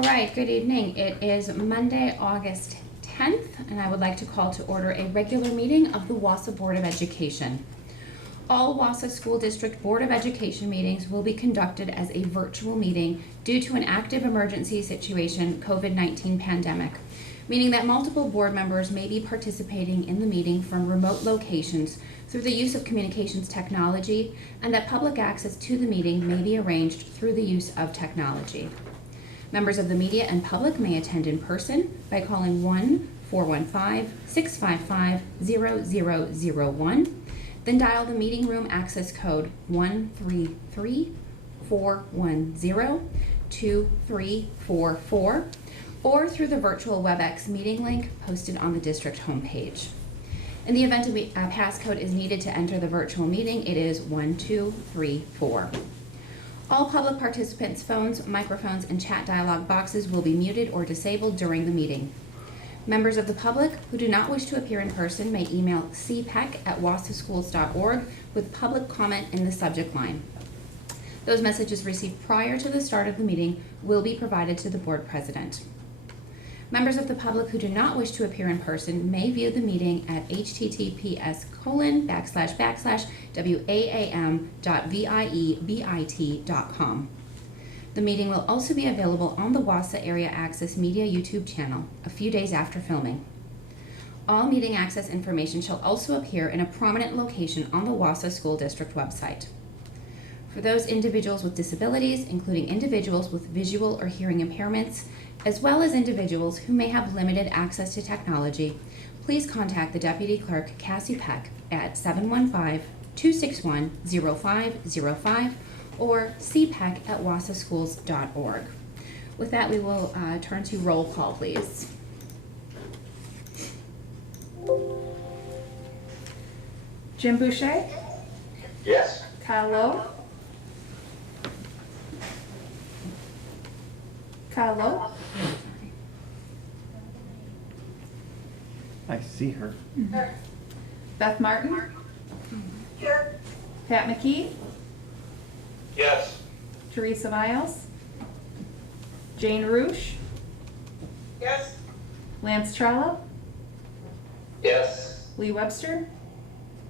All right, good evening. It is Monday, August 10th, and I would like to call to order a regular meeting of the Wausau Board of Education. All Wausau School District Board of Education meetings will be conducted as a virtual meeting due to an active emergency situation, COVID-19 pandemic, meaning that multiple board members may be participating in the meeting from remote locations through the use of communications technology, and that public access to the meeting may be arranged through the use of technology. Members of the media and public may attend in person by calling 1-415-655-0001, then dial the meeting room access code 133-410-2344, or through the virtual WebEx meeting link posted on the district homepage. In the event a passcode is needed to enter the virtual meeting, it is 1234. All public participants' phones, microphones, and chat dialog boxes will be muted or disabled during the meeting. Members of the public who do not wish to appear in person may email cpec@wausauschools.org with public comment in the subject line. Those messages received prior to the start of the meeting will be provided to the board president. Members of the public who do not wish to appear in person may view the meeting at https://waam.viebit.com. The meeting will also be available on the Wausau Area Access Media YouTube channel a few days after filming. All meeting access information shall also appear in a prominent location on the Wausau School District website. For those individuals with disabilities, including individuals with visual or hearing impairments, as well as individuals who may have limited access to technology, please contact the Deputy Clerk, Cassie Peck, at 715-261-0505 or cpeck@wausauschools.org. With that, we will turn to roll call, please. Jim Boucher? Yes. Kyle Lowe? Kyle Lowe? I see her. Beth Martin? Here. Pat McKee? Yes. Teresa Miles? Jane Roosh? Yes. Lance Trollope? Yes. Lee Webster?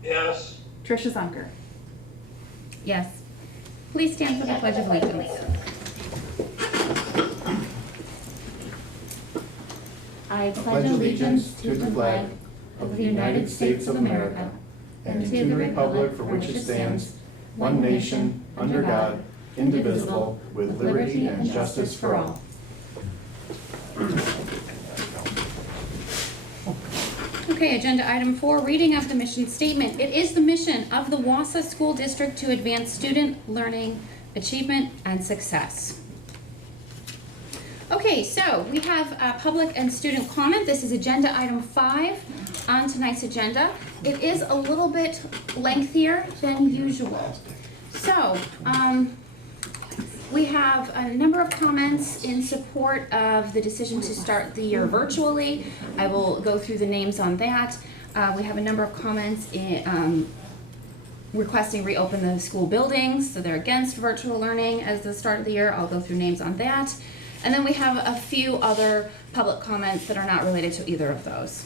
Yes. Tricia Zunker? Yes. Please stand for the Pledge of Allegiance. I pledge allegiance to the flag of the United States of America and to the republic for which it stands, one nation, under God, indivisible, with liberty and justice for all. Okay, agenda item 4, reading of the mission statement. It is the mission of the Wausau School District to advance student learning, achievement, and success. Okay, so we have public and student comment. This is agenda item 5 on tonight's agenda. It is a little bit lengthier than usual. So, we have a number of comments in support of the decision to start the year virtually. I will go through the names on that. We have a number of comments requesting reopen the school buildings, so they're against virtual learning as the start of the year. I'll go through names on that. And then we have a few other public comments that are not related to either of those.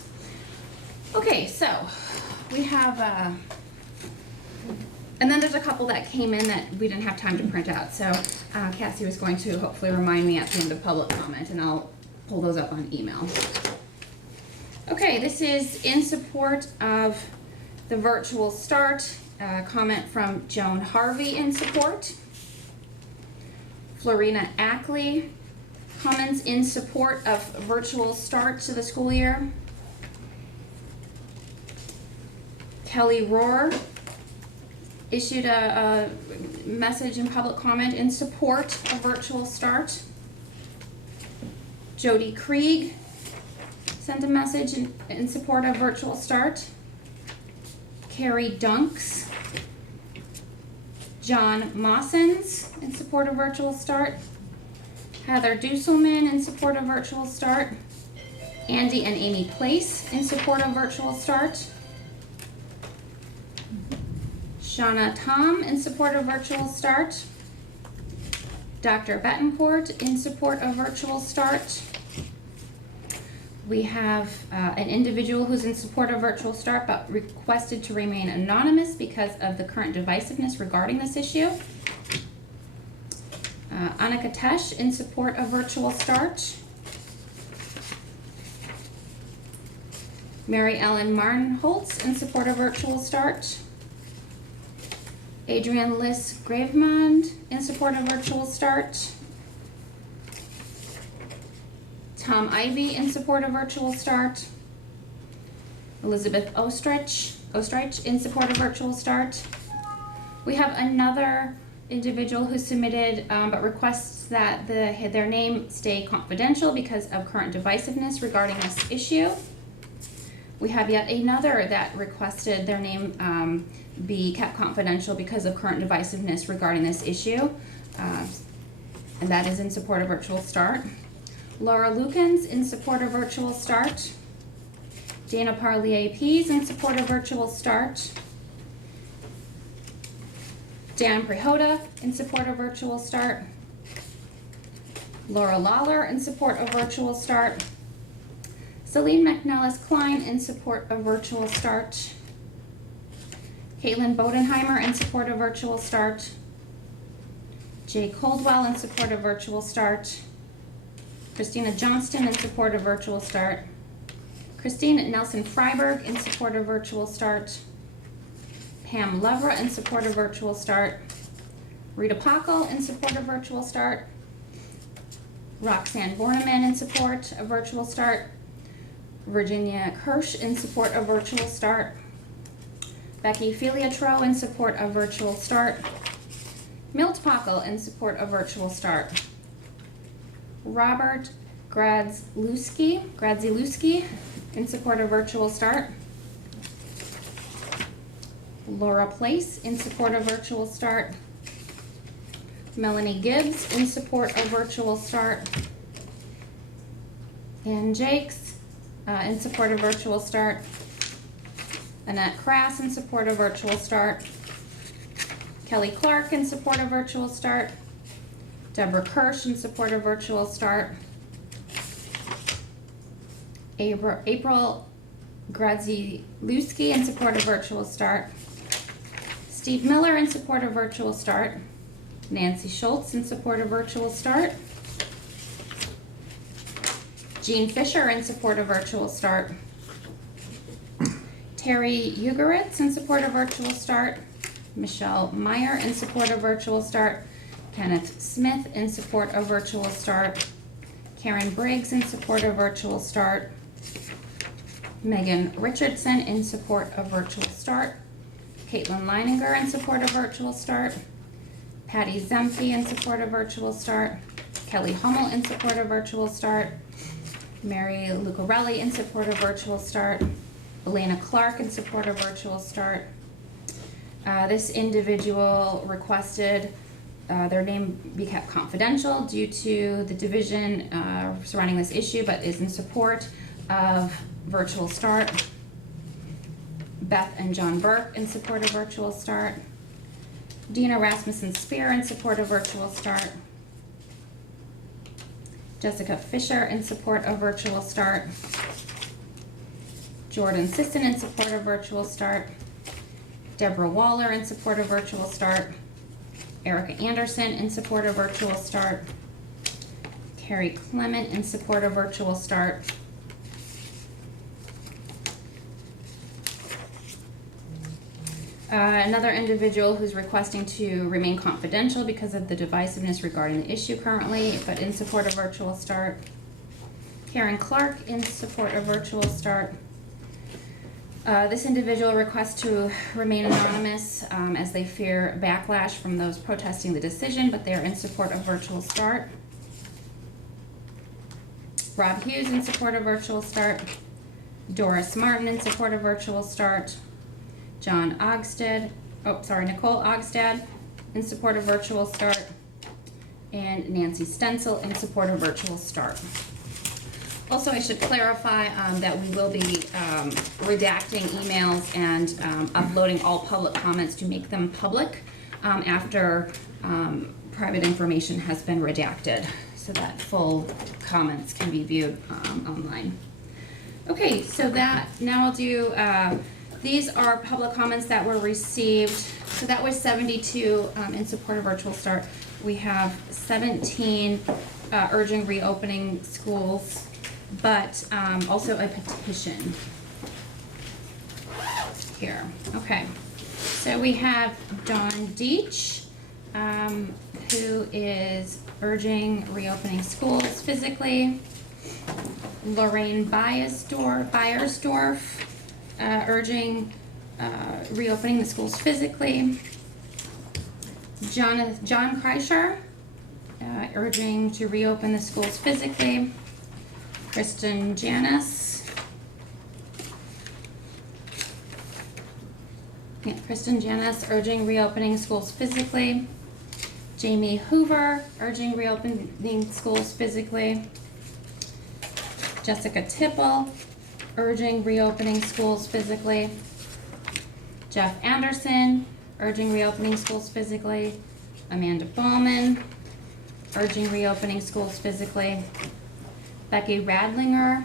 Okay, so we have, and then there's a couple that came in that we didn't have time to print out. So Cassie was going to hopefully remind me at the end of public comment, and I'll pull those up on email. Okay, this is in support of the virtual start. Comment from Joan Harvey in support. Florina Ackley comments in support of virtual start to the school year. Kelly Rohr issued a message in public comment in support of virtual start. Jody Krieg sent a message in support of virtual start. Carrie Dunks. John Mossens in support of virtual start. Heather Dusselman in support of virtual start. Andy and Amy Place in support of virtual start. Shauna Tom in support of virtual start. Dr. Betancourt in support of virtual start. We have an individual who's in support of virtual start but requested to remain anonymous because of the current divisiveness regarding this issue. Annika Tesh in support of virtual start. Mary Ellen Marnholtz in support of virtual start. Adrienne Liss Gravemond in support of virtual start. Tom Ivy in support of virtual start. Elizabeth Ostrich in support of virtual start. We have another individual who submitted but requests that their name stay confidential because of current divisiveness regarding this issue. We have yet another that requested their name be kept confidential because of current divisiveness regarding this issue, and that is in support of virtual start. Laura Lukens in support of virtual start. Dana Parlier-Pease in support of virtual start. Dan Prihoda in support of virtual start. Laura Lawler in support of virtual start. Celine McNellis Klein in support of virtual start. Caitlin Bodenheimer in support of virtual start. Jay Coldwell in support of virtual start. Christina Johnston in support of virtual start. Christine Nelson Freiberg in support of virtual start. Pam Lovera in support of virtual start. Rita Pockel in support of virtual start. Roxanne Borneman in support of virtual start. Virginia Kirsch in support of virtual start. Becky Filiatro in support of virtual start. Milt Pockel in support of virtual start. Robert Gradzielewski in support of virtual start. Laura Place in support of virtual start. Melanie Gibbs in support of virtual start. Ann Jakes in support of virtual start. Annette Crass in support of virtual start. Kelly Clark in support of virtual start. Deborah Kirsch in support of virtual start. April Gradzielewski in support of virtual start. Steve Miller in support of virtual start. Nancy Schultz in support of virtual start. Jean Fisher in support of virtual start. Terry Ugeritz in support of virtual start. Michelle Meyer in support of virtual start. Kenneth Smith in support of virtual start. Karen Briggs in support of virtual start. Megan Richardson in support of virtual start. Caitlin Leininger in support of virtual start. Patty Zemke in support of virtual start. Kelly Hummel in support of virtual start. Mary Lucarelli in support of virtual start. Elena Clark in support of virtual start. This individual requested their name be kept confidential due to the division surrounding this issue, but is in support of virtual start. Beth and John Burke in support of virtual start. Dina Rasmussen Spear in support of virtual start. Jessica Fisher in support of virtual start. Jordan Sisson in support of virtual start. Deborah Waller in support of virtual start. Erica Anderson in support of virtual start. Carrie Clement in support of virtual start. Another individual who's requesting to remain confidential because of the divisiveness regarding the issue currently, but in support of virtual start. Karen Clark in support of virtual start. This individual requests to remain anonymous as they fear backlash from those protesting the decision, but they are in support of virtual start. Rob Hughes in support of virtual start. Doris Martin in support of virtual start. Nicole Ogstad in support of virtual start. And Nancy Stencil in support of virtual start. Also, I should clarify that we will be redacting emails and uploading all public comments to make them public after private information has been redacted so that full comments can be viewed online. Okay, so now I'll do, these are public comments that were received. So that was 72 in support of virtual start. We have 17 urging reopening schools, but also a petition here. Okay, so we have Don Deach, who is urging reopening schools physically. Lorraine Beiersdorf, urging reopening the schools physically. John Kreischer, urging to reopen the schools physically. Kristen Janis, urging reopening schools physically. Jamie Hoover, urging reopening schools physically. Jessica Tipple, urging reopening schools physically. Jeff Anderson, urging reopening schools physically. Amanda Bowman, urging reopening schools physically. Becky Radlinger,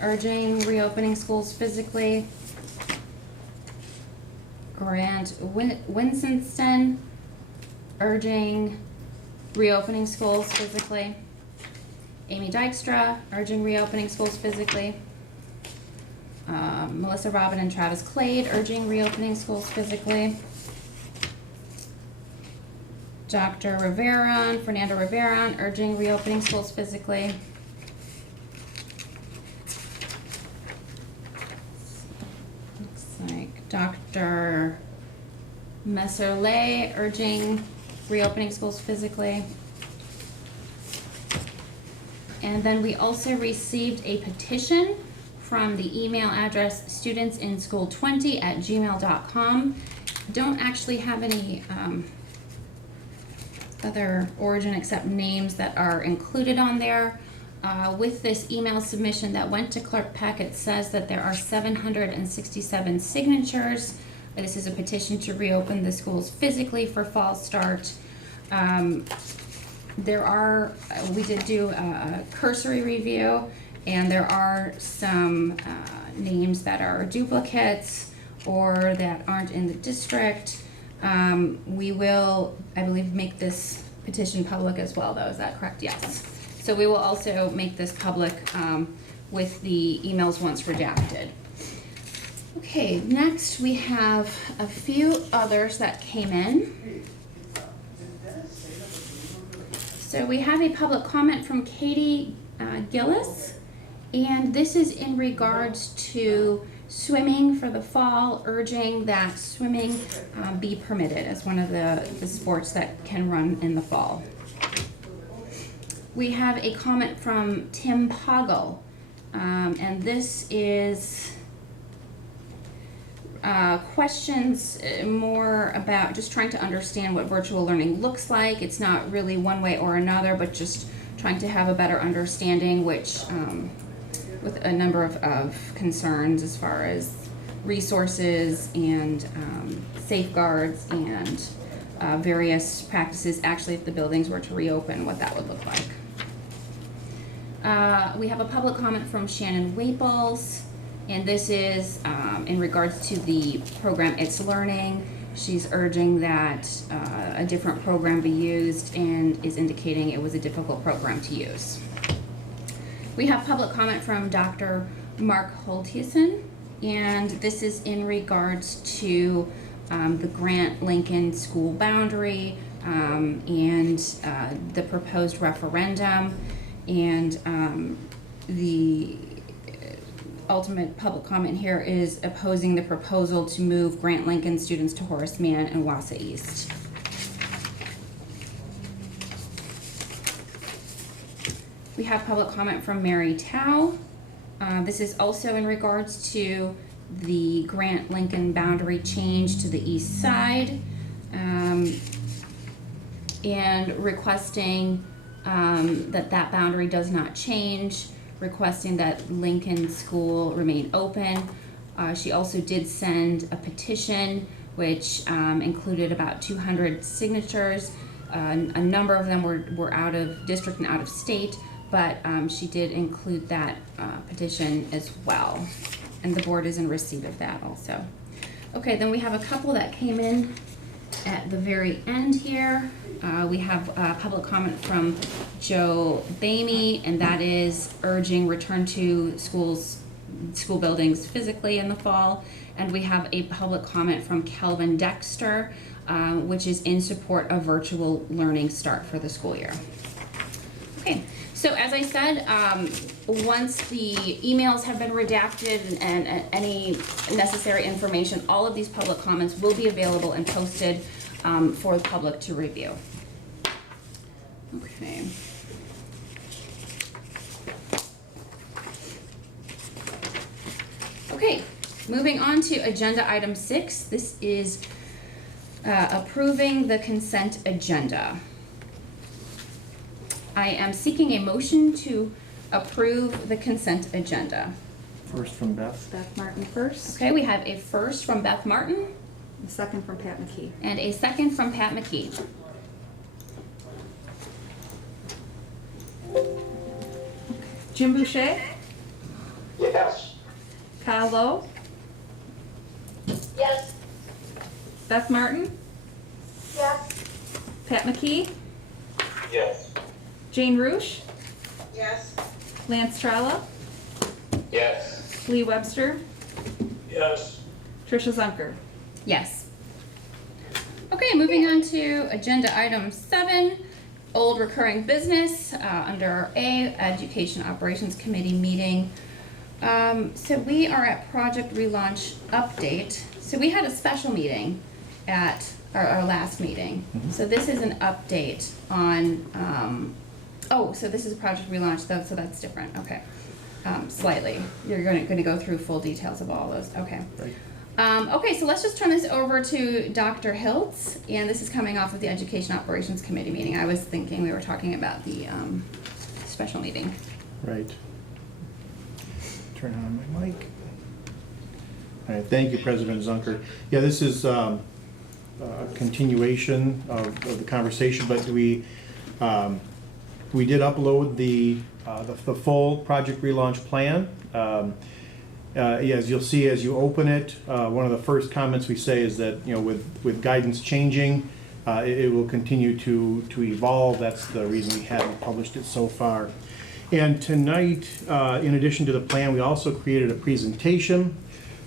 urging reopening schools physically. Grant Winston, urging reopening schools physically. Amy Dykstra, urging reopening schools physically. Melissa Robin and Travis Clade, urging reopening schools physically. Dr. Fernando Rivera, urging reopening schools physically. Looks like Dr. Messerle, urging reopening schools physically. And then we also received a petition from the email address studentsinschool20@gmail.com. Don't actually have any other origin except names that are included on there. With this email submission that went to Clerk Peck, it says that there are 767 signatures. This is a petition to reopen the schools physically for fall start. We did do a cursory review, and there are some names that are duplicates or that aren't in the district. We will, I believe, make this petition public as well, though. Is that correct? Yes. So we will also make this public with the emails once redacted. Okay, next we have a few others that came in. So we have a public comment from Katie Gillis, and this is in regards to swimming for the fall, urging that swimming be permitted as one of the sports that can run in the fall. We have a comment from Tim Poggle, and this is questions more about just trying to understand what virtual learning looks like. It's not really one way or another, but just trying to have a better understanding, which with a number of concerns as far as resources and safeguards and various practices, actually if the buildings were to reopen, what that would look like. We have a public comment from Shannon Waples, and this is in regards to the program It's Learning. She's urging that a different program be used and is indicating it was a difficult program to use. We have public comment from Dr. Mark Holthusen, and this is in regards to the Grant Lincoln school boundary and the proposed referendum, and the ultimate public comment here is opposing the proposal to move Grant Lincoln students to Horace Mann and Wausau East. We have public comment from Mary Tao. This is also in regards to the Grant Lincoln boundary change to the east side, and requesting that boundary does not change, requesting that Lincoln School remain open. She also did send a petition which included about 200 signatures a number of them were out of district and out of state, but she did include that petition as well. And the board is in receipt of that also. Okay, then we have a couple that came in at the very end here. We have a public comment from Joe Bamey, and that is urging return to school buildings physically in the fall. And we have a public comment from Kelvin Dexter, which is in support of virtual learning start for the school year. Okay, so as I said, once the emails have been redacted and any necessary information, all of these public comments will be available and posted for the public to review. Okay. Okay, moving on to agenda item 6. This is approving the consent agenda. I am seeking a motion to approve the consent agenda. First from Beth. Beth Martin first, Okay, we have a first from Beth Martin and second from Pat McKee. and a second from Pat McKee. Jim Boucher, Yes. Kyle Lowe, Yes. Beth Martin, Yes. Pat McKee, Yes. Jane Roosh, Yes. Lance Trollope, Yes. Lee Webster, Yes. Tricia Zunker. Yes. Okay, moving on to agenda item 7, old recurring business, under A, Education Operations Committee meeting. So we are at project relaunch update. So we had a special meeting at our last meeting. So this is an update on, so this is a project relaunch though, so that's different, okay. Slightly. You're gonna go through full details of all those, okay. Right. Okay, so let's just turn this over to Dr. Hiltz, and this is coming off of the Education Operations Committee meeting. I was thinking we were talking about the special meeting. Right. Turn on my mic. All right, thank you, President Zunker. Yeah, this is a continuation of the conversation, but we did upload the full project relaunch plan. As you'll see as you open it, one of the first comments we say is that, with guidance changing, it will continue to evolve. That's the reason we haven't published it so far. And tonight, in addition to the plan, we also created a presentation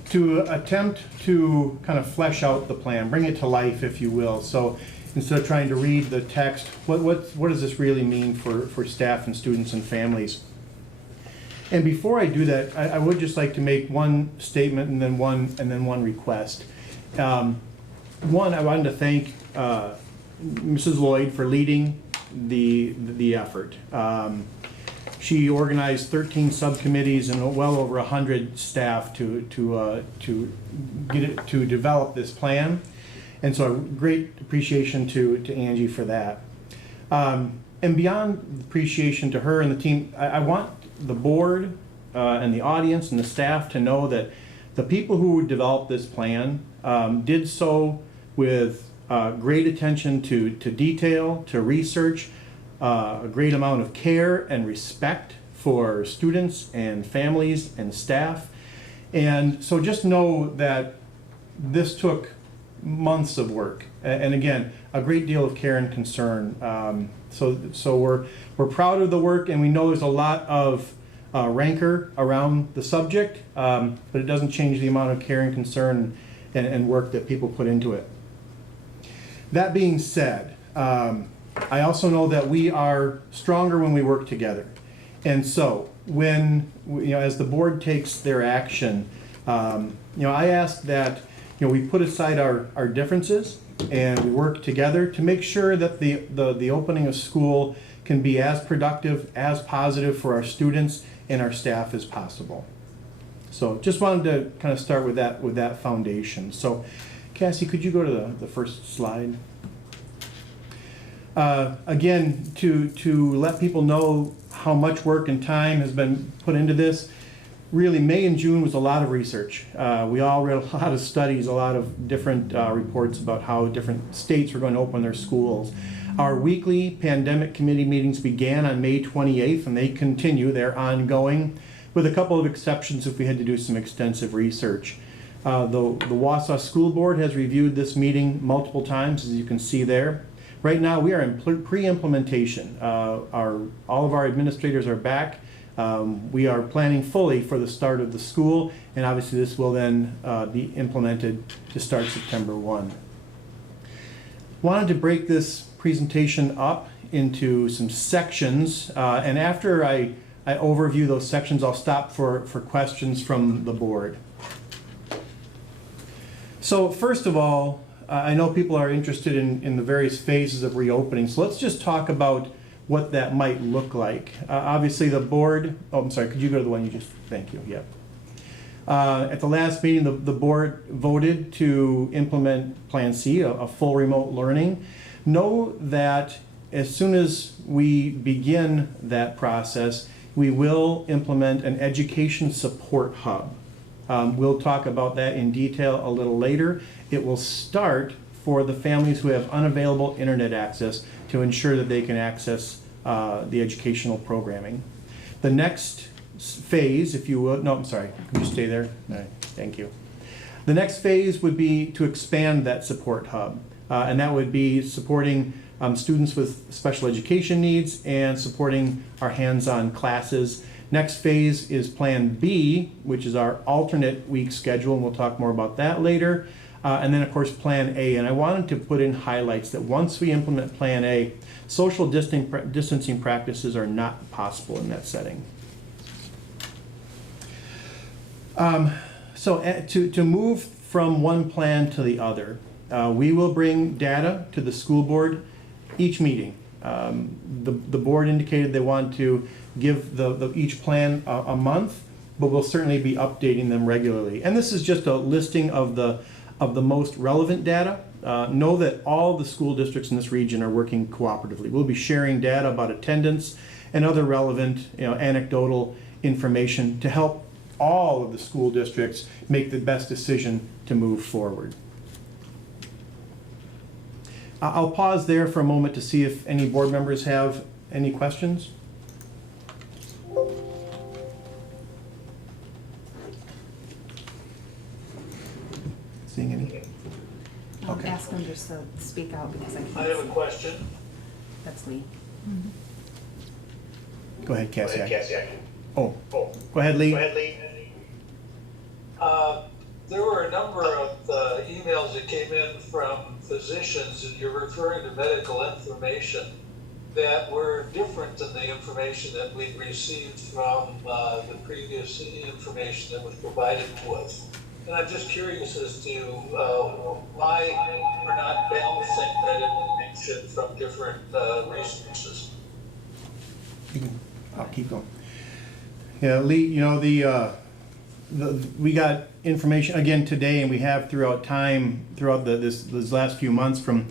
to attempt to kind of flesh out the plan, bring it to life, if you will. So instead of trying to read the text, what does this really mean for staff and students and families? And before I do that, I would just like to make one statement and then one request. One, I wanted to thank Mrs. Lloyd for leading the effort. She organized 13 subcommittees and well over 100 staff to develop this plan, and so a great appreciation to Angie for that. And beyond appreciation to her and the team, I want the board and the audience and the staff to know that the people who developed this plan did so with great attention to detail, to research, a great amount of care and respect for students and families and staff. And so just know that this took months of work, and again, a great deal of care and concern. So we're proud of the work, and we know there's a lot of rancor around the subject, but it doesn't change the amount of care and concern and work that people put into it. That being said, I also know that we are stronger when we work together. And so when, as the board takes their action, I ask that, we put aside our differences and we work together to make sure that the opening of school can be as productive, as positive for our students and our staff as possible. So just wanted to kind of start with that foundation. So Cassie, could you go to the first slide? Again, to let people know how much work and time has been put into this, really May and June was a lot of research. We all read a lot of studies, a lot of different reports about how different states were going to open their schools. Our weekly pandemic committee meetings began on May 28th, and they continue. They're ongoing, with a couple of exceptions if we had to do some extensive research. The Wausau School Board has reviewed this meeting multiple times, as you can see there. Right now, we are in pre-implementation. All of our administrators are back. We are planning fully for the start of the school, and obviously this will then be implemented to start September 1. Wanted to break this presentation up into some sections, and after I overview those sections, I'll stop for questions from the board. So first of all, I know people are interested in the various phases of reopening, so let's just talk about what that might look like. Obviously the board, oh, I'm sorry, could you go to the one you just, thank you, yep. At the last meeting, the board voted to implement Plan C, a full remote learning. Know that as soon as we begin that process, we will implement an education support hub. We'll talk about that in detail a little later. It will start for the families who have unavailable internet access to ensure that they can access the educational programming. The next phase, if you will, no, I'm sorry, can you stay there? All right, thank you. The next phase would be to expand that support hub, and that would be supporting students with special education needs and supporting our hands-on classes. Next phase is Plan B, which is our alternate week schedule, and we'll talk more about that later. And then, of course, Plan A. And I wanted to put in highlights that once we implement Plan A, social distancing practices are not possible in that setting. To move from one plan to the other, we will bring data to the school board each meeting. The board indicated they want to give each plan a month, but we'll certainly be updating them regularly. And this is just a listing of the most relevant data. Know that all the school districts in this region are working cooperatively. We'll be sharing data about attendance and other relevant, anecdotal information to help all of the school districts make the best decision to move forward. I'll pause there for a moment to see if any board members have any questions. Seeing any? Okay. Ask them just to speak out because I can't. I have a question. That's Lee. Go ahead, Cassie. Cassie. Oh, go ahead, Lee. There were a number of emails that came in from physicians, and you're referring to medical information that were different than the information that we'd received from the previous information that was provided to us. And I'm just curious as to why we're not balancing that information from different resources. I'll keep going. Yeah, Lee, we got information again today, and we have throughout this last few months from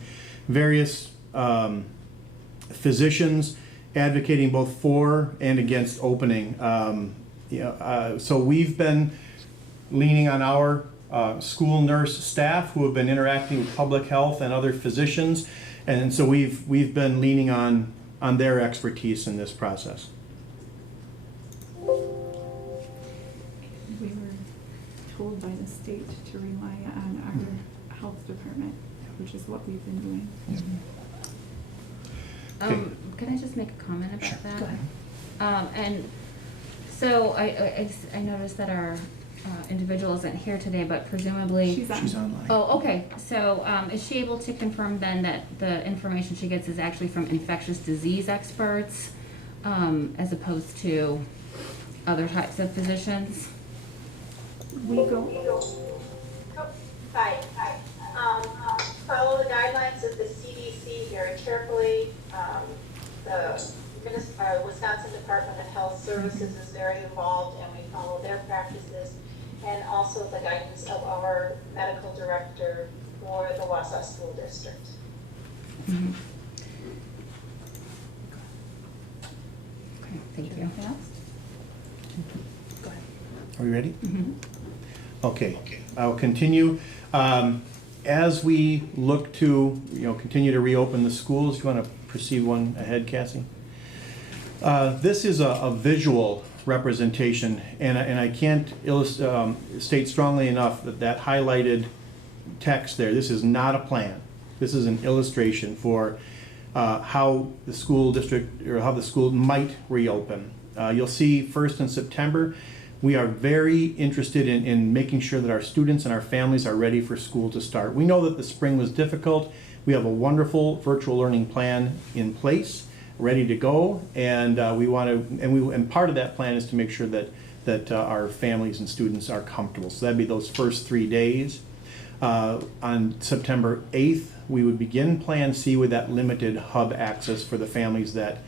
various physicians advocating both for and against opening. So we've been leaning on our school nurse staff who have been interacting with public health and other physicians, and so we've been leaning on their expertise in this process. We were told by the state to rely on our health department, which is what we've been doing. Can I just make a comment about Sure. that? Go ahead. And so I noticed that our individual isn't here today, but presumably. She's on. Online. Oh, okay. So is she able to confirm then that the information she gets is actually from infectious disease experts as opposed to other types of physicians? We go. Hi. Follow the guidelines of the CDC very carefully. The Wisconsin Department of Health Services is very involved, and we follow their practices, and also the guidance of our medical director for the Wausau School District. Mm-hmm. Okay, thank you. Go ahead. Are we ready? Mm-hmm. Okay, I'll continue. As we look to, continue to reopen the schools, you want to proceed one ahead, Cassie? This is a visual representation, and I can't state strongly enough that highlighted text there, this is not a plan. This is an illustration for how the school district, or how the school might reopen. You'll see first in September, we are very interested in making sure that our students and our families are ready for school to start. We know that the spring was difficult. We have a wonderful virtual learning plan in place, ready to go, and and part of that plan is to make sure that our families and students are comfortable. So that'd be those first 3 days. On September 8th, we would begin Plan C with that limited hub access for the families that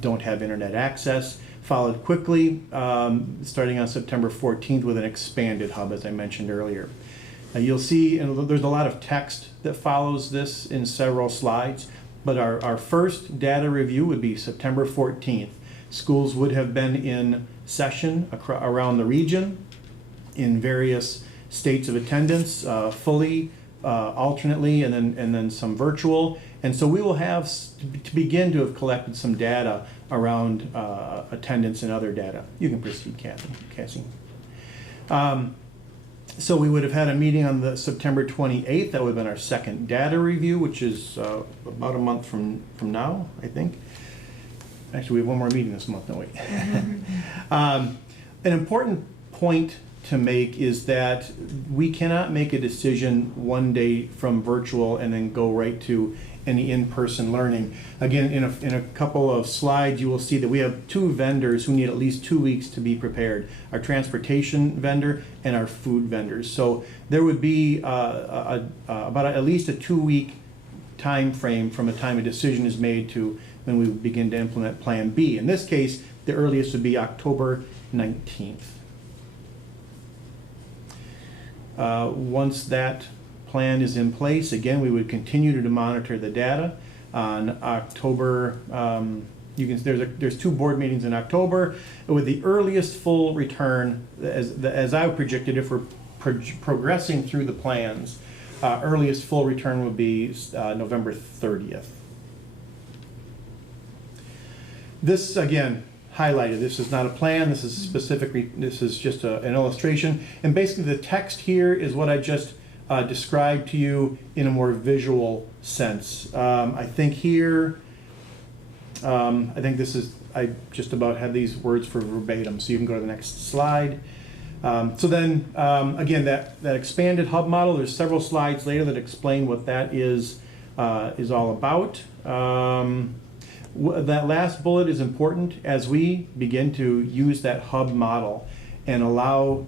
don't have internet access, followed quickly starting on September 14th with an expanded hub, as I mentioned earlier. You'll see, and there's a lot of text that follows this in several slides, but our first data review would be September 14th. Schools would have been in session around the region in various states of attendance, fully, alternately, and then some virtual. And so we will have to begin to have collected some data around attendance and other data. You can proceed, Cassie. So we would have had a meeting on the September 28th. That would have been our second data review, which is about a month from now, I think. Actually, we have one more meeting this month, don't we? An important point to make is that we cannot make a decision one day from virtual and then go right to any in-person learning. Again, in a couple of slides, you will see that we have two vendors who need at least 2 weeks to be prepared: our transportation vendor and our food vendors. So there would be about at least a 2-week time frame from the time a decision is made to when we begin to implement Plan B. In this case, the earliest would be October 19th. Once that plan is in place, again, we would continue to monitor the data. On October, there's 2 board meetings in October, with the earliest full return, as I projected, if we're progressing through the plans, earliest full return would be November 30th. This, again, highlighted. This is not a plan. This is this is just an illustration. And basically the text here is what I just described to you in a more visual sense. I think here, I think this is, I just about have these words for verbatim, so you can go to the next slide. So then, again, that expanded hub model, there's several slides later that explain what that is all about. That last bullet is important as we begin to use that hub model and allow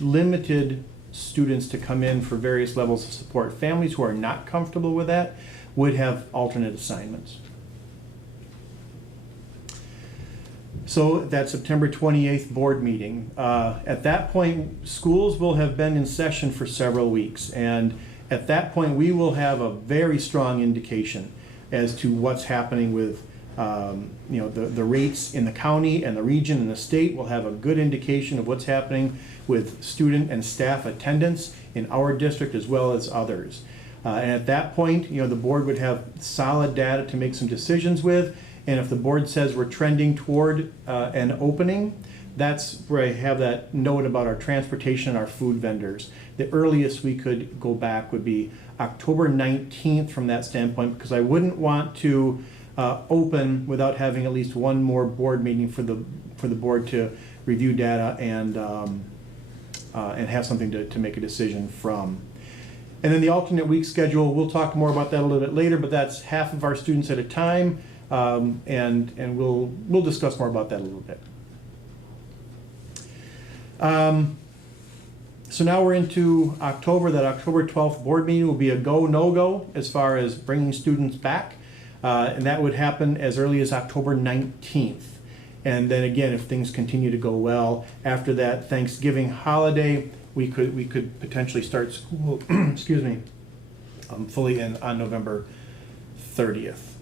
limited students to come in for various levels of support. Families who are not comfortable with that would have alternate assignments. So that September 28th board meeting, at that point, schools will have been in session for several weeks, and at that point we will have a very strong indication as to what's happening with the rates in the county and the region and the state. Will have a good indication of what's happening with student and staff attendance in our district as well as others. And at that point, the board would have solid data to make some decisions with. And if the board says we're trending toward an opening, that's where I have that note about our transportation and our food vendors. The earliest we could go back would be October 19th from that standpoint, because I wouldn't want to open without having at least one more board meeting for the board to review data and have something to make a decision from. And then the alternate week schedule, we'll talk more about that a little bit later, but that's half of our students at a time, and we'll discuss more about that a little bit. So now we're into October. That October 12th board meeting will be a go, no-go as far as bringing students back. And that would happen as early as October 19th. And then again, if things continue to go well, after that Thanksgiving holiday, we could potentially start school, excuse me, fully on November 30th.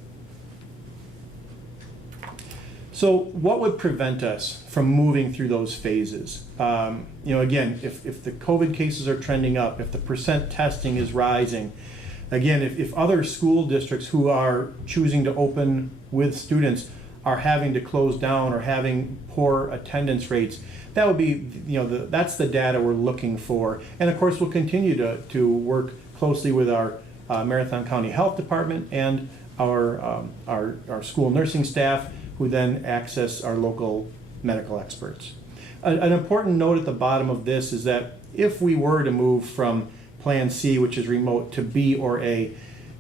So So what would prevent us from moving through those phases? Again, if the COVID cases are trending up, if the percent testing is rising, again, if other school districts who are choosing to open with students are having to close down or having poor attendance rates, that would be, that's the data we're looking for. And of course, we'll continue to work closely with our Marathon County Health Department and our school nursing staff, who then access our local medical experts. An important note at the bottom of this is that if we were to move from Plan C, which is remote, to B or A,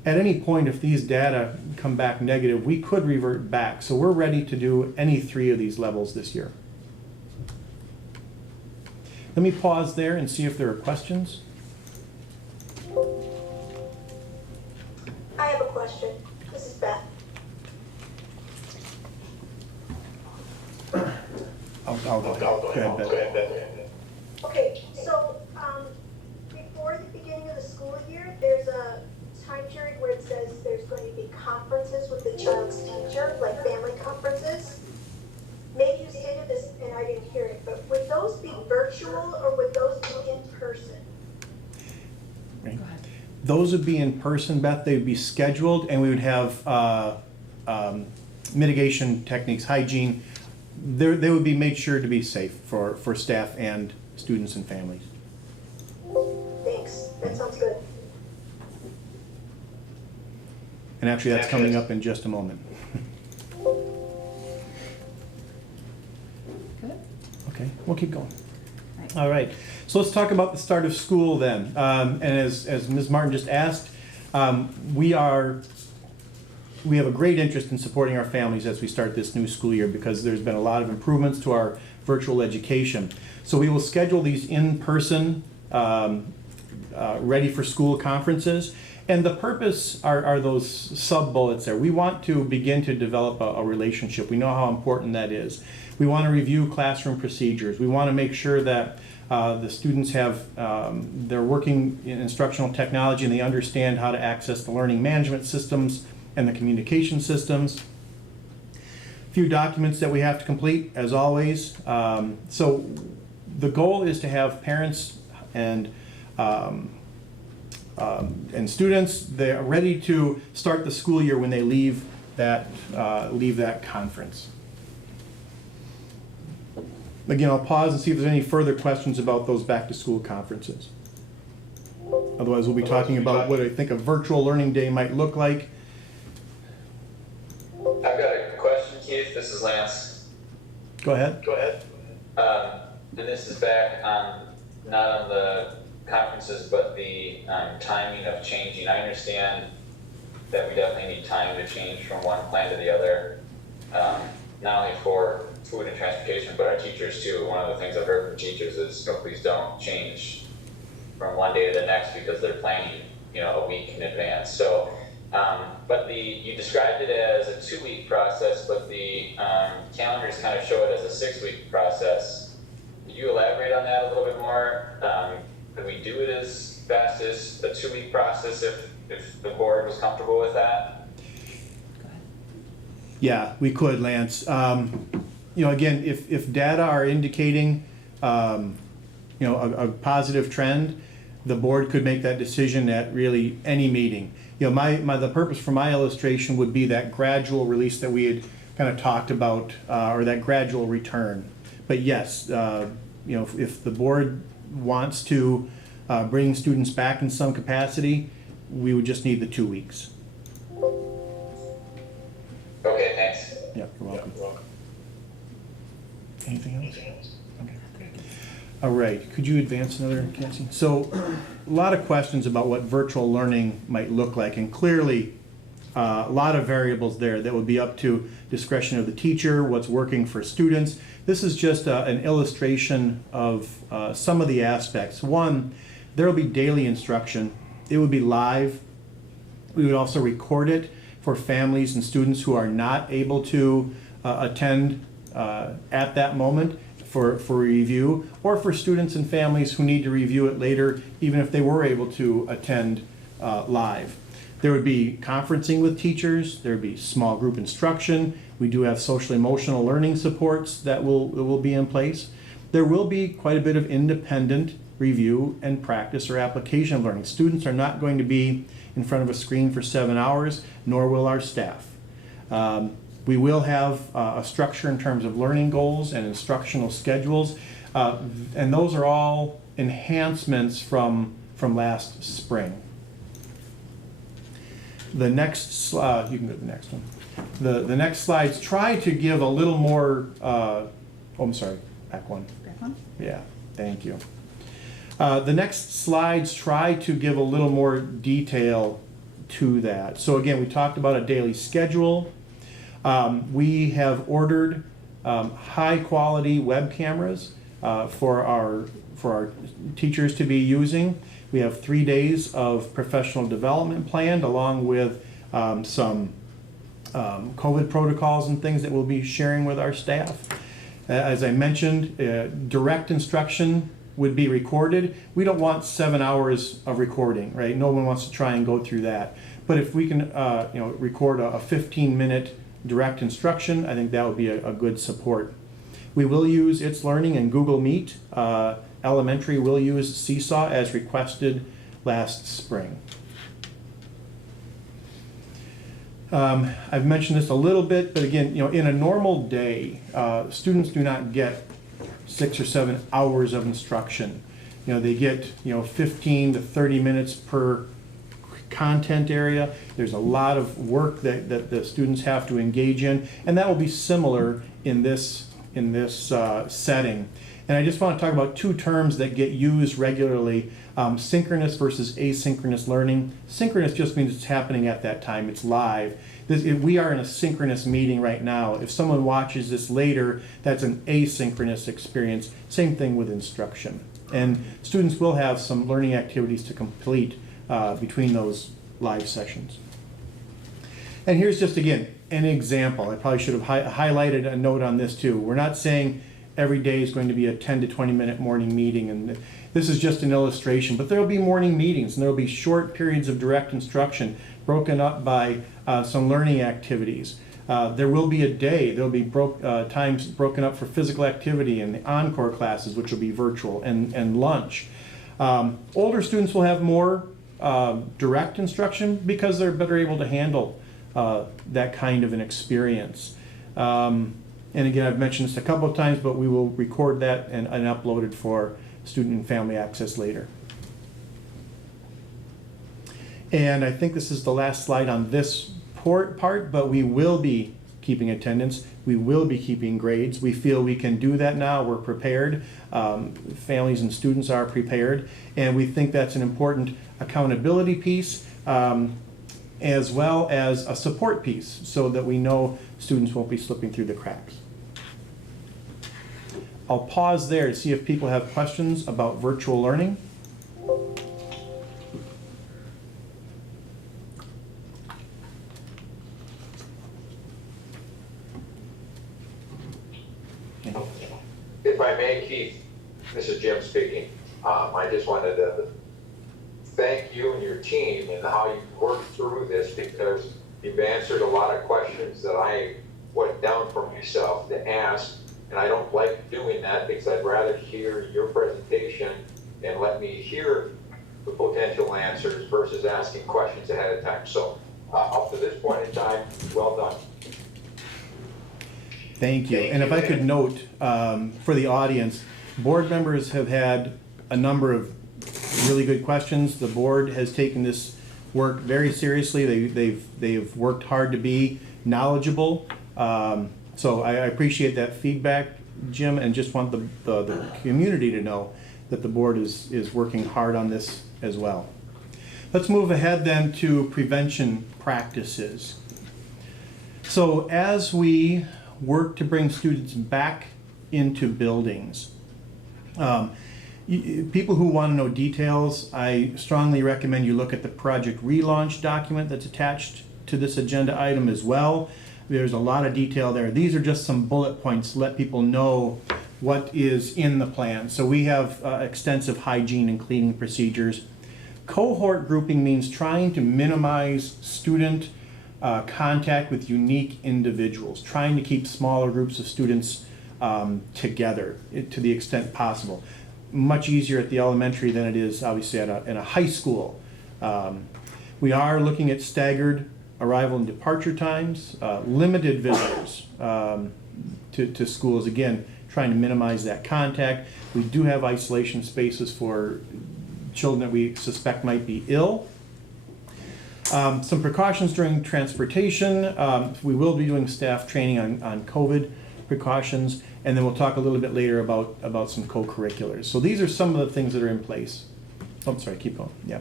at any point, if these data come back negative, we could revert back. So we're ready to do any 3 of these levels this year. Let me pause there and see if there are questions. I have a question. This is Beth. I'll go ahead. Go ahead, Beth. Okay, so before the beginning of the school year, there's a time period where it says there's going to be conferences with the child's teacher, like family conferences. Maybe you stated this and I didn't hear it, but would those be virtual or would those be in person? Right. Those would be in person, Beth. They would be scheduled, and we would have mitigation techniques, hygiene. They would be made sure to be safe for staff and students and families. Thanks. That sounds good. And actually, that's coming up in just a moment. Good. Okay, we'll keep going. Right. All right, so let's talk about the start of school then. And as Ms. Martin just asked, we have a great interest in supporting our families as we start this new school year, because there's been a lot of improvements to our virtual education. So we will schedule these in-person ready for school conferences. And the purpose are those sub-bullets there. We want to begin to develop a relationship. We know how important that is. We want to review classroom procedures. We want to make sure that the students have, they're working in instructional technology and they understand how to access the learning management systems and the communication systems. A few documents that we have to complete, as always. So the goal is to have parents and students, they're ready to start the school year when they leave that conference. Again, I'll pause and see if there's any further questions about those back-to-school conferences. Otherwise, we'll be talking about what I think a virtual learning day might look like. I've got a question, Keith. This is Lance. Go ahead. And this is back on, not on the conferences, but the timing of changing. I understand that we definitely need time to change from one plan to the other, not only for food and transportation, but our teachers too. One of the things I've heard from teachers is, please don't change from one day to the next because they're planning, a week in advance. So, but you described it as a 2-week process, but the calendars kind of show it as a 6-week process. Could you elaborate on that a little bit more? Could we do it as fast as a 2-week process if the board was comfortable with that? Yeah, we could, Lance. Again, if data are indicating, a positive trend, the board could make that decision at really any meeting. The purpose for my illustration would be that gradual release that we had kind of talked about, or that gradual return. But yes, if the board wants to bring students back in some capacity, we would just need the 2 weeks. Okay, thanks. Yeah, you're welcome. Anything else? Okay. All right, could you advance another, Cassie? So, a lot of questions about what virtual learning might look like, and clearly a lot of variables there that would be up to discretion of the teacher, what's working for students. This is just an illustration of some of the aspects. One, there will be daily instruction. It would be live. We would also record it for families and students who are not able to attend at that moment for review, or for students and families who need to review it later, even if they were able to attend live. There would be conferencing with teachers, there would be small group instruction, We do have social emotional learning supports that will be in place. There will be quite a bit of independent review and practice or application of learning. Students are not going to be in front of a screen for 7 hours, nor will our staff. We will have a structure in terms of learning goals and instructional schedules, and those are all enhancements from last spring. The next, you can go to the next one. The next slides try to give a little more, oh, I'm sorry, back one. Back one? Yeah, thank you. The next slides try to give a little more detail to that. So again, we talked about a daily schedule. We have ordered high quality web cameras for our teachers to be using. We have 3 days of professional development planned, along with some COVID protocols and things that we'll be sharing with our staff. As I mentioned, direct instruction would be recorded. We don't want 7 hours of recording, right? No one wants to try and go through that. But if we can, record a 15-minute direct instruction, I think that would be a good support. We will use It's Learning and Google Meet. Elementary will use Seesaw as requested last spring. I've mentioned this a little bit, but again, in a normal day, students do not get 6 or 7 hours of instruction. They get 15 to 30 minutes per content area. There's a lot of work that the students have to engage in, and that will be similar in this setting. And I just want to talk about 2 terms that get used regularly, synchronous versus asynchronous learning. Synchronous just means it's happening at that time, it's live. We are in a synchronous meeting right now. If someone watches this later, that's an asynchronous experience. Same thing with instruction. And students will have some learning activities to complete between those live sessions. And here's just, again, an example. I probably should have highlighted a note on this too. We're not saying every day is going to be a 10 to 20 minute morning meeting, and this is just an illustration, but there will be morning meetings and there will be short periods of direct instruction broken up by some learning activities. There will be a day, there will be times broken up for physical activity and the encore classes, which will be virtual, and lunch. Older students will have more direct instruction because they're better able to handle that kind of an experience. And again, I've mentioned this a couple of times, but we will record that and upload it for student and family access later. And I think this is the last slide on this part, but we will be keeping attendance. We will be keeping grades. We feel we can do that now. We're prepared. Families and students are prepared. And we think that's an important accountability piece, as well as a support piece, so that we know students won't be slipping through the cracks. I'll pause there to see if people have questions about virtual learning. If I may, Keith, this is Jim speaking. I just wanted to thank you and your team and how you worked through this, because you've answered a lot of questions that I went down for myself to ask, and I don't like doing that because I'd rather hear your presentation and let me hear the potential answers versus asking questions ahead of time. So up to this point in time, well done. Thank you. And if I could note for the audience, board members have had a number of really good questions. The board has taken this work very seriously. They've worked hard to be knowledgeable. So I appreciate that feedback, Jim, and just want the community to know that the board is working hard on this as well. Let's move ahead then to prevention practices. So as we work to bring students back into buildings, people who want to know details, I strongly recommend you look at the project relaunch document that's attached to this agenda item as well. There's a lot of detail there. These are just some bullet points to let people know what is in the plan. So we have extensive hygiene and cleaning procedures. Cohort grouping means trying to minimize student contact with unique individuals, trying to keep smaller groups of students together to the extent possible. Much easier at the elementary than it is obviously in a high school. We are looking at staggered arrival and departure times, limited visitors to schools, again, trying to minimize that contact. We do have isolation spaces for children that we suspect might be ill. Some precautions during transportation. We will be doing staff training on COVID precautions, and then we'll talk a little bit later about some co-curriculars. So these are some of the things that are in place. Oh, sorry, keep going. Yeah.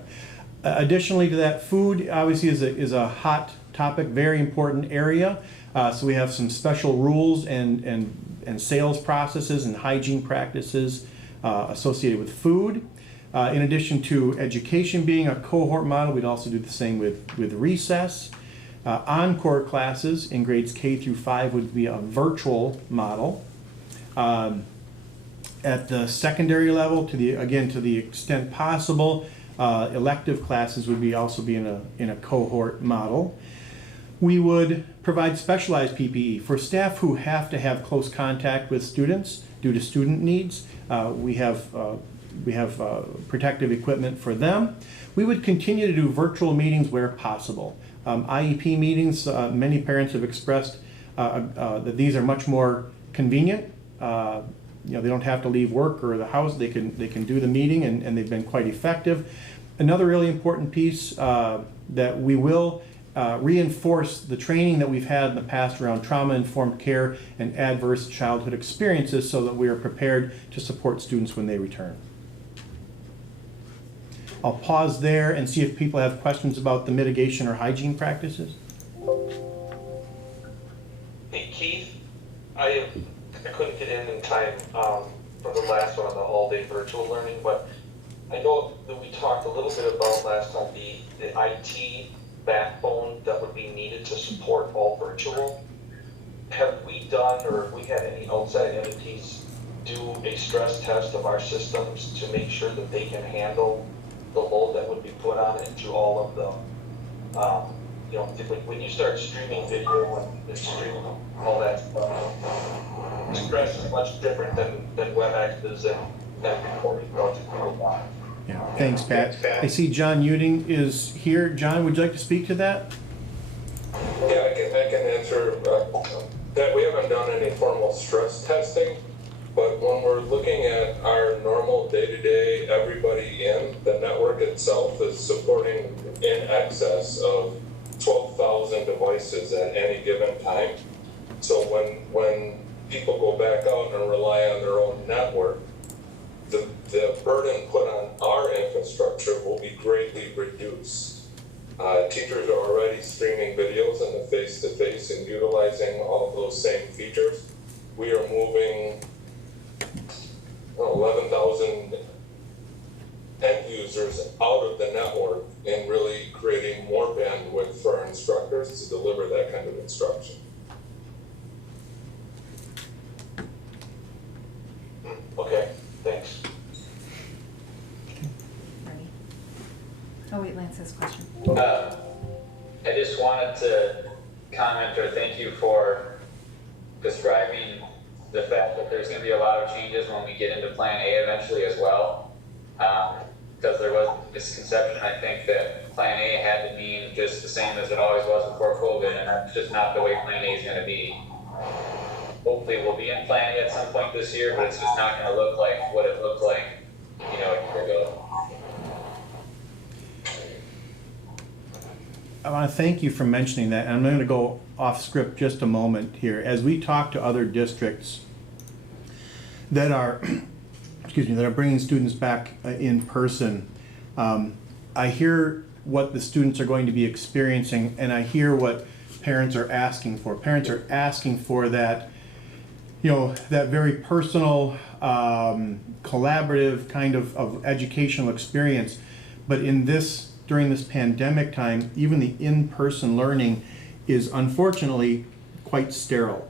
Additionally to that, food obviously is a hot topic, very important area. So we have some special rules and sales processes and hygiene practices associated with food. In addition to education being a cohort model, we'd also do the same with recess. Encore classes in grades K through 5 would be a virtual model. At the secondary level, to the extent possible, elective classes would also be in a cohort model. We would provide specialized PPE for staff who have to have close contact with students due to student needs. We have protective equipment for them. We would continue to do virtual meetings where possible. IEP meetings, many parents have expressed that these are much more convenient. They don't have to leave work or the house. They can do the meeting, and they've been quite effective. Another really important piece that we will reinforce the training that we've had in the past around trauma-informed care and adverse childhood experiences so that we are prepared to support students when they return. I'll pause there and see if people have questions about the mitigation or hygiene practices. Hey Keith, I couldn't get in time for the last one on the all-day virtual learning, but I know that we talked a little bit about last time the IT backbone that would be needed to support all virtual. Have we done, or have we had any outside entities do a stress test of our systems to make sure that they can handle the load that would be put on it through all of the, when you start streaming video and streaming all that stuff, stress is much different than WebEx and recording project live. Yeah, thanks, Pat. I see John Uding is here. John, would you like to speak to that? Yeah, I can answer that. We haven't done any formal stress testing, but when we're looking at our normal day-to-day, everybody in, the network itself is supporting in excess of 12,000 devices at any given time. So when people go back out and rely on their own network, the burden put on our infrastructure will be greatly reduced. Teachers are already streaming videos in the face-to-face and utilizing all of those same features. We are moving 11,000 end users out of the network and really creating more bandwidth for our instructors to deliver that kind of instruction. Okay, thanks. Ready? Oh wait, Lance has a question. I just wanted to comment or thank you for describing the fact that there's going to be a lot of changes when we get into Plan A eventually as well. Because there was a misconception, I think, that Plan A had to mean just the same as it always was before COVID, and that's just not the way Plan A is going to be. Hopefully we'll be in Plan A at some point this year, but it's just not going to look like what it looked like, a year ago. I want to thank you for mentioning that. And I'm going to go off script just a moment here. As we talk to other districts that are, that are bringing students back in person, I hear what the students are going to be experiencing, and I hear what parents are asking for. Parents are asking for that, that very personal, collaborative kind of educational experience. But during this pandemic time, even the in-person learning is unfortunately quite sterile.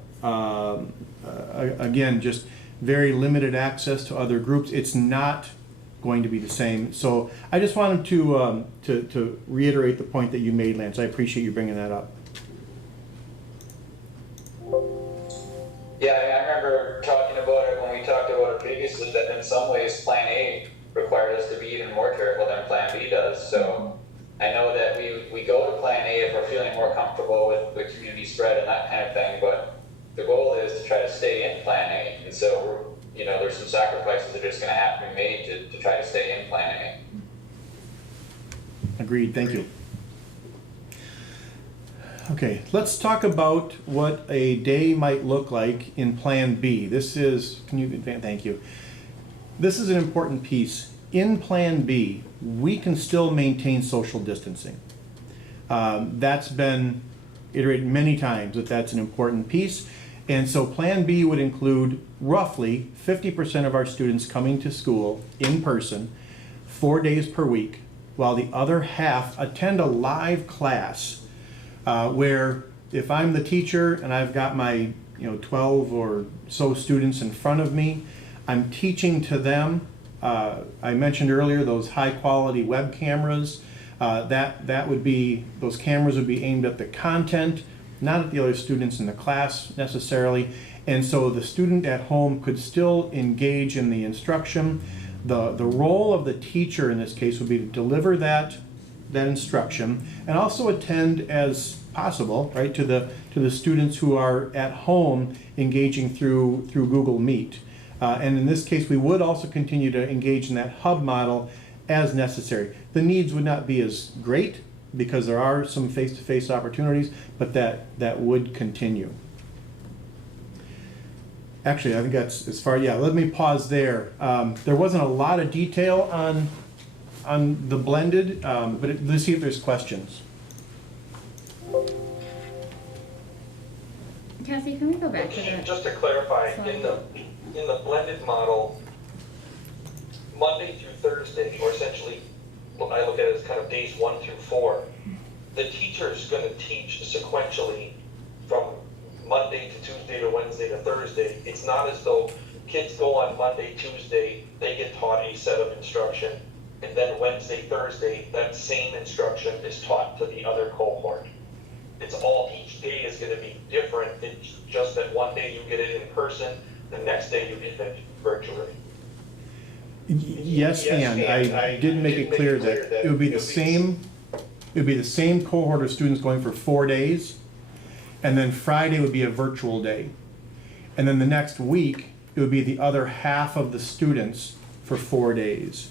Again, just very limited access to other groups. It's not going to be the same. So I just wanted to reiterate the point that you made, Lance. I appreciate you bringing that up. Yeah, I remember talking about it when we talked about it previously, that in some ways Plan A required us to be even more careful than Plan B does. So I know that we go to Plan A if we're feeling more comfortable with the community spread and that kind of thing, but the goal is to try to stay in Plan A. And so there's some sacrifices that are just going to have to be made to try to stay in Plan A. Agreed, thank you. Okay, let's talk about what a day might look like in Plan B. This is, thank you. This is an important piece. In Plan B, we can still maintain social distancing. That's been iterated many times that that's an important piece. And so Plan B would include roughly 50% of our students coming to school in person 4 days per week, while the other half attend a live class where if I'm the teacher and I've got my 12 or so students in front of me, I'm teaching to them. I mentioned earlier those high quality web cameras. That would be, those cameras would be aimed at the content, not at the other students in the class necessarily. And so the student at home could still engage in the instruction. The role of the teacher in this case would be to deliver that instruction and also attend as possible, right, to the students who are at home engaging through Google Meet. And in this case, we would also continue to engage in that hub model as necessary. The needs would not be as great because there are some face-to-face opportunities, but that would continue. Actually, I think that's as far, yeah, let me pause there. There wasn't a lot of detail on the blended, but let's see if there's questions. Cassie, can we go back to that? Just to clarify, in the blended model, Monday through Thursday, or essentially, I look at it as kind of days 1 through 4, the teacher's going to teach sequentially from Monday to Tuesday to Wednesday to Thursday. It's not as though kids go on Monday, Tuesday, they get taught a set of instruction, and then Wednesday, Thursday, that same instruction is taught to the other cohort. It's all, each day is going to be different. It's just that one day you get it in person, the next day you get it virtually. Yes, and I did make it clear that it would be the same. It would be the same cohort of students going for 4 days, and then Friday would be a virtual day, and then the next week it would be the other half of the students for 4 days.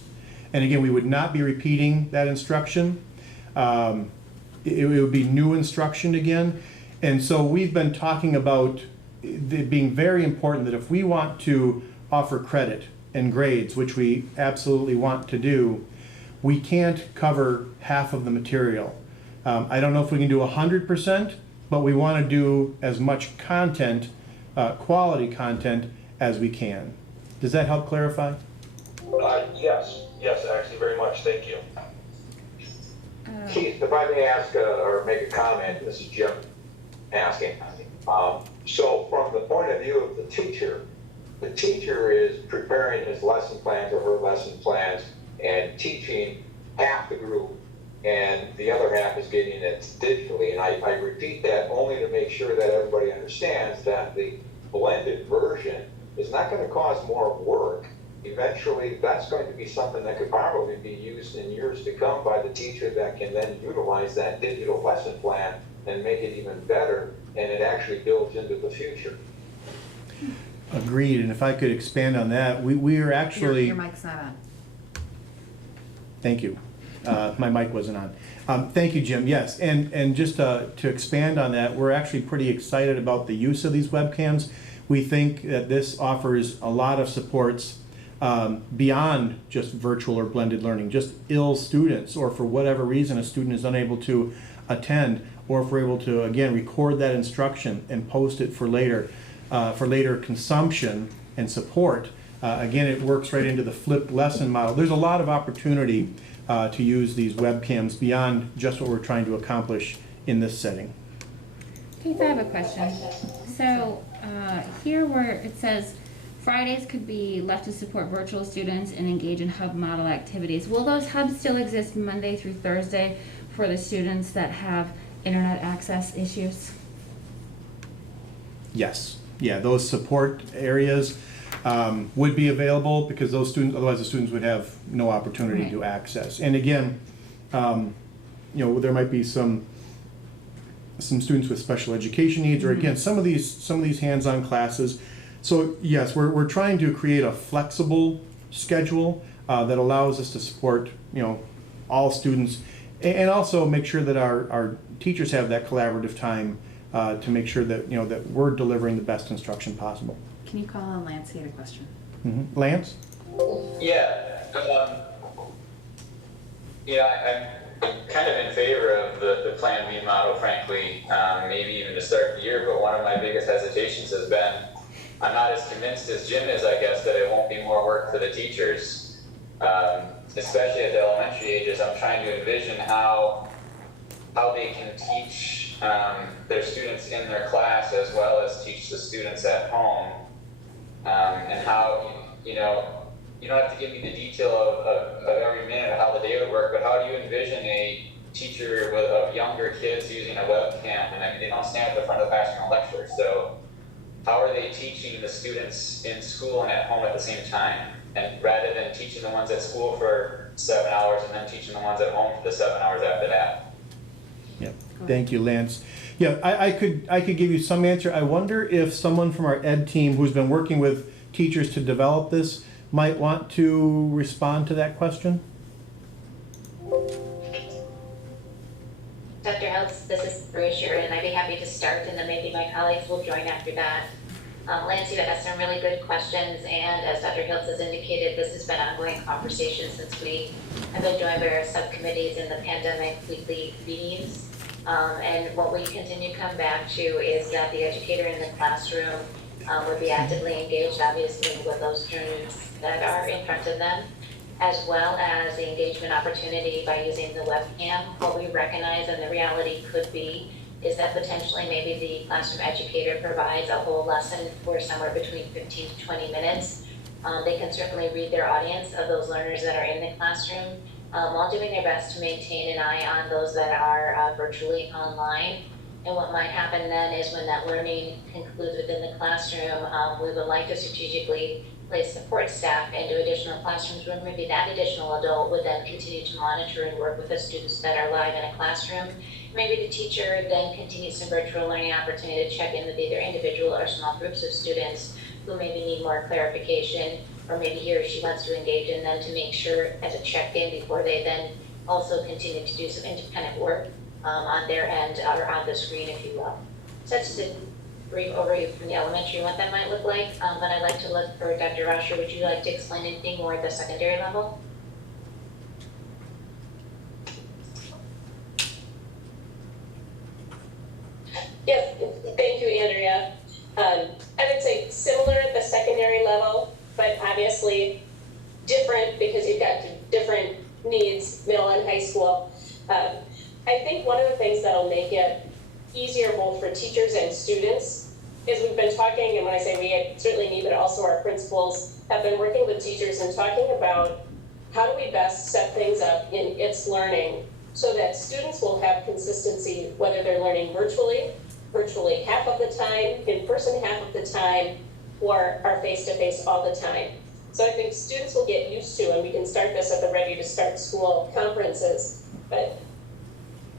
And again, we would not be repeating that instruction. It would be new instruction again. And so we've been talking about it being very important that if we want to offer credit and grades, which we absolutely want to do, we can't cover half of the material. I don't know if we can do 100%, but we want to do as much content, quality content, as we can. Does that help clarify? Yes, actually, very much. Thank you. Keith, if I may ask or make a comment, this is Jim asking. So from the point of view of the teacher is preparing his lesson plans or her lesson plans and teaching half the group, and the other half is getting it digitally. And I repeat that only to make sure that everybody understands that the blended version is not going to cause more work. Eventually, that's going to be something that could probably be used in years to come by the teacher that can then utilize that digital lesson plan and make it even better, and it actually builds into the future. Agreed, and if I could expand on that, we are actually... Your mic's not on. Thank you. My mic wasn't on. Thank you, Jim. Yes, and just to expand on that, we're actually pretty excited about the use of these webcams. We think that this offers a lot of supports beyond just virtual or blended learning, just ill students, or for whatever reason a student is unable to attend, or if we're able to, again, record that instruction and post it for later consumption and support. Again, it works right into the flipped lesson model. There's a lot of opportunity to use these webcams beyond just what we're trying to accomplish in this setting. Keith, I have a question. So here where it says Fridays could be left to support virtual students and engage in hub model activities. Will those hubs still exist Monday through Thursday for the students that have internet access issues? Yes, yeah, those support areas would be available because those students, otherwise the students would have no opportunity to access. And again, there might be some students with special education needs, or again, some of these hands-on classes. So yes, we're trying to create a flexible schedule that allows us to support all students, and also make sure that our teachers have that collaborative time to make sure that that we're delivering the best instruction possible. Can you call on Lance? He had a question. Lance? Yeah, I'm kind of in favor of the Plan B model, frankly, maybe even to start the year, but one of my biggest hesitations has been, I'm not as convinced as Jim is, I guess, that it won't be more work for the teachers, especially at the elementary ages. I'm trying to envision how they can teach their students in their class as well as teach the students at home, and how, you don't have to give me the detail of every minute of how the day would work, but how do you envision a teacher of younger kids using a webcam? And I mean, they don't stand at the front of the classroom and lecture, so how are they teaching the students in school and at home at the same time? And rather than teaching the ones at school for 7 hours and then teaching the ones at home for the 7 hours after that. Yep. Thank you, Lance. Yeah, I could give you some answer. I wonder if someone from our ed team who's been working with teachers to develop this might want to respond to that question. Dr. Heltz, this is Bruce here, and I'd be happy to start, and then maybe my colleagues will join after that. Lance, you asked some really good questions, and as Dr. Hiltz has indicated, this has been ongoing conversation since we have been doing various subcommittees in the pandemic weekly meetings. And what we continue to come back to is that the educator in the classroom would be actively engaged, obviously, with those students that are in front of them, as well as the engagement opportunity by using the webcam. What we recognize, and the reality could be, is that potentially maybe the classroom educator provides a whole lesson for somewhere between 15 to 20 minutes. They can certainly read their audience of those learners that are in the classroom, while doing their best to maintain an eye on those that are virtually online. And what might happen then is when that learning concludes within the classroom, we would like to strategically place support staff into additional classrooms where maybe that additional adult would then continue to monitor and work with the students that are live in a classroom. Maybe the teacher then continues some virtual learning opportunity to check in with either individual or small groups of students who maybe need more clarification, or maybe he or she wants to engage in them to make sure as a check-in before they then also continue to do some independent work on their end or on the screen, if you will. So that's just a brief overview from the elementary, what that might look like. But I'd like to look for Dr. Rasher. Would you like to explain anything more at the secondary level? Yes, thank you, Andrea. I would say similar at the secondary level, but obviously different because you've got different needs, middle and high school. I think one of the things that'll make it easier both for teachers and students is we've been talking, and when I say we, certainly me, but also our principals have been working with teachers and talking about how do we best set things up in It's Learning so that students will have consistency, whether they're learning virtually half of the time, in person half of the time, or are face-to-face all the time. So I think students will get used to, and we can start this at the Ready to Start School conferences, but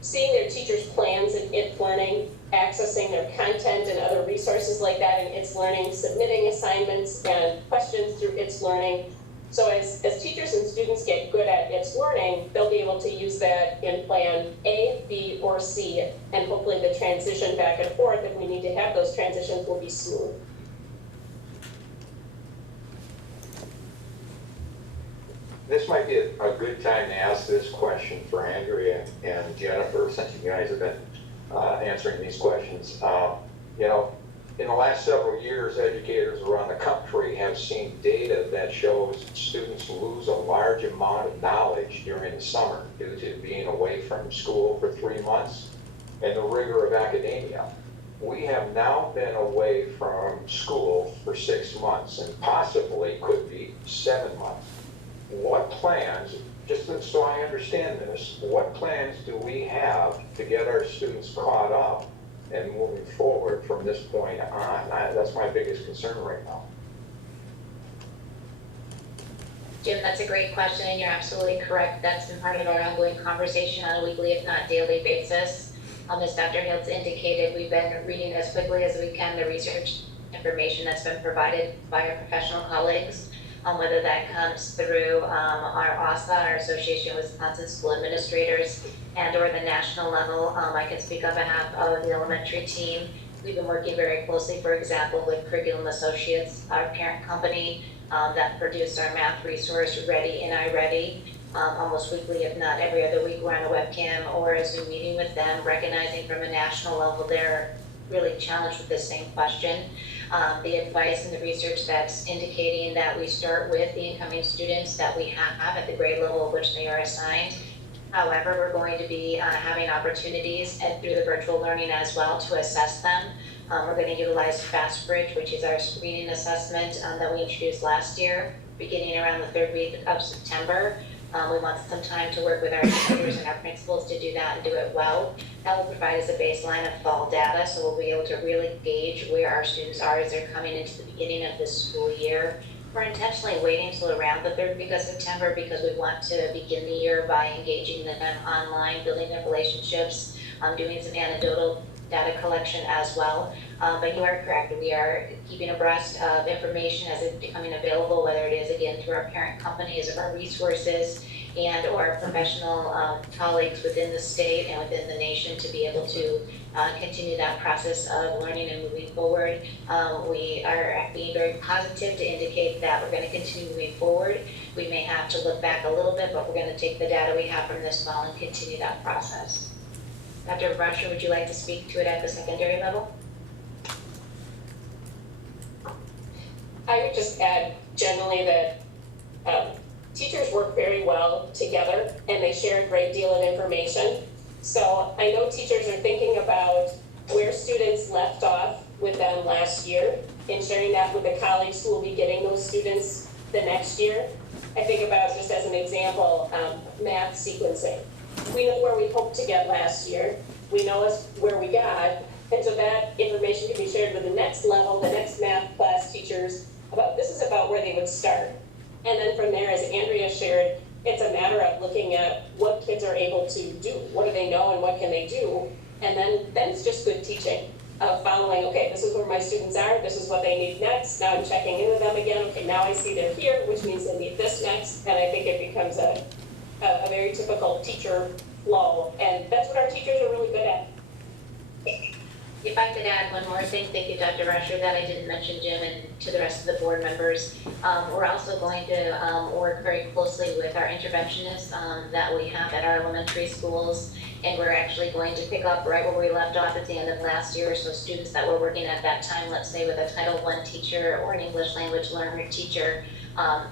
seeing their teachers' plans in It's Learning, accessing their content and other resources like that in It's Learning, submitting assignments and questions through It's Learning. So as teachers and students get good at It's Learning, they'll be able to use that in plan A, B, or C, and hopefully the transition back and forth, if we need to have those transitions, will be smooth. This might be a good time to ask this question for Andrea and Jennifer, since you guys have been answering these questions. In the last several years, educators around the country have seen data that shows students lose a large amount of knowledge during the summer due to being away from school for 3 months and the rigor of academia. We have now been away from school for 6 months and possibly could be 7 months. What plans, just so I understand this, what plans do we have to get our students caught up and moving forward from this point on? That's my biggest concern right now. Jim, that's a great question, and you're absolutely correct. That's been part of our ongoing conversation on a weekly, if not daily basis. As Dr. Hiltz indicated, we've been reading as quickly as we can the research information that's been provided by our professional colleagues, whether that comes through our ASA, our Association of Wisconsin School Administrators, and or the national level. I can speak on behalf of the elementary team. We've been working very closely, for example, with Curriculum Associates, our parent company, that produced our math resource, Ready and iReady. Almost weekly, if not every other week, we're on a webcam or a Zoom meeting with them, recognizing from a national level they're really challenged with the same question. The advice and the research that's indicating that we start with the incoming students that we have at the grade level of which they are assigned. However, we're going to be having opportunities and through the virtual learning as well to assess them. We're going to utilize FastBridge, which is our screening assessment that we introduced last year, beginning around the 3rd week of September. We want some time to work with our teachers and our principals to do that and do it well. That will provide us a baseline of fall data, so we'll be able to really gauge where our students are as they're coming into the beginning of this school year. We're intentionally waiting until around the 3rd week of September because we want to begin the year by engaging them online, building their relationships, doing some anecdotal data collection as well. But you are correct, we are keeping abreast of information as it's becoming available, whether it is again through our parent companies or our resources and or professional colleagues within the state and within the nation to be able to continue that process of learning and moving forward. We are being very positive to indicate that we're going to continue moving forward. We may have to look back a little bit, but we're going to take the data we have from this fall and continue that process. Dr. Brasher, would you like to speak to it at the secondary level? I would just add generally that teachers work very well together and they share a great deal of information. So I know teachers are thinking about where students left off with them last year and sharing that with the colleagues who will be getting those students the next year. I think about, just as an example, math sequencing. We know where we hoped to get last year. We know where we got. And so that information can be shared with the next level, the next math class teachers, about this is about where they would start. And then from there, as Andrea shared, it's a matter of looking at what kids are able to do. What do they know and what can they do? And then it's just good teaching of following, okay, this is where my students are. This is what they need next. Now I'm checking in with them again. Okay, now I see they're here, which means they need this next. And I think it becomes a very typical teacher flow. And that's what our teachers are really good at. If I could add one more thing, thank you, Dr. Rusher, that I didn't mention, Jim, and to the rest of the board members. We're also going to work very closely with our interventionists that we have at our elementary schools, and we're actually going to pick up right where we left off at the end of last year. So students that were working at that time, let's say with a Title I teacher or an English language learner teacher,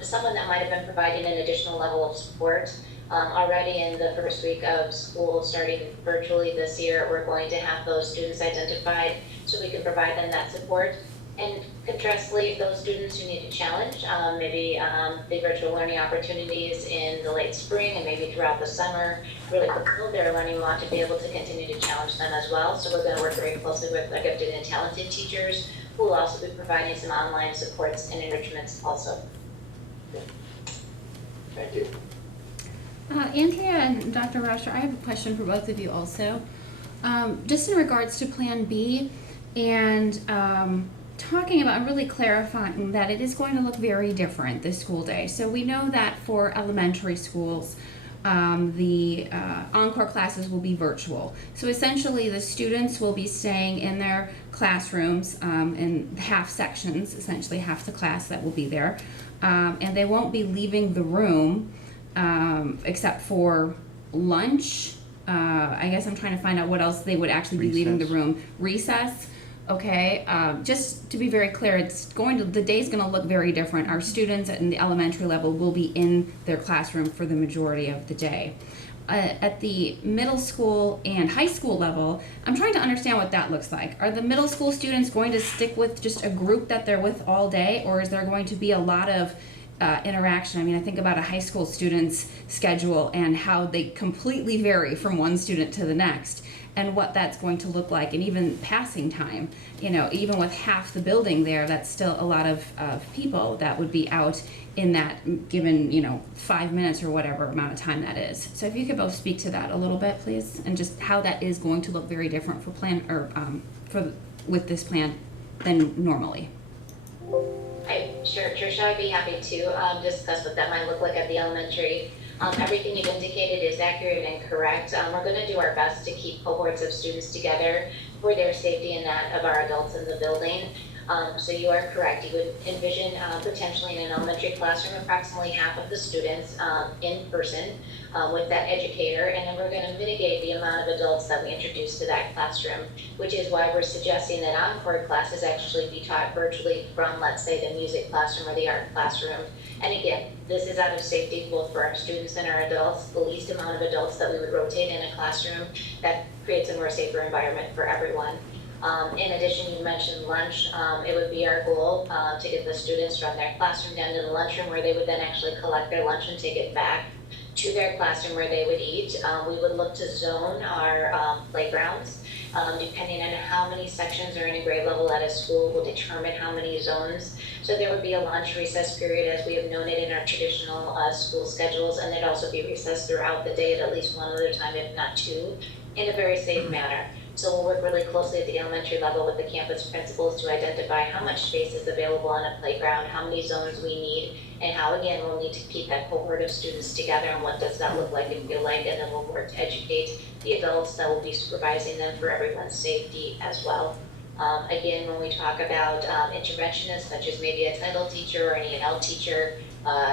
someone that might have been providing an additional level of support. Already in the first week of school, starting virtually this year, we're going to have those students identified so we can provide them that support. And contrastly, those students who need a challenge, maybe the virtual learning opportunities in the late spring and maybe throughout the summer, really fulfill their learning, we want to be able to continue to challenge them as well. So we're going to work very closely with our gifted and talented teachers who will also be providing some online supports and enrichments also. Thank you. Andrea and Dr. Rusher, I have a question for both of you also. Just in regards to Plan B and talking about really clarifying that it is going to look very different this school day. So we know that for elementary schools, the encore classes will be virtual. So essentially the students will be staying in their classrooms in half sections, essentially half the class that will be there. And they won't be leaving the room except for lunch. I guess I'm trying to find out what else they would actually be leaving the room. Recess. Okay, just to be very clear, the day's going to look very different. Our students at the elementary level will be in their classroom for the majority of the day. At the middle school and high school level, I'm trying to understand what that looks like. Are the middle school students going to stick with just a group that they're with all day, or is there going to be a lot of interaction? I mean, I think about a high school student's schedule and how they completely vary from one student to the next. and what that's going to look like, and even passing time. You know, even with half the building there, that's still a lot of people that would be out in that given, 5 minutes or whatever amount of time that is. So if you could both speak to that a little bit, please, and just how that is going to look very different with this plan than normally. Sure, Tricia, I'd be happy to discuss what that might look like at the elementary. Everything you've indicated is accurate and correct. We're going to do our best to keep cohorts of students together for their safety and that of our adults in the building. So you are correct. You would envision potentially in an elementary classroom approximately half of the students in person with that educator, and then we're going to mitigate the amount of adults that we introduce to that classroom, which is why we're suggesting that encore classes actually be taught virtually from, let's say, the music classroom or the art classroom. And again, this is out of safety both for our students and our adults, the least amount of adults that we would rotate in a classroom. That creates a more safer environment for everyone. In addition, you mentioned lunch. It would be our goal to get the students from their classroom down to the lunchroom where they would then actually collect their lunch and take it back to their classroom where they would eat. We would look to zone our playgrounds. Depending on how many sections are in a grade level at a school will determine how many zones. So there would be a lunch recess period as we have known it in our traditional school schedules, and there'd also be recess throughout the day at least one other time, if not two, in a very safe manner. So we'll work really closely at the elementary level with the campus principals to identify how much space is available on a playground, how many zones we need, and how, again, we'll need to keep that cohort of students together and what does that look like and feel like, and then we'll work to educate the adults that will be supervising them for everyone's safety as well. Again, when we talk about interventionists, such as maybe a title teacher or an E&L teacher,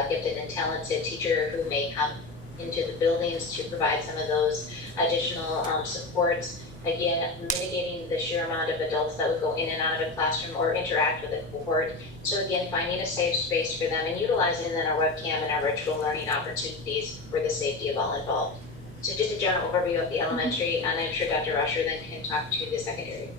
gifted and talented teacher who may come into the buildings to provide some of those additional supports. Again, mitigating the sheer amount of adults that would go in and out of a classroom or interact with a cohort. So again, finding a safe space for them and utilizing then our webcam and our virtual learning opportunities for the safety of all involved. So just a general overview of the elementary, and I'm sure Dr. Rusher then can talk to the secondary.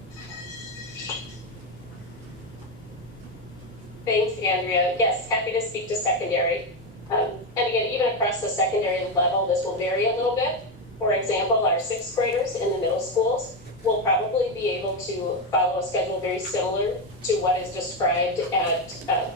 Thanks, Andrea. Yes, happy to speak to secondary. And again, even across the secondary level, this will vary a little bit. For example, our 6th graders in the middle schools will probably be able to follow a schedule very similar to what is described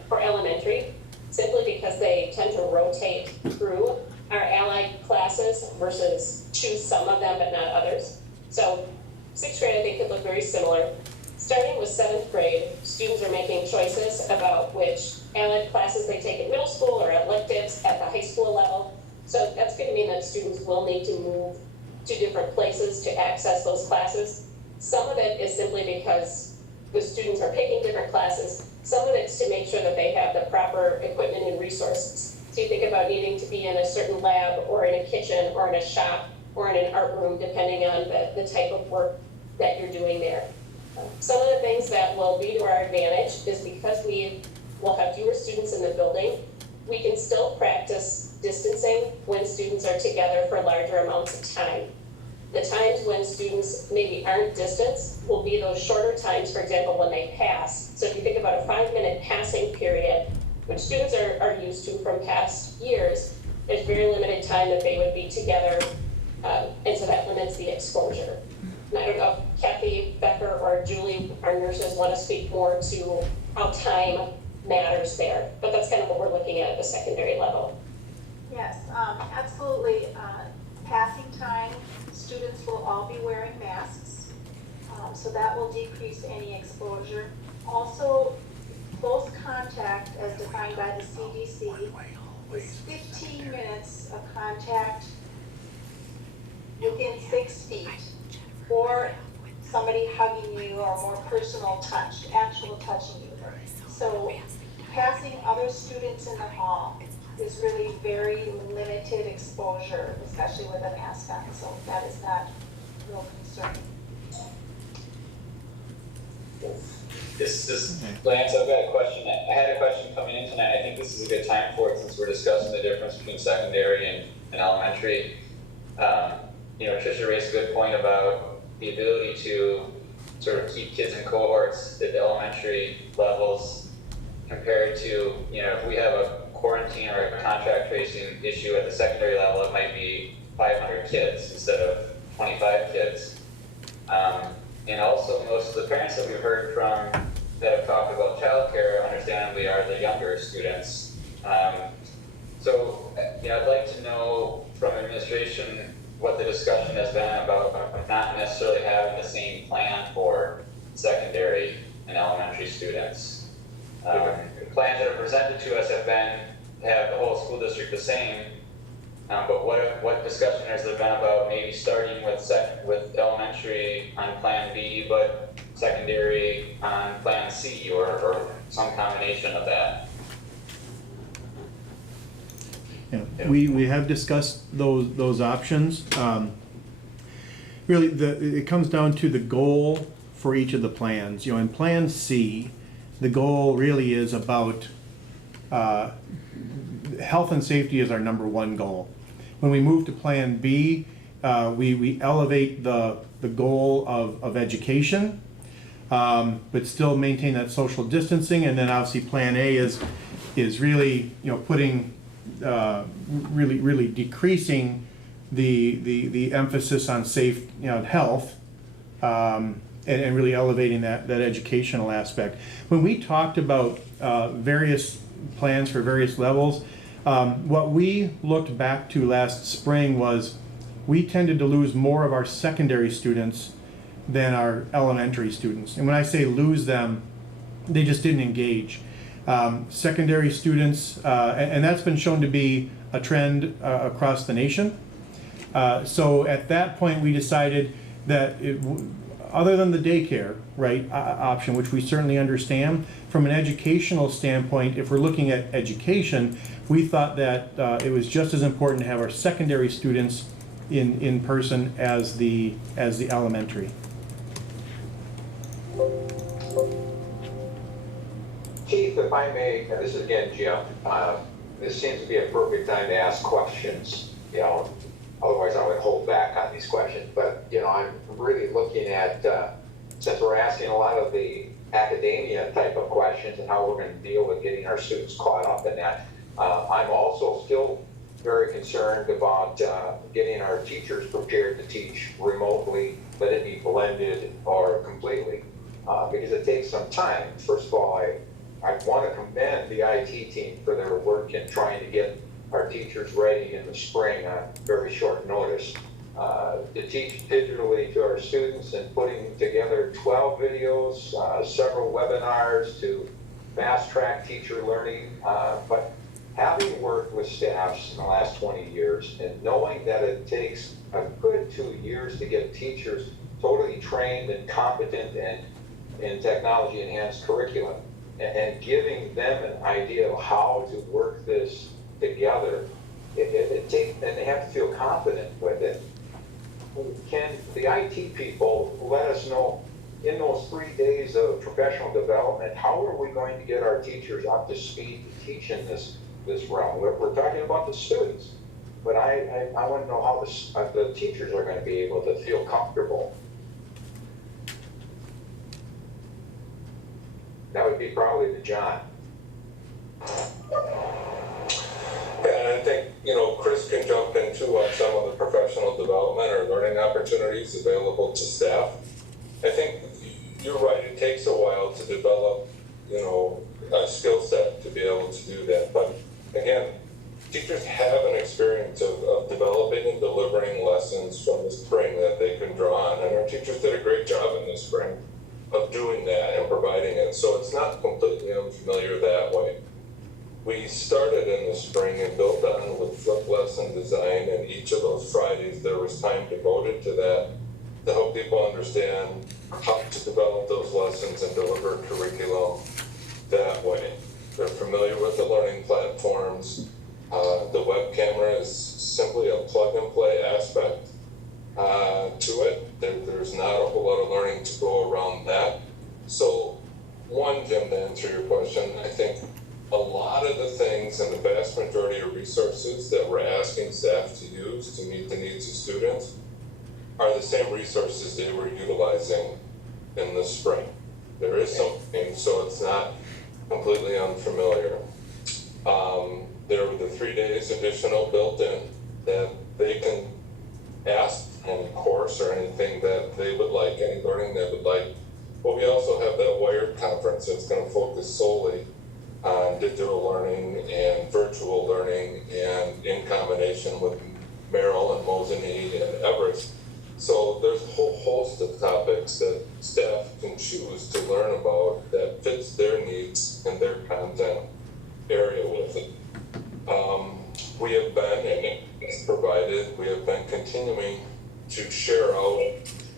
for elementary, simply because they tend to rotate through our allied classes versus choose some of them but not others. So 6th grade, I think, could look very similar. Starting with 7th grade, students are making choices about which allied classes they take in middle school or electives at the high school level. So that's going to mean that students will need to move to different places to access those classes. Some of it is simply because the students are picking different classes. Some of it's to make sure that they have the proper equipment and resources. So you think about needing to be in a certain lab or in a kitchen or in a shop or in an art room, depending on the type of work that you're doing there. Some of the things that will be to our advantage is because we will have fewer students in the building, we can still practice distancing when students are together for larger amounts of time. The times when students maybe aren't distanced will be those shorter times, for example, when they pass. So if you think about a 5-minute passing period, which students are used to from past years, there's very limited time that they would be together, and so that limits the exposure. And I don't know if Kathy Becker or Julie, our nurses, want to speak more to how time matters there, but that's kind of what we're looking at the secondary level. Yes, absolutely. Passing time, students will all be wearing masks, so that will decrease any exposure. Also, close contact, as defined by the CDC, is 15 minutes of contact within 6 feet, or somebody hugging you, or more personal touch, actual touching you. So passing other students in the hall is really very limited exposure, especially with a mask on, so that is not real concerning. This is Lance. I've got a question. I had a question coming in tonight. I think this is a good time for it since we're discussing the difference between secondary and elementary. Tricia raised a good point about the ability to sort of keep kids in cohorts at the elementary levels compared to, if we have a quarantine or a contact tracing issue at the secondary level, it might be 500 kids instead of 25 kids. And also, most of the parents that we've heard from that have talked about childcare, understandably, are the younger students. So, I'd like to know from administration what the discussion has been about not necessarily having the same plan for secondary and elementary students. Plans that are presented to us have been to have the whole school district the same, but what discussion has there been about maybe starting with elementary on Plan B, but secondary on Plan C, or some combination of that? Yeah, we have discussed those options. Really, it comes down to the goal for each of the plans. In Plan C, the goal really is about health and safety is our number one goal. When we move to Plan B, we elevate the goal of education, but still maintain that social distancing. And then obviously Plan A is really putting really decreasing the emphasis on safe health, and really elevating that educational aspect. When we talked about various plans for various levels, what we looked back to last spring was we tended to lose more of our secondary students than our elementary students. And when I say lose them, they just didn't engage. Secondary students, and that's been shown to be a trend across the nation. So at that point, we decided that other than the daycare, option, which we certainly understand, from an educational standpoint, if we're looking at education, we thought that it was just as important to have our secondary students in person as the elementary. Keith, if I may, this is again Jim, this seems to be a perfect time to ask questions, otherwise I would hold back on these questions, but I'm really looking at, since we're asking a lot of the academia type of questions and how we're going to deal with getting our students caught up in that, I'm also still very concerned about getting our teachers prepared to teach remotely, let it be blended or completely, because it takes some time. First of all, I want to commend the IT team for their work in trying to get our teachers ready in the spring on very short notice to teach digitally to our students, and putting together 12 videos, several webinars to fast track teacher learning. But having worked with staffs in the last 20 years and knowing that it takes a good 2 years to get teachers totally trained and competent and in technology enhanced curriculum, and giving them an idea of how to work this together, it takes, and they have to feel confident with it. Can the IT people let us know in those 3 days of professional development, how are we going to get our teachers up to speed to teach in this realm? We're talking about the students, but I want to know how the teachers are going to be able to feel comfortable. That would be probably to John. And I think, Chris can jump into some of the professional development or learning opportunities available to staff. I think you're right, it takes a while to develop, a skill set to be able to do that. But again, teachers have an experience of developing and delivering lessons from the spring that they can draw on. And our teachers did a great job in the spring of doing that and providing it. So it's not completely unfamiliar that way. We started in the spring and built on with flipped lesson design, and each of those Fridays there was time devoted to that to help people understand how to develop those lessons and deliver curriculum that way. They're familiar with the learning platforms. The web camera is simply a plug and play aspect to it. There's not a whole lot of learning to go around that. So one, Jim, to answer your question, I think a lot of the things and the vast majority of resources that we're asking staff to use to meet the needs of students are the same resources they were utilizing in the spring. There is something, so it's not completely unfamiliar. There were the 3 days additional built in that they can ask any course or any anything that they would like, any learning they would like. But we also have that Wired conference that's going to focus solely on digital learning and virtual learning, and in combination with Merrill and Mosinee and Everest. So there's a whole host of topics that staff can choose to learn about that fits their needs and their content area with it. We have been, and it's provided, we have been continuing to share out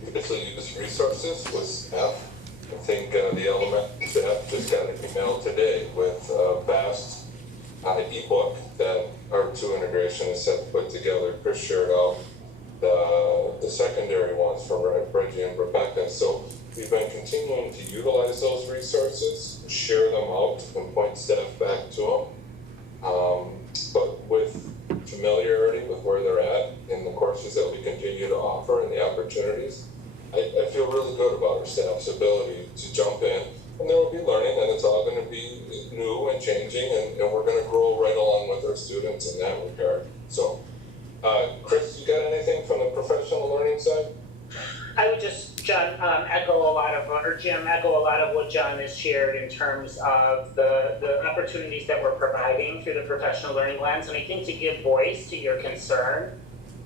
previously used resources with staff. I think the elementary staff just got an email today with a vast ebook that our two integration is set to put together. Chris shared out the secondary ones for Reggie and Rebecca. So we've been continuing to utilize those resources, share them out, and point staff back to them. But with familiarity with where they're at in the courses that we continue to offer and the opportunities, I feel really good about our staff's ability to jump in, and there will be learning, and it's all going to be new and changing, and we're going to grow right along with our students in that regard. So, Chris, you got anything from the professional learning side? I would just, John, echo a lot of what John has shared in terms of the opportunities that we're providing through the professional learning lens. And I think to give voice to your concern,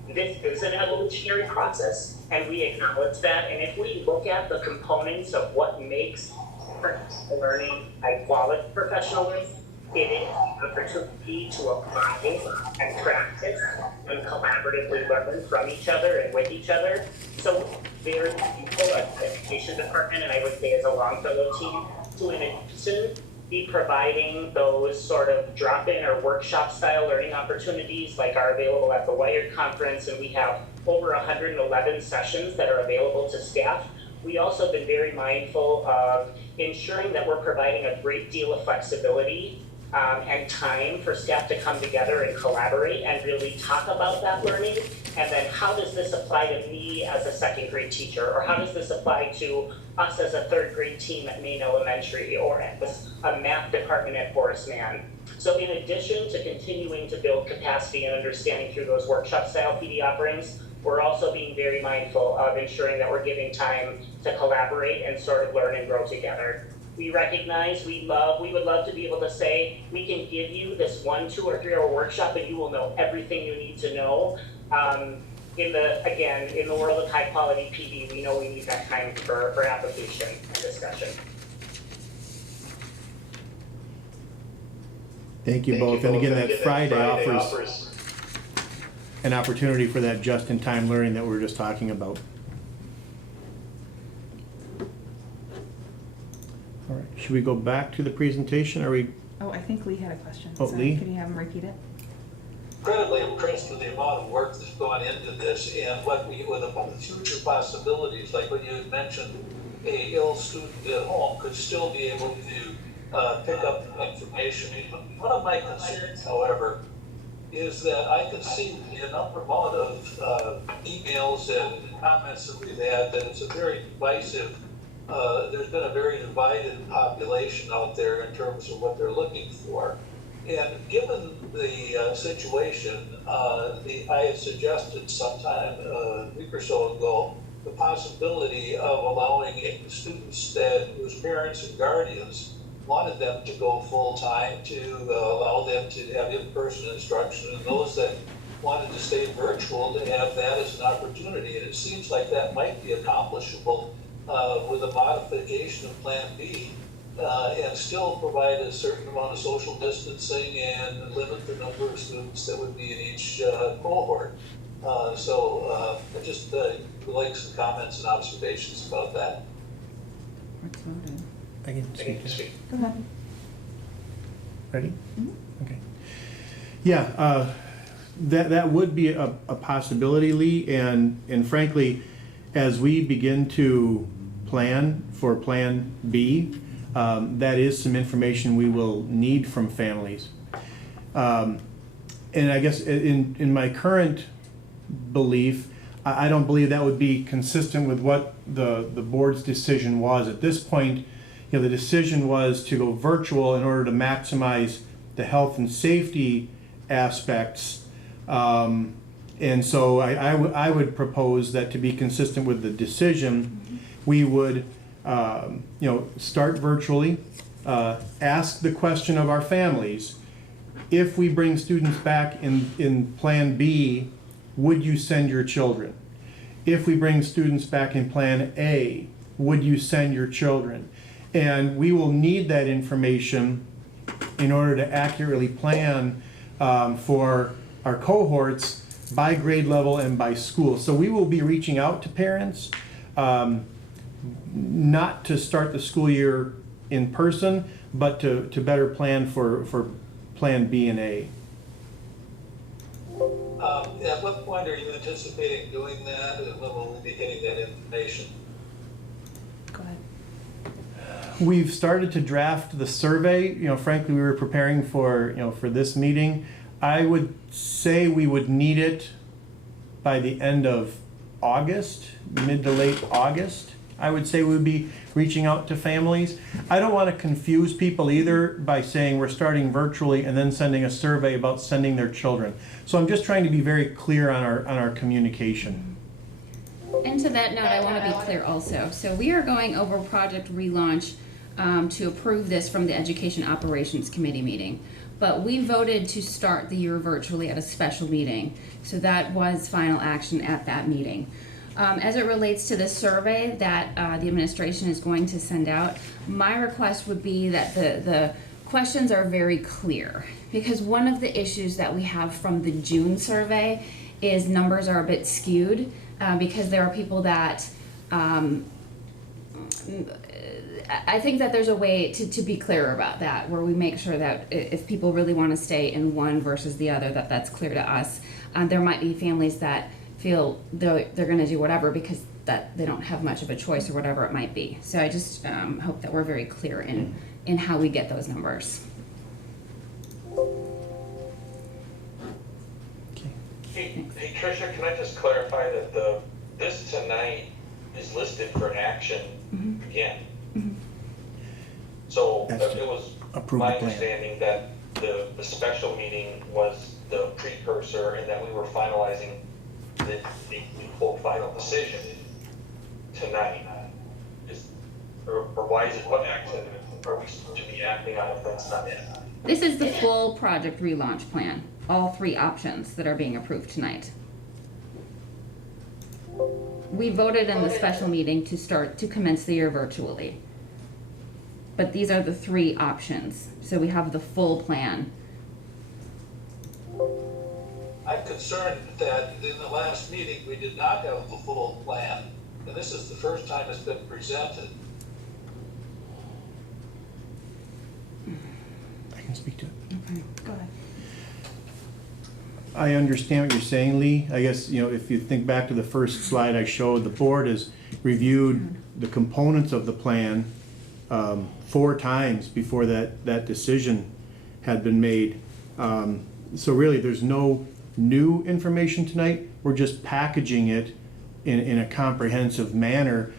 this is an evolutionary process, and we acknowledge that. And if we look at the components of what makes professional learning high quality professional learning, it is an opportunity to apply and practice and collaboratively learn from each other and with each other. So very people at the education department, and I would say as a Longfellow team, to in addition be providing those sort of drop-in or workshop style learning opportunities like are available at the Wired conference, and we have over 111 sessions that are available to staff. We also have been very mindful of ensuring that we're providing a great deal of flexibility and time for staff to come together and collaborate and really talk about that learning. And then how does this apply to me as a second grade teacher? Or how does this apply to us as a third grade team at Maine Elementary, or at a math department at Horace Mann? So in addition to continuing to build capacity and understanding through those workshop style PD offerings, we're also being very mindful of ensuring that we're giving time to collaborate and sort of learn and grow together. We recognize we would love to be able to say, we can give you this 1, 2, or 3 hour workshop and you will know everything you need to know. In the world of high quality PD, we know we need that time for application and discussion. Thank you both. And again, that Friday offers an opportunity for that just-in-time learning that we were just talking about. All right, should we go back to the presentation? Oh, I think Lee had a question. Oh, so Lee? Can you have him repeat it? Incredibly impressed with the amount of work that's gone into this, and what we, with the future possibilities, like what you had mentioned, a ill student at home could still be able to pick up information. One of my concerns, however, is that I can see the amount of emails and comments that we've had that it's a very divisive. There's been a very divided population out there in terms of what they're looking for. And given the situation, I had suggested sometime a week or so ago the possibility of allowing students whose parents and guardians wanted them to go full-time, to allow them to have in-person instruction, and those that wanted to stay virtual to have that as an opportunity. And it seems like that might be accomplishable with a modification of Plan B, and still provide a certain amount of social distancing and limit the number of students that would be in each cohort. I just would like some comments and observations about that. I can speak. Go ahead. Ready? Mm-hmm. Okay. Yeah, that would be a possibility, Lee, and frankly, as we begin to plan for Plan B, that is some information we will need from families. And I guess in my current belief, I don't believe that would be consistent with what the board's decision was. At this point, the decision was to go virtual in order to maximize the health and safety aspects, And so I would propose that to be consistent with the decision, we would, start virtually, ask the question of our families, if we bring students back in Plan B, would you send your children? If we bring students back in Plan A, would you send your children? And we will need that information in order to accurately plan for our cohorts by grade level and by school. So we will be reaching out to parents, not to start the school year in person, but to better plan for Plan B and A. At what point are you anticipating doing that, and when will we be getting that information? Go ahead. We've started to draft the survey. Frankly, we were preparing for this meeting. I would say we would need it by the end of August, mid to late August. I would say we would be reaching out to families. I don't want to confuse people either by saying we're starting virtually and then sending a survey about sending their children. So I'm just trying to be very clear on our communication. And to that note, I want to be clear also. So we are going over Project Relaunch to approve this from the Education Operations Committee meeting. But we voted to start the year virtually at a special meeting. So that was final action at that meeting. As it relates to the survey that the administration is going to send out, my request would be that the questions are very clear. Because one of the issues that we have from the June survey is numbers are a bit skewed because there are people that I think that there's a way to be clear about that, where we make sure that if people really want to stay in one versus the other, that's clear to us. There might be families that feel they're going to do whatever because that they don't have much of a choice or whatever it might be. So I just hope that we're very clear in how we get those numbers. Hey Tricia, can I just clarify that this tonight is listed for action again? So it was my understanding that the special meeting was the precursor and that we were finalizing the full final decision tonight. Or why is it, what action are we supposed to be acting on if that's not it? This is the full Project Relaunch plan, all three options that are being approved tonight. We voted in the special meeting to commence the year virtually. But these are the three options, so we have the full plan. I'm concerned that in the last meeting, we did not have the full plan, and this is the first time it's been presented. I can speak to it. Okay, go ahead. I understand what you're saying, Lee. I guess, if you think back to the first slide I showed, the board has reviewed the components of the plan 4 times before that decision had been made. So really, there's no new information tonight. We're just packaging it in a comprehensive manner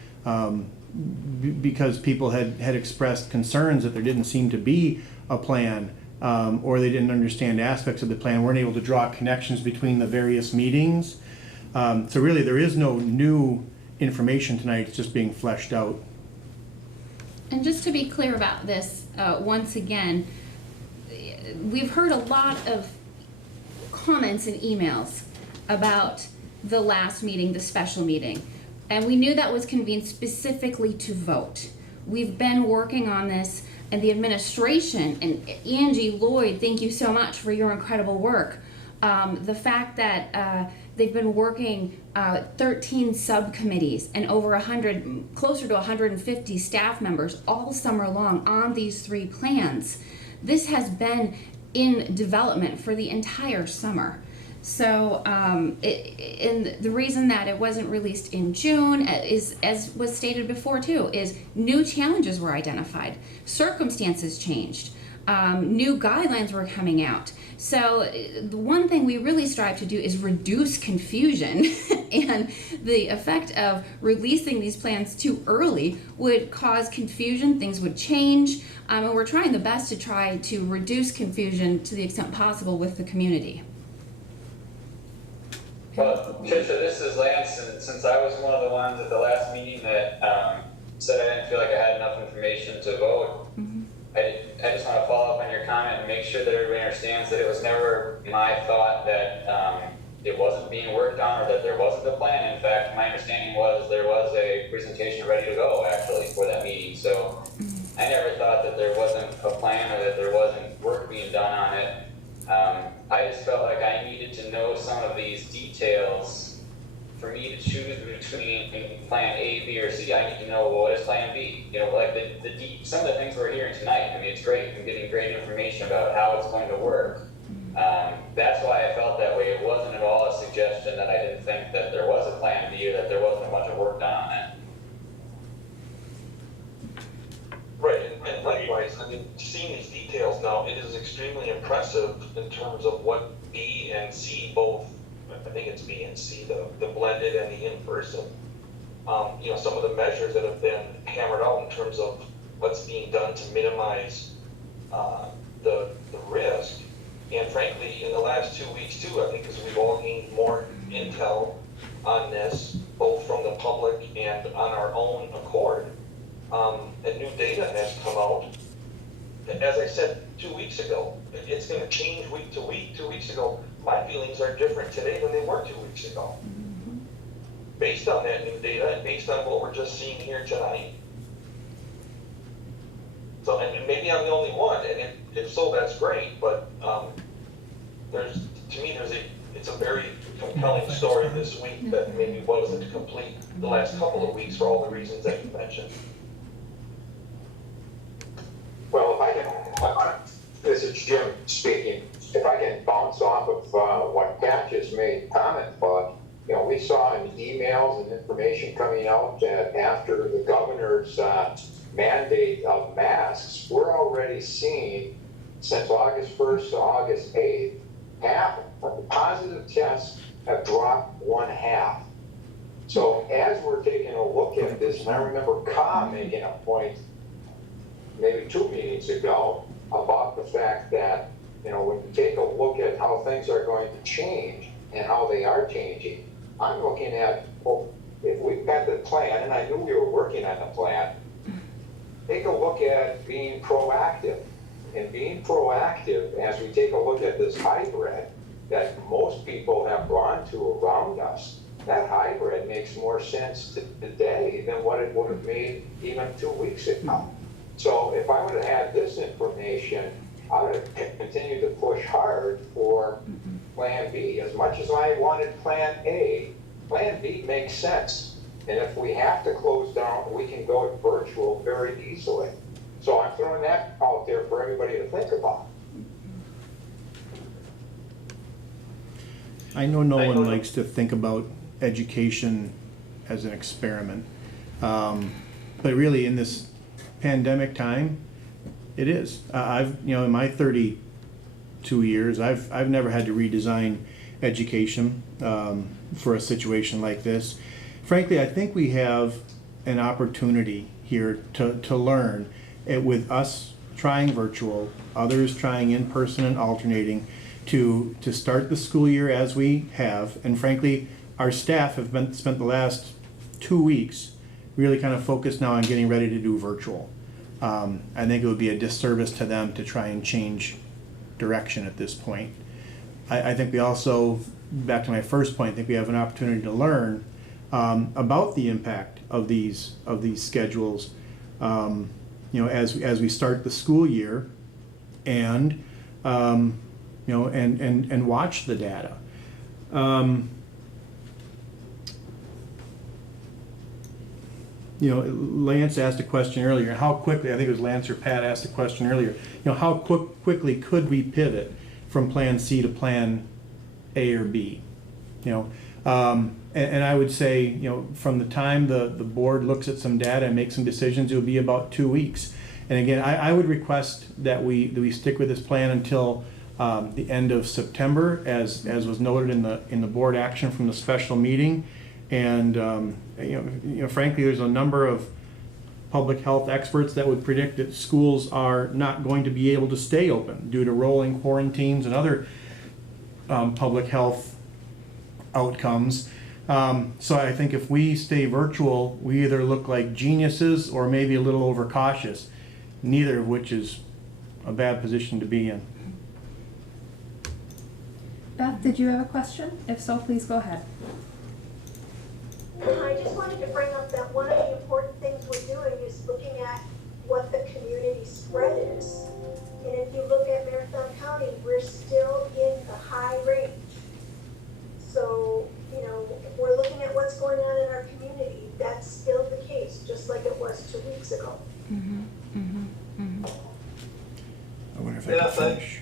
because people had expressed concerns that there didn't seem to be a plan. Or they didn't understand aspects of the plan, weren't able to draw connections between the various meetings. So really, there is no new information tonight, it's just being fleshed out. And just to be clear about this, once again, we've heard a lot of comments and emails about the last meeting, the special meeting. And we knew that was convened specifically to vote. We've been working on this, and the administration, and Angie, Lloyd, thank you so much for your incredible work. The fact that they've been working 13 subcommittees and over 100, closer to 150 staff members all summer long on these 3 plans. This has been in development for the entire summer. So, and the reason that it wasn't released in June is, as was stated before too, is new challenges were identified, circumstances changed, new guidelines were coming out. So the one thing we really strive to do is reduce confusion, and the effect of releasing these plans too early would cause confusion, things would change, and we're trying the best to try to reduce confusion to the extent possible with the community. Well, Tricia, this is Lance, and since I was one of the ones at the last meeting that said I didn't feel like I had enough information to vote, I just want to follow up on your comment and make sure that everybody understands that it was never my thought that it wasn't being worked on or that there wasn't a plan. In fact, my understanding was there was a presentation ready to go actually for that meeting. So I never thought that there wasn't a plan or that there wasn't work being done on it. I just felt like I needed to know some of these details for me to choose between plan A, B, or C. I need to know, well, what is plan B? You know, like some of the things we're hearing tonight. I mean, it's great. I'm getting great information about how it's going to work. That's why I felt that way. It wasn't at all a suggestion that I didn't think that there was a plan B or that there wasn't a bunch of work done on it. Right, and likewise, I mean, seeing these details now, it is extremely impressive in terms of what B and C both, I think it's B and C, the blended and the in-person. You know, some of the measures that have been hammered out in terms of what's being done to minimize the risk. And frankly, in the last 2 weeks too, I think as we've all gained more intel on this, both from the public and on our own accord, and new data has come out. As I said 2 weeks ago, it's going to change week to week. 2 weeks ago, my feelings are different today than they were 2 weeks ago. Based on that new data and based on what we're just seeing here tonight. So, and maybe I'm the only one, and if so, that's great. But it's a very compelling story this week that maybe wasn't complete the last couple of weeks for all the reasons that you mentioned. Well, if I can, this is Jim speaking. If I can bounce off of what Pat just made comment about, you know, we saw in emails and information coming out that after the governor's mandate of masks, we're already seeing since August 1st to August 8th, half of the positive tests have dropped 1/2. So as we're taking a look at this, and I remember Ka making a point maybe 2 meetings ago about the fact that, you know, when you take a look at how things are going to change and how they are changing, I'm looking at, well, if we've got the plan, and I knew we were working on the plan, take a look at being proactive. And being proactive, as we take a look at this hybrid that most people have gone to around us, that hybrid makes more sense today than what it would have made even 2 weeks ago. So if I would have had this information, I would have continued to push hard for Plan B. As much as I wanted Plan A, Plan B makes sense. And if we have to close down, we can go virtual very easily. So I'm throwing that out there for everybody to think about. I know no one likes to think about education as an experiment, but really in this pandemic time, it is. In my 32 years, I've never had to redesign education for a situation like this. Frankly, I think we have an opportunity here to learn. With us trying virtual, others trying in person and alternating, to start the school year as we have. And frankly, our staff have spent the last 2 weeks really kind of focused now on getting ready to do virtual. I think it would be a disservice to them to try and change direction at this point. I think we also, back to my first point, I think we have an opportunity to learn about the impact of these schedules. As we start the school year, and and watch the data. Lance asked a question earlier. How quickly? I think it was Lance or Pat asked a question earlier. How quickly could we pivot from Plan C to Plan A or B? And I would say, from the time the board looks at some data and makes some decisions, it would be about 2 weeks. And again, I would request that we stick with this plan until the end of September, as was noted in the board action from the special meeting. And frankly, there's a number of public health experts that would predict that schools are not going to be able to stay open due to rolling quarantines and other public health outcomes. So I think if we stay virtual, we either look like geniuses or maybe a little overcautious, neither of which is a bad position to be in. Beth, did you have a question? If so, please go ahead. I just wanted to bring up that one of the important things we're doing is looking at what the community spread is. And if you look at Marathon County, we're still in the high range. So, you know, if we're looking at what's going on in our community, that's still the case, just like it was 2 weeks ago. I wonder if I Yeah, can finish.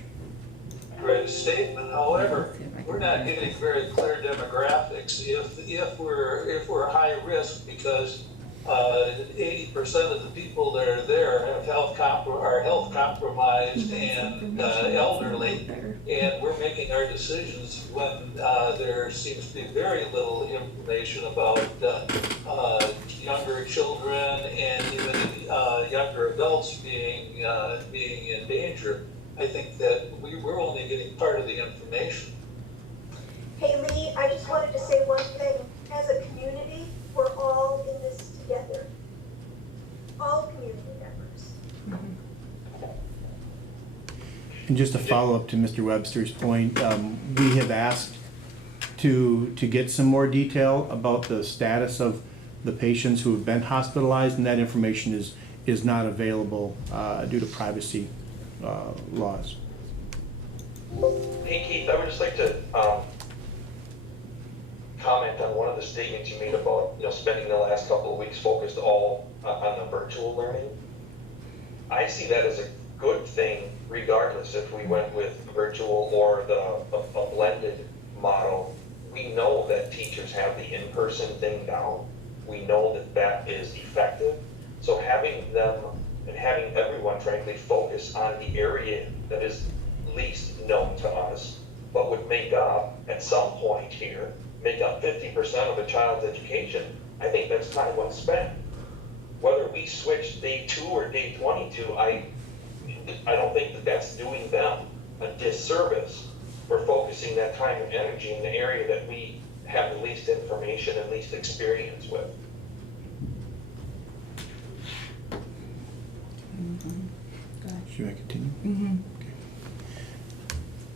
Great statement. However, we're not getting very clear demographics. If we're high risk because 80% of the people that are there are health compromised and elderly, and we're making our decisions when there seems to be very little information about younger children and even younger adults being in danger. I think that we're only getting part of the information. Hey Lee, I just wanted to say one thing. As a community, we're all in this together. All community members. And just to follow up to Mr. Webster's point, we have asked to get some more detail about the status of the patients who have been hospitalized, and that information is not available due to privacy laws. Hey Keith, I would just like to comment on one of the statements you made about, you know, spending the last couple of weeks focused all on the virtual learning. I see that as a good thing, regardless if we went with virtual or a blended model. We know that teachers have the in-person thing down. We know that that is effective. So having them and having everyone, frankly, focus on the area that is least known to us, but would make up, at some point here, make up 50% of a child's education, I think that's time well spent. Whether we switch day 2 or day 22, I don't think that that's doing them a disservice for focusing that time and energy in the area that we have the least information and least experience with. Should I continue? Okay.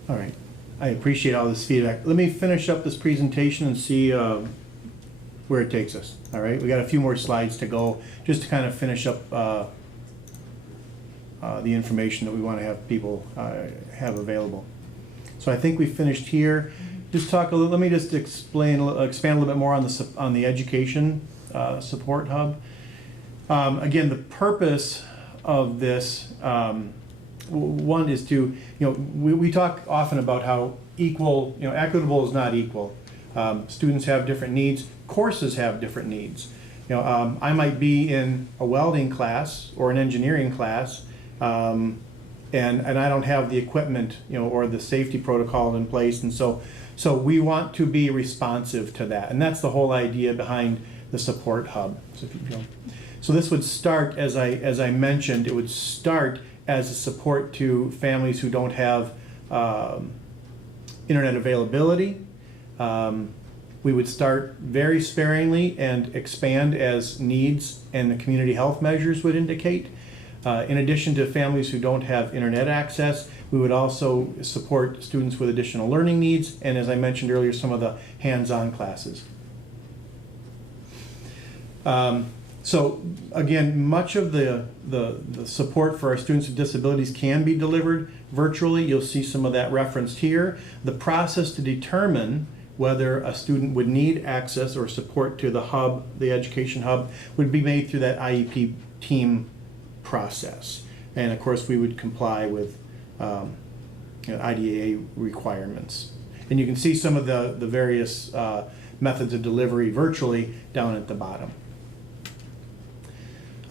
All right. I appreciate all this feedback. Let me finish up this presentation and see where it takes us. All right. We got a few more slides to go just to kind of finish up the information that we want to have people have available. So I think we finished here. Just talk a little. Let me just expand a little bit more on the education support hub. Again, the purpose of this one is to, we talk often about how equal, equitable is not equal. Students have different needs. Courses have different needs. I might be in a welding class or an engineering class, and I don't have the equipment, or the safety protocol in place, and so we want to be responsive to that, and that's the whole idea behind the support hub. So if you go. So this would start, as I mentioned, it would start as a support to families who don't have internet availability. We would start very sparingly and expand as needs and the community health measures would indicate. In addition to families who don't have internet access, we would also support students with additional learning needs, and as I mentioned earlier, some of the hands-on classes. So again, much of the support for our students with disabilities can be delivered virtually. You'll see some of that referenced here. The process to determine whether a student would need access or support to the hub, the education hub, would be made through that IEP team process. And of course, we would comply with IDEA requirements. And you can see some of the various methods of delivery virtually down at the bottom.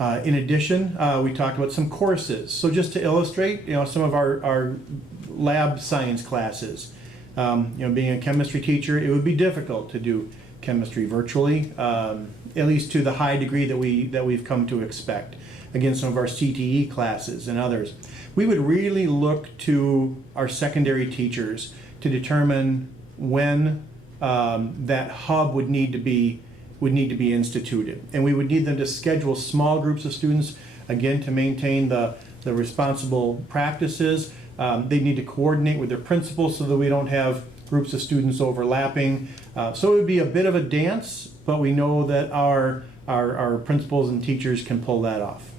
In addition, we talked about some courses. So just to illustrate, some of our lab science classes. Being a chemistry teacher, it would be difficult to do chemistry virtually, at least to the high degree that we've come to expect. Again, some of our CTE classes and others. We would really look to our secondary teachers to determine when that hub would need to be instituted. And we would need them to schedule small groups of students, again, to maintain the responsible practices. They need to coordinate with their principals so that we don't have groups of students overlapping. So it would be a bit of a dance, but we know that our principals and teachers can pull that off.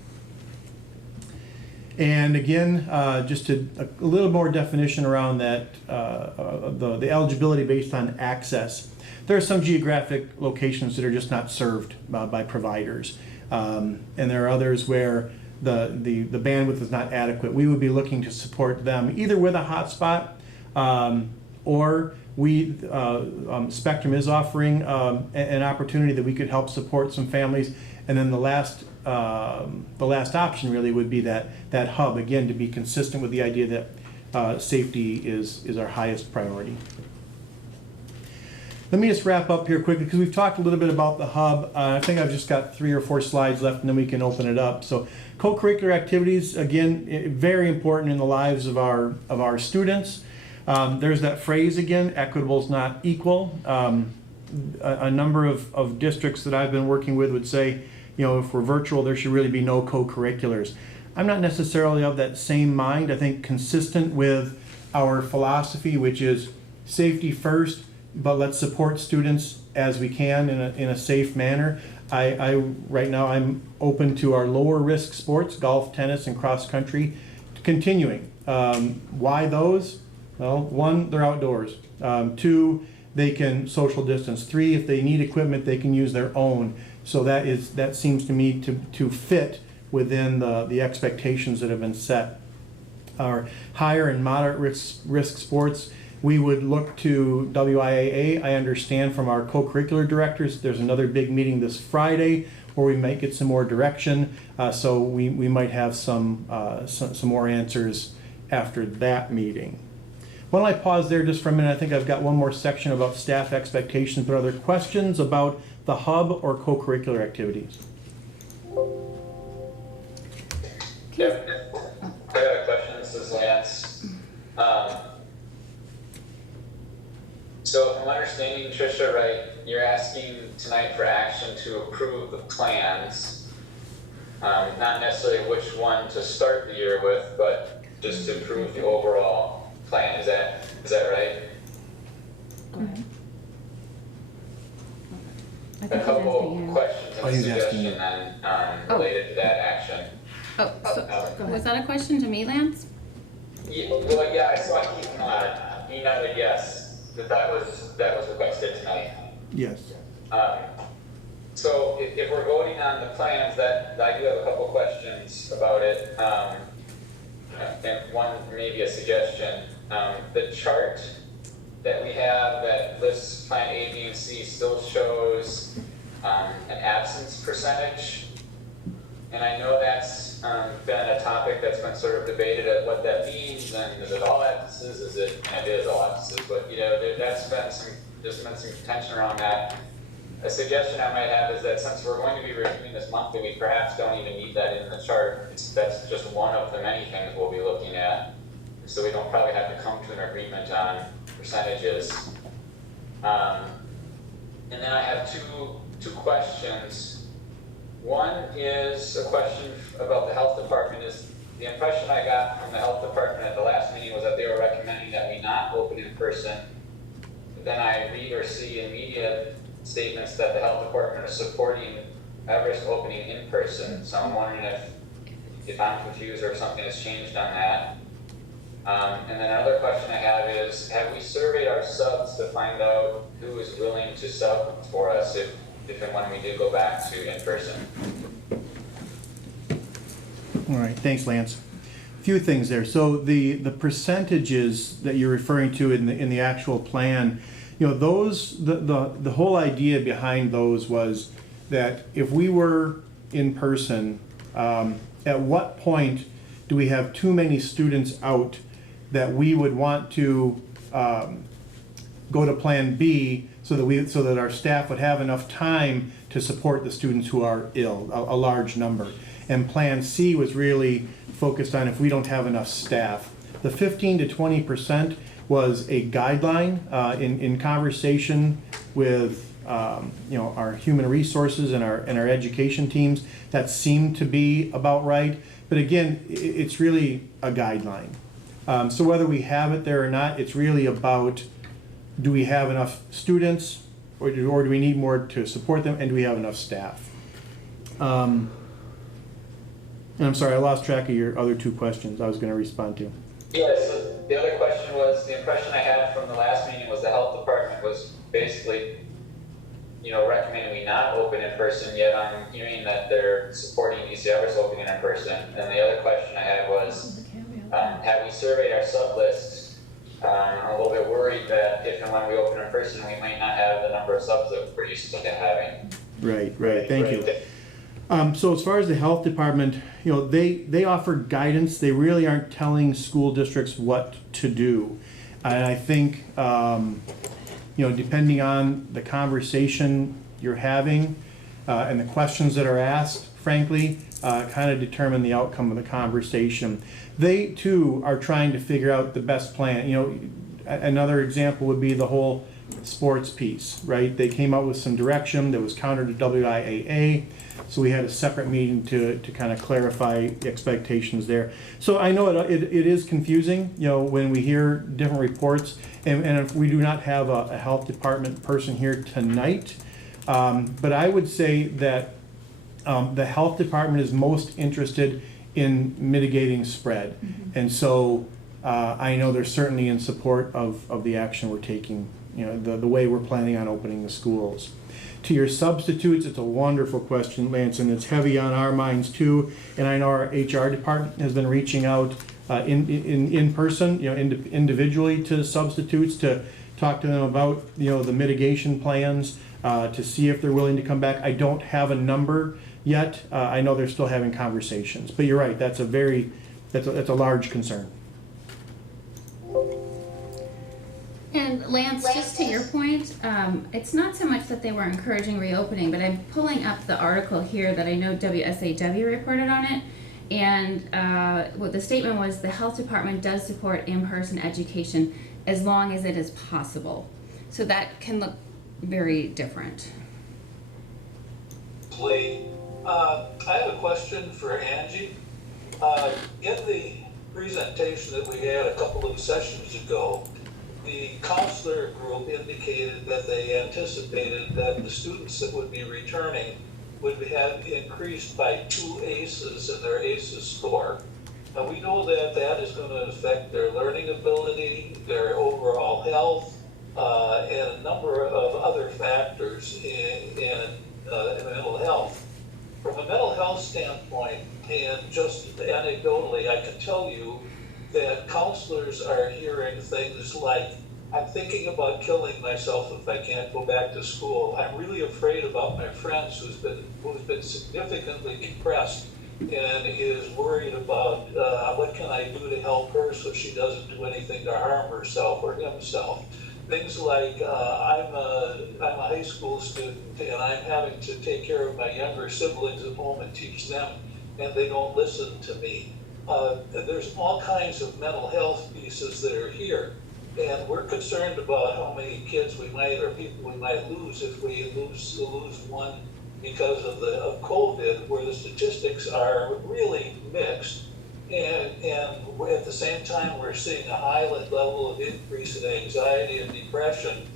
And again, just a little more definition around that, the eligibility based on access. There are some geographic locations that are just not served by providers. And there are others where the bandwidth is not adequate. We would be looking to support them either with a hotspot, or Spectrum is offering an opportunity that we could help support some families. And then the last option really would be that hub, again, to be consistent with the idea that safety is our highest priority. Let me just wrap up here quickly because we've talked a little bit about the hub. I think I've just got 3 or 4 slides left and then we can open it up. So co-curricular activities, again, very important in the lives of our students. There's that phrase again, equitable is not equal. A number of districts that I've been working with would say, if we're virtual, there should really be no co-curriculars. I'm not necessarily of that same mind. I think consistent with our philosophy, which is safety first, but let's support students as we can in a safe manner. Right now I'm open to our lower risk sports, golf, tennis, and cross country, continuing. Why those? Well, 1, they're outdoors. 2, they can social distance. 3, if they need equipment, they can use their own. So that seems to me to fit within the expectations that have been set. Our higher and moderate risk sports, we would look to WIAA. I understand from our co-curricular directors, there's another big meeting this Friday where we might get some more direction. So we might have some more answers after that meeting. Why don't I pause there just for a minute? I think I've got one more section about staff expectations, but are there questions about the hub or co-curricular activities? Yeah, I got a question. This is Lance. So if I'm understanding Tricia right, you're asking tonight for action to approve the plans, not necessarily which one to start the year with, but just to approve the overall plan. Is that right? Go ahead. I A think couple questions and a he's asking suggestion you. then related to that action. Was that a question to me, Lance? Yeah, well, yeah, I saw Keith nod. He nodded yes, that was requested tonight. Yes. So if we're voting on the plans, that I do have a couple questions about it, and one maybe a suggestion. The chart that we have that lists plan A, B, and C still shows an absence percentage, and I know that's been a topic that's been sort of debated at what that means, and is it all absences? And it is all absences, but there's been some contention around that. A suggestion I might have is that since we're going to be reviewing this monthly, we perhaps don't even need that in the chart. That's just one of the many things we'll be looking at. So we don't probably have to come to an agreement on percentages. And then I have two questions. One is a question about the health department. Is the impression I got from the health department at the last meeting was that they were recommending that we not open in person. But then I read or see in media statements that the health department is supporting Everest opening in person. So I'm wondering if I'm confused or if something has changed on that. And then another question I have is, have we surveyed our subs to find out who is willing to sub for us if and when we do go back to in person? All right, thanks, Lance. A few things there. So the percentages that you're referring to in the actual plan, those the whole idea behind those was that if we were in person, at what point do we have too many students out that we would want to go to Plan B so that our staff would have enough time to support the students who are ill, a large number. And Plan C was really focused on if we don't have enough staff. The 15 to 20%, was a guideline in conversation with our human resources and our education teams. That seemed to be about right. But again, it's really a guideline. So whether we have it there or not, it's really about, do we have enough students, or do we need more to support them, and do we have enough staff? And I'm sorry, I lost track of your other two questions I was going to respond to. Yeah, so the other question was, the impression I had from the last meeting was the health department was basically, recommending we not open in person, yet I'm hearing that they're supporting ECFers opening in person. And the other question I had was, have we surveyed our sub-lists? I'm a little bit worried that if and when we open in person, we might not have the number of subs that we're used to having. Right, thank you. So as far as the health department, they offer guidance. They really aren't telling school districts what to do. And I think, depending on the conversation you're having and the questions that are asked, frankly, kind of determine the outcome of the conversation. They too are trying to figure out the best plan. Another example would be the whole sports piece, right? They came out with some direction that was counter to WIAA, so we had a separate meeting to kind of clarify expectations there. So I know it is confusing, when we hear different reports, and if we do not have a health department person here tonight, but I would say that the health department is most interested in mitigating spread. Mm-hmm. And so I know they're certainly in support of the action we're taking, the way we're planning on opening the schools. To your substitutes, it's a wonderful question, Lance, and it's heavy on our minds too. And I know our HR department has been reaching out in person, individually to substitutes to talk to them about, the mitigation plans, to see if they're willing to come back. I don't have a number yet. I know they're still having conversations, but you're right. That's a large concern. And Lance, just to your point, it's not so much that they were encouraging reopening, but I'm pulling up the article here that I know WSAW reported on it. And what the statement was, the health department does support in-person education as long as it is possible. So that can look very different. Lee, I have a question for Angie. In the presentation that we had a couple of sessions ago, the counselor group indicated that they anticipated that the students that would be returning would have increased by 2 ACEs in their ACEs score. Now we know that that is going to affect their learning ability, their overall health, and a number of other factors in mental health. From a mental health standpoint, and just anecdotally, I can tell you that counselors are hearing things like, I'm thinking about killing myself if I can't go back to school. I'm really afraid about my friends who's been significantly depressed and is worried about what can I do to help her so she doesn't do anything to harm herself or himself. Things like I'm a high school student and I'm having to take care of my younger siblings at home and teach them, and they don't listen to me. There's all kinds of mental health pieces that are here, and we're concerned about how many kids we might or people we might lose if we lose one because of COVID, where the statistics are really mixed. And at the same time, we're seeing a high level of increase in anxiety and depression.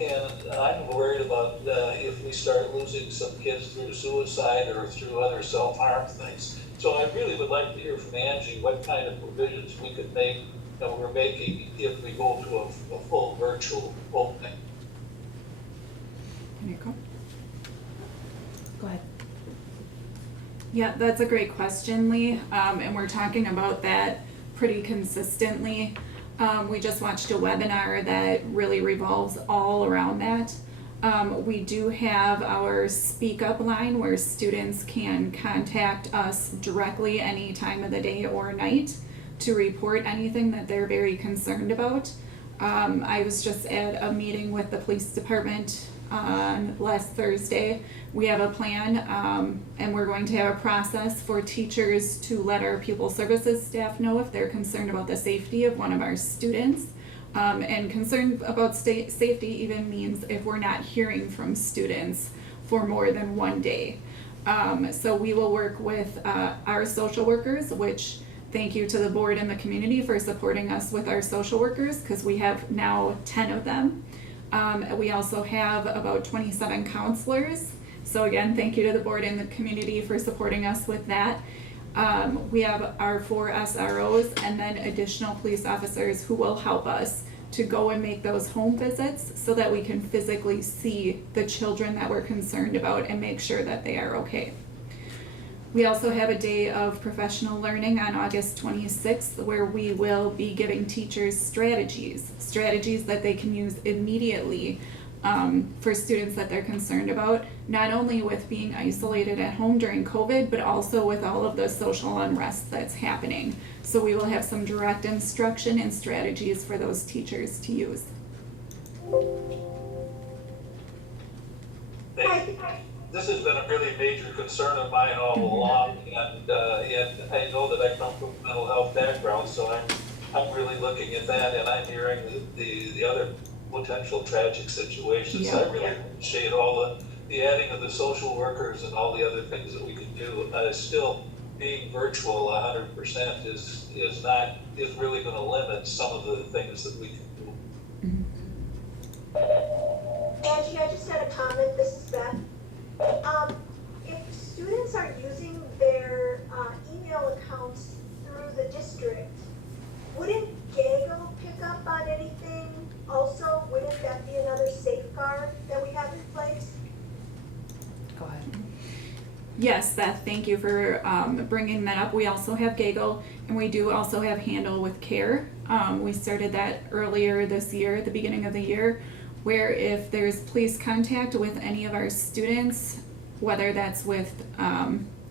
And I'm worried about if we start losing some kids through suicide or through other self-harm things. So I really would like to hear from Angie what kind of provisions we could make that we're making if we go to a full virtual opening. Can you go? Go ahead. Yeah, that's a great question, Lee. And we're talking about that pretty consistently. We just watched a webinar that really revolves all around that. We do have our Speak Up line where students can contact us directly any time of the day or night to report anything that they're very concerned about. I was just at a meeting with the police department on last Thursday. We have a plan, and we're going to have a process for teachers to let our pupil services staff know if they're concerned about the safety of one of our students And concern about safety even means if we're not hearing from students for more than one day. So we will work with our social workers, which thank you to the board and the community for supporting us with our social workers, because we have now 10 of them. We also have about 27 counselors. So again, thank you to the board and the community for supporting us with that. We have our 4 SROs and then additional police officers who will help us to go and make those home visits so that we can physically see the children that we're concerned about and make sure that they are okay. We also have a day of professional learning on August 26th where we will be giving teachers strategies that they can use immediately for students that they're concerned about, not only with being isolated at home during COVID, but also with all of the social unrest that's happening. So we will have some direct instruction and strategies for those teachers to use. This has been a really major concern of mine all along, and I know that I come from a mental health background, so I'm really looking at that, and I'm hearing the other potential tragic situations. Yeah. I really appreciate all the adding of the social workers and all the other things that we can do. Still, being virtual 100% is really going to limit some of the things that we can do. Angie, I just had a comment. This is Beth. If students are using their email accounts through the district, wouldn't GAGO pick up on anything? Also, wouldn't that be another safeguard that we have in place? Go ahead. Yes, Beth, thank you for bringing that up. We also have GAGO, and we do also have Handle with Care. We started that earlier this year, at the beginning of the year, where if there's police contact with any of our students, whether that's with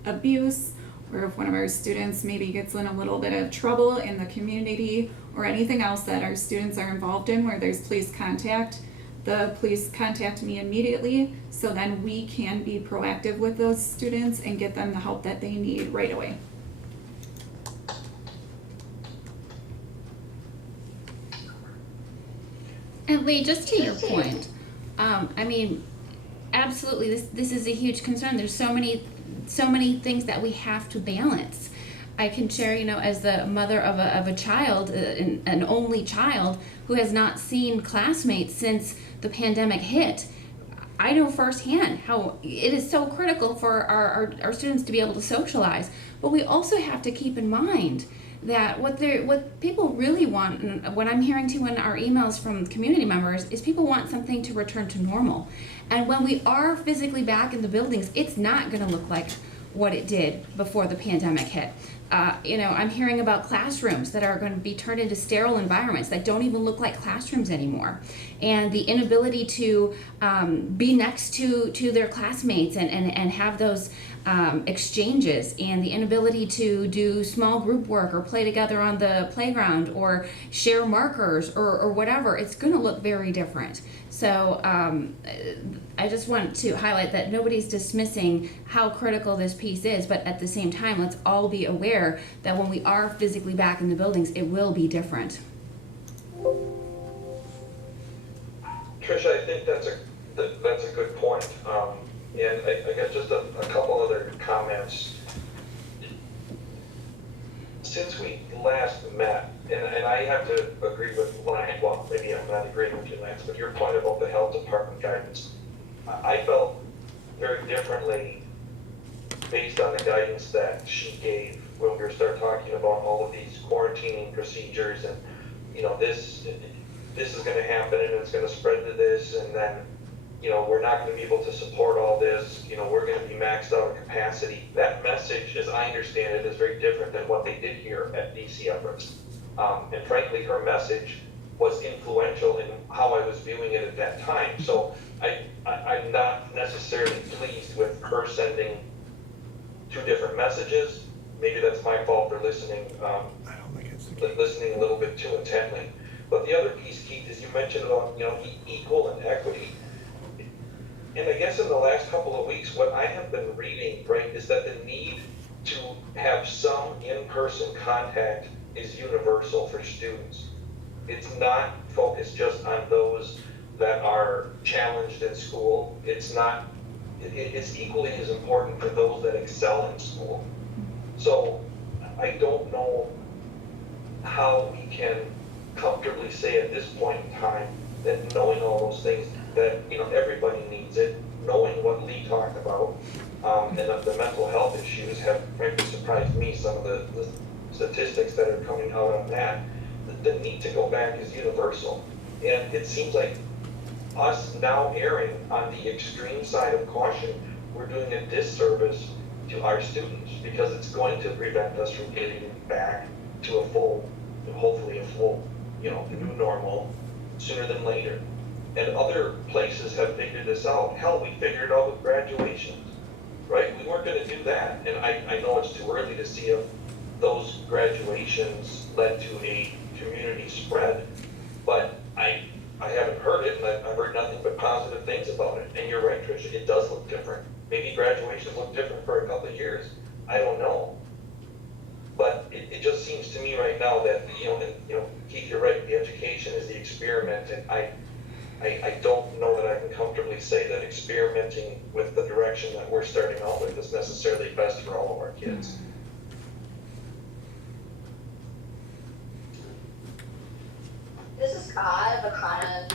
abuse, or if one of our students maybe gets in a little bit of trouble in the community, or anything else that our students are involved in where there's police contact, the police contact me immediately, so then we can be proactive with those students and get them the help that they need right away. And Lee, just to your point, I mean, absolutely, this is a huge concern. There's so many things that we have to balance. I can share, as the mother of a child, an only child who has not seen classmates since the pandemic hit, I know firsthand how it is so critical for our students to be able to socialize. But we also have to keep in mind that what people really want, and what I'm hearing too in our emails from community members, is people want something to return to normal. And when we are physically back in the buildings, it's not going to look like what it did before the pandemic hit. I'm hearing about classrooms that are going to be turned into sterile environments that don't even look like classrooms anymore. And the inability to be next to their classmates and have those exchanges, and the inability to do small group work or play together on the playground or share markers or whatever, it's going to look very different. So I just want to highlight that nobody's dismissing how critical this piece is, but at the same time, let's all be aware that when we are physically back in the buildings, it will be different. Tricia, I think that's a good point. And I got just a couple other comments. Since we last met, and I have to agree with Lance, well, maybe I'm not agreeing with you, Lance, but your point about the health department guidance, I felt very differently based on the guidance that she gave when we started talking about all of these quarantining procedures and, this is going to happen and it's going to spread to this, and then, we're not going to be able to support all this, we're going to be maxed out of capacity. That message, as I understand it, is very different than what they did here at DC Everest. And frankly, her message was influential in how I was viewing it at that time. So I'm not necessarily pleased with her sending two different messages. Maybe that's my fault for listening, listening a little bit too intently. But the other piece, Keith, is you mentioned about, equal and equity. And I guess in the last couple of weeks, what I have been reading, right, is that the need to have some in-person contact is universal for students. It's not focused just on those that are challenged in school. It's equally as important for those that excel in school. So I don't know how we can comfortably say at this point in time that knowing all those things, that, you know, everybody needs it, knowing what Lee talked about, and the mental health issues have frankly surprised me, some of the statistics that are coming out on that. The need to go back is universal. And it seems like us now erring on the extreme side of caution, we're doing a disservice to our students, because it's going to prevent us from getting back to hopefully a full, you know, new normal sooner than later. And other places have figured this out. Hell, we figured it out with graduations, right? We weren't going to do that. And I know it's too early to see if those graduations led to a community spread, but I haven't heard it, and I've heard nothing but positive things about it. And you're right, Tricia, it does look different. Maybe graduations look different for a couple of years. I don't know. But it just seems to me right now that, you know, Keith, you're right, the education is the experiment, and I don't know that I can comfortably say that experimenting with the direction that we're starting out with is necessarily best for all of our kids. This is I have a comment.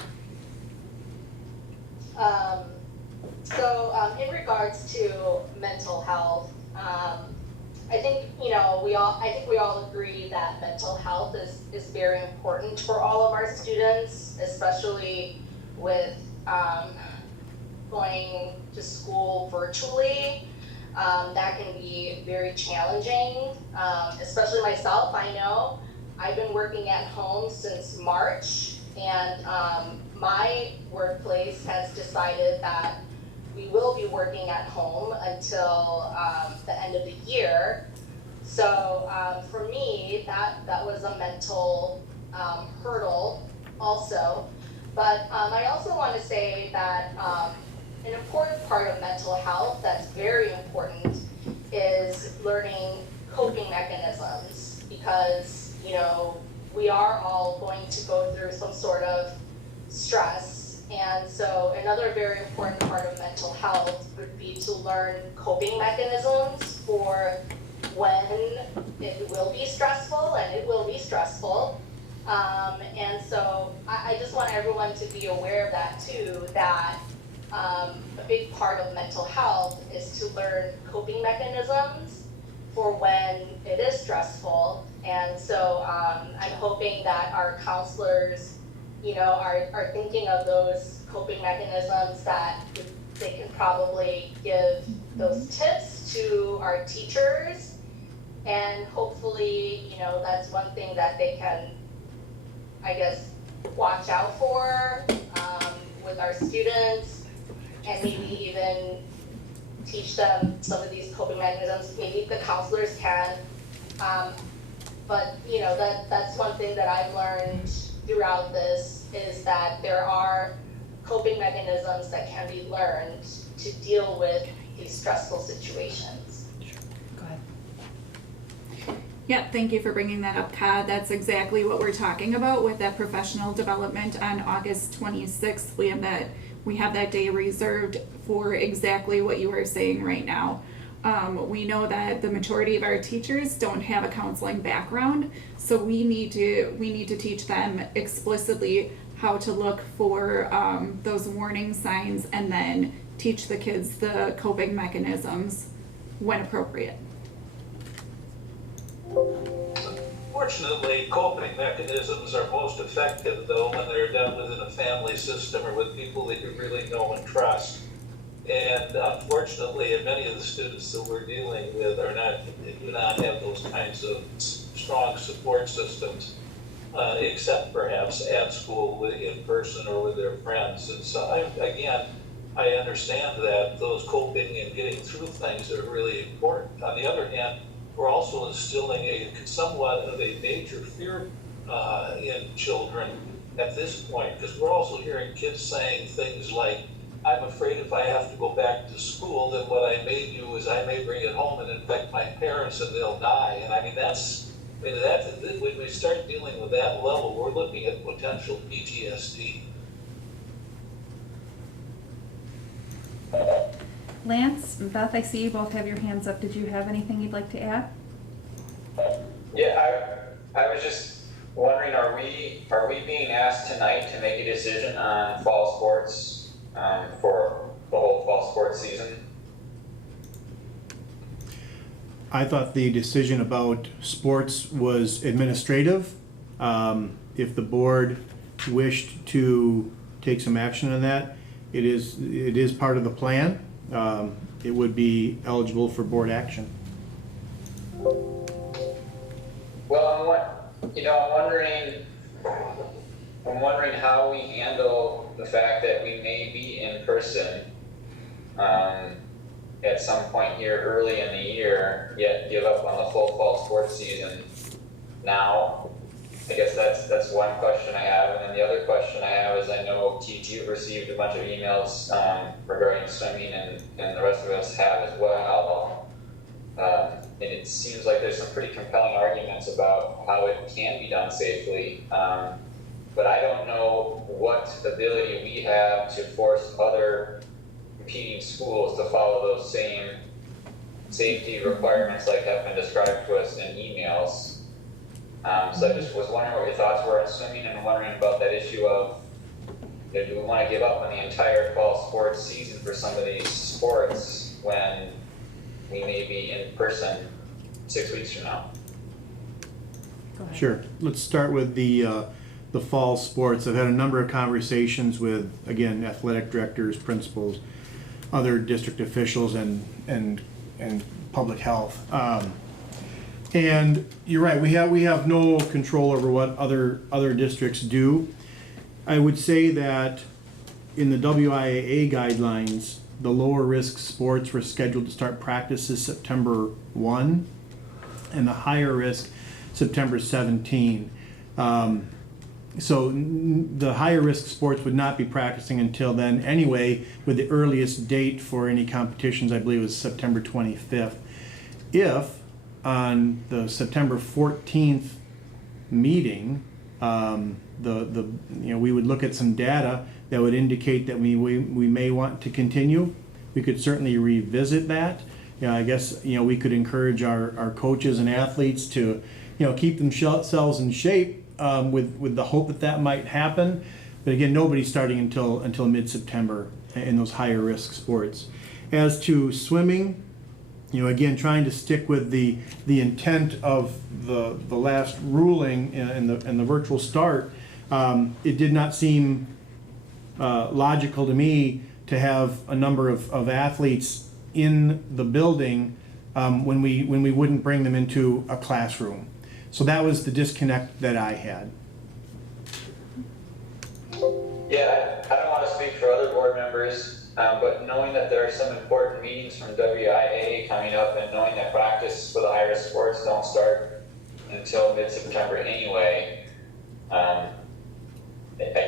In regards to mental health, I think we all agree that mental health is very important for all of our students, especially with going to school virtually. That can be very challenging, especially myself. I know I've been working at home since March, and my workplace has decided that we will be working at home until the end of the year. So for me, that was a mental hurdle also. But I also want to say that an important part of mental health that's very important is learning coping mechanisms, because we are all going to go through some sort of stress. And so another very important part of mental health would be to learn coping mechanisms for when it will be stressful, and it will be stressful. And so I just want everyone to be aware of that too, that a big part of mental health is to learn coping mechanisms for when it is stressful. And so I'm hoping that our counselors, are thinking of those coping mechanisms, that they can probably give those tips to our teachers. And hopefully, that's one thing that they can, I guess, watch out for with our students, and maybe even teach them some of these coping mechanisms. Maybe the counselors can, but that's one thing that I've learned throughout this, is that there are coping mechanisms that can be learned to deal with these stressful situations. Go ahead. Yeah, thank you for bringing that up, Todd. That's exactly what we're talking about with that professional development on August 26th. We have that day reserved for exactly what you are saying right now. We know that the majority of our teachers don't have a counseling background, so we need to teach them explicitly how to look for those warning signs, and then teach the kids the coping mechanisms when appropriate. Fortunately, coping mechanisms are most effective, though, when they're done within a family system or with people that you really know and trust. And unfortunately, many of the students that we're dealing with do not have those kinds of strong support systems, except perhaps at school, in person, or with their friends. And so, I understand that those coping and getting through things are really important. On the other hand, we're also instilling somewhat of a major fear in children at this point, because we're also hearing kids saying things like, I'm afraid if I have to go back to school, then what I may do is I may bring it home and infect my parents and they'll die. And that's And when we start dealing with that level, we're looking at potential PTSD. Lance, Beth, I see you both have your hands up. Did you have anything you'd like to add? Yeah, I was just wondering, are we being asked tonight to make a decision on fall sports for the whole fall sports season? I thought the decision about sports was administrative. If the board wished to take some action on that, it is part of the plan. It would be eligible for board action. Well, I'm wondering how we handle the fact that we may be in person at some point here early in the year, yet give up on the full fall sports season now. I guess that's one question I have, and then the other question I have is, I know Keith, you've received a bunch of emails regarding swimming, and the rest of us have as well. And it seems like there's some pretty compelling arguments about how it can be done safely, but I don't know what ability we have to force other competing schools to follow those same safety requirements like have been described to us in emails. So I just was wondering what your thoughts were on swimming, and wondering about that issue of, do we want to give up on the entire fall sports season for some of these sports when we may be in person 6 weeks from now? Go ahead. Sure. Let's start with the fall sports. I've had a number of conversations with, again, athletic directors, principals, other district officials, and public health. And you're right, we have no control over what other districts do. I would say that in the WIAA guidelines, the lower risk sports were scheduled to start practices September 1, and the higher risk September 17. So the higher risk sports would not be practicing until then anyway, with the earliest date for any competitions, I believe, was September 25th. If on the September 14th meeting, we would look at some data that would indicate that we may want to continue. We could certainly revisit that. I guess we could encourage our coaches and athletes to keep themselves in shape with the hope that might happen. But again, nobody's starting until mid-September in those higher risk sports. As to swimming, again, trying to stick with the intent of the last ruling and the virtual start, it did not seem logical to me to have a number of athletes in the building when we wouldn't bring them into a classroom. So that was the disconnect that I had. Yeah, I don't want to speak for other board members. But knowing that there are some important meetings from WIA coming up, and knowing that practice for the high-risk sports don't start until mid-September anyway, I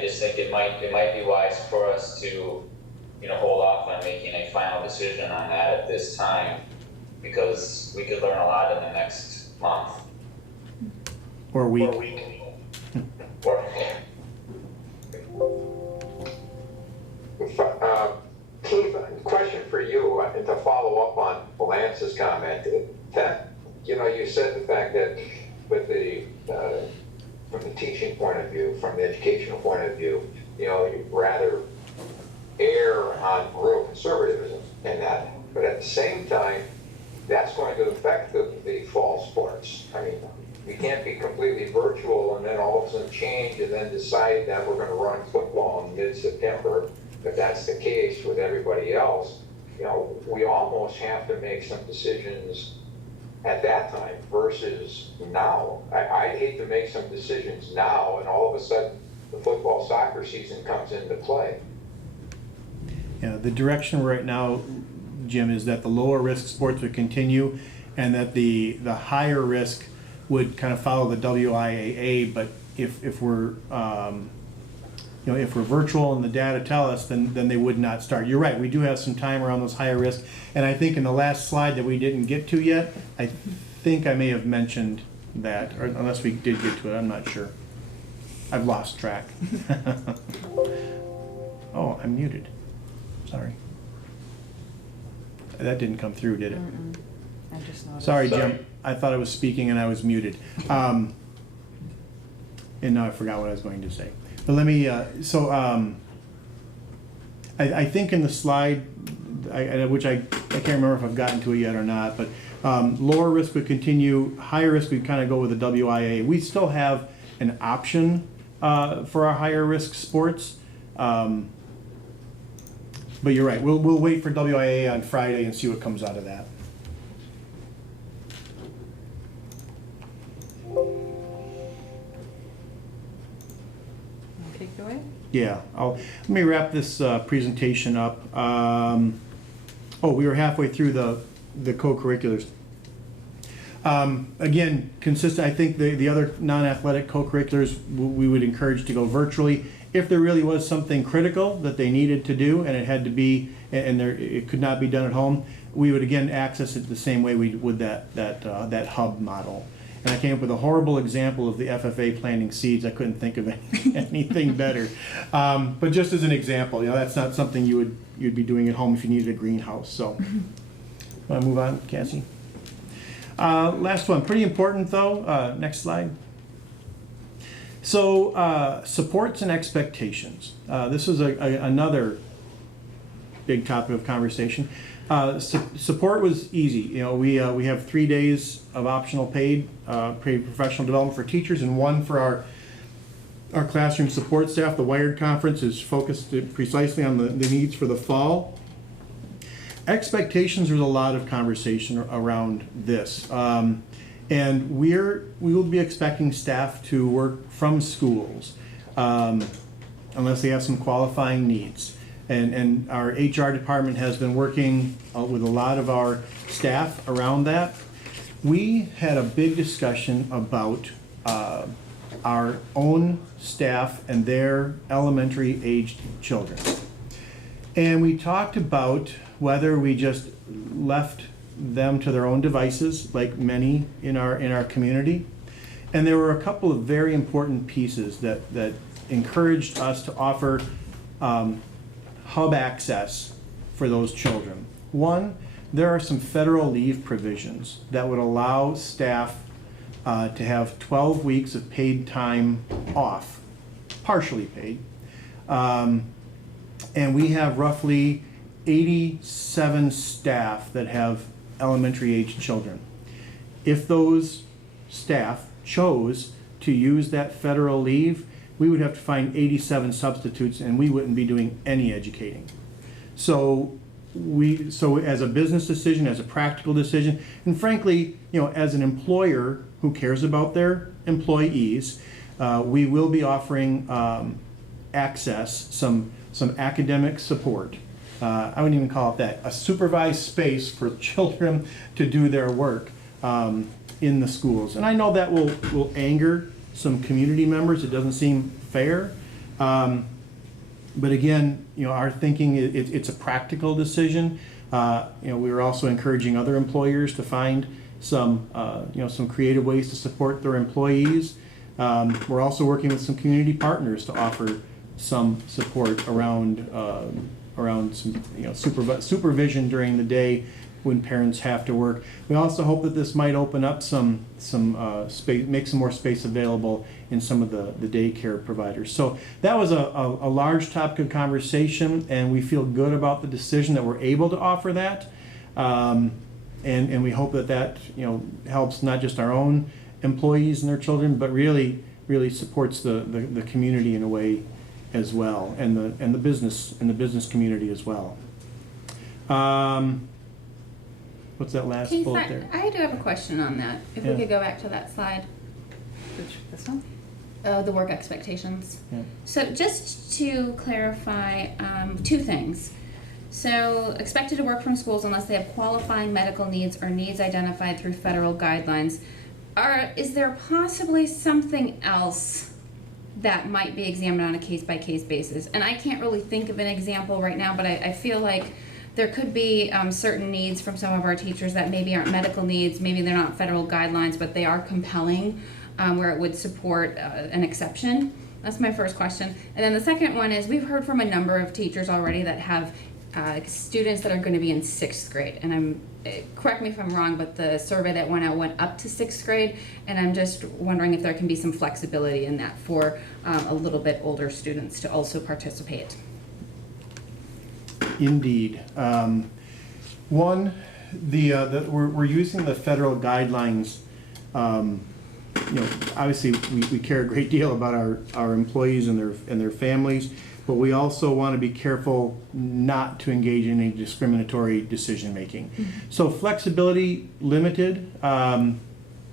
just think it might be wise for us to, hold off on making a final decision on that at this time, because we could learn a lot in the next month. Or week. Keith, question for you, and to follow up on Lance's comment, that, you said the fact that with from the teaching point of view, from the educational point of view, you'd rather err on rural conservatism in that, but at the same time, that's going to affect the fall sports. I mean, we can't be completely virtual and then all of a sudden change and then decide that we're going to run football in mid-September. If that's the case with everybody else, we almost have to make some decisions at that time versus now. I'd hate to make some decisions now and all of a sudden the football soccer season comes into play. Yeah, the direction right now, Jim, is that the lower risk sports would continue, and that the higher risk would kind of follow the WIAA. But if we're if we're virtual and the data tell us, then they would not start. You're right, we do have some time around those higher risk. And I think in the last slide that we didn't get to yet, I think I may have mentioned that, or unless we did get to it, I'm not sure. I've lost track. Oh, I'm muted. Sorry. That didn't come through, did it? I just noticed. Sorry, Jim. I thought I was speaking and I was muted. And now I forgot what I was going to say. But let me, I think in the slide, which I can't remember if I've gotten to it yet or not, but lower risk would continue, higher risk would kind of go with the WIA. We still have an option for our higher risk sports. But you're right, we'll wait for WIA on Friday and see what comes out of that. Okay, go ahead. Yeah, let me wrap this presentation up. We were halfway through the co-curriculars. Again, consistent, I think the other non-athletic co-curriculars we would encourage to go virtually. If there really was something critical that they needed to do and it had to be, and it could not be done at home, we would again access it the same way we would that hub model. And I came up with a horrible example of the FFA planting seeds. I couldn't think of anything better. But just as an example, that's not something you'd be doing at home if you needed a greenhouse. So, want to move on, Cassie? Last one, pretty important though. Next slide. So, supports and expectations. This is another big topic of conversation. Support was easy. We have 3 days of optional paid professional development for teachers and one for our classroom support staff. The Wired Conference is focused precisely on the needs for the fall. Expectations, there's a lot of conversation around this. And we will be expecting staff to work from schools unless they have some qualifying needs. And our HR department has been working with a lot of our staff around that. We had a big discussion about our own staff and their elementary aged children. And we talked about whether we just left them to their own devices, like many in our community. And there were a couple of very important pieces that encouraged us to offer hub access for those children. One, there are some federal leave provisions that would allow staff to have 12 weeks of paid time off, partially paid. And we have roughly 87 staff that have elementary age children. If those staff chose to use that federal leave, we would have to find 87 substitutes and we wouldn't be doing any educating. So as a business decision, as a practical decision, and frankly, as an employer who cares about their employees, we will be offering access, some academic support. I wouldn't even call it that, a supervised space for children to do their work in the schools. And I know that will anger some community members. It doesn't seem fair. But again, our thinking, it's a practical decision. We were also encouraging other employers to find some creative ways to support their employees. We're also working with some community partners to offer some support around some supervision during the day when parents have to work. We also hope that this might open up some space, make some more space available in some of the daycare providers. So that was a large topic of conversation, and we feel good about the decision that we're able to offer that. And we hope that helps not just our own employees and their children, but really supports the community in a way as well, and the business community as well. What's that last Keith, bullet there? I do have a question on that. If we Yeah. could go back to that slide. This one? The work expectations. Yeah. So just to clarify, 2 things. So expected to work from schools unless they have qualifying medical needs or needs identified through federal guidelines. Is there possibly something else that might be examined on a case-by-case basis? And I can't really think of an example right now, but I feel like there could be certain needs from some of our teachers that maybe aren't medical needs, maybe they're not federal guidelines, but they are compelling, where it would support an exception. That's my first question. And then the second one is, we've heard from a number of teachers already that have students that are going to be in 6th grade. And correct me if I'm wrong, but the survey that went out went up to 6th grade. And I'm just wondering if there can be some flexibility in that for a little bit older students to also participate. Indeed. One, we're using the federal guidelines. Obviously we care a great deal about our employees and their families, but we also want to be careful not to engage in any discriminatory decision making. Mm-hmm. So flexibility limited,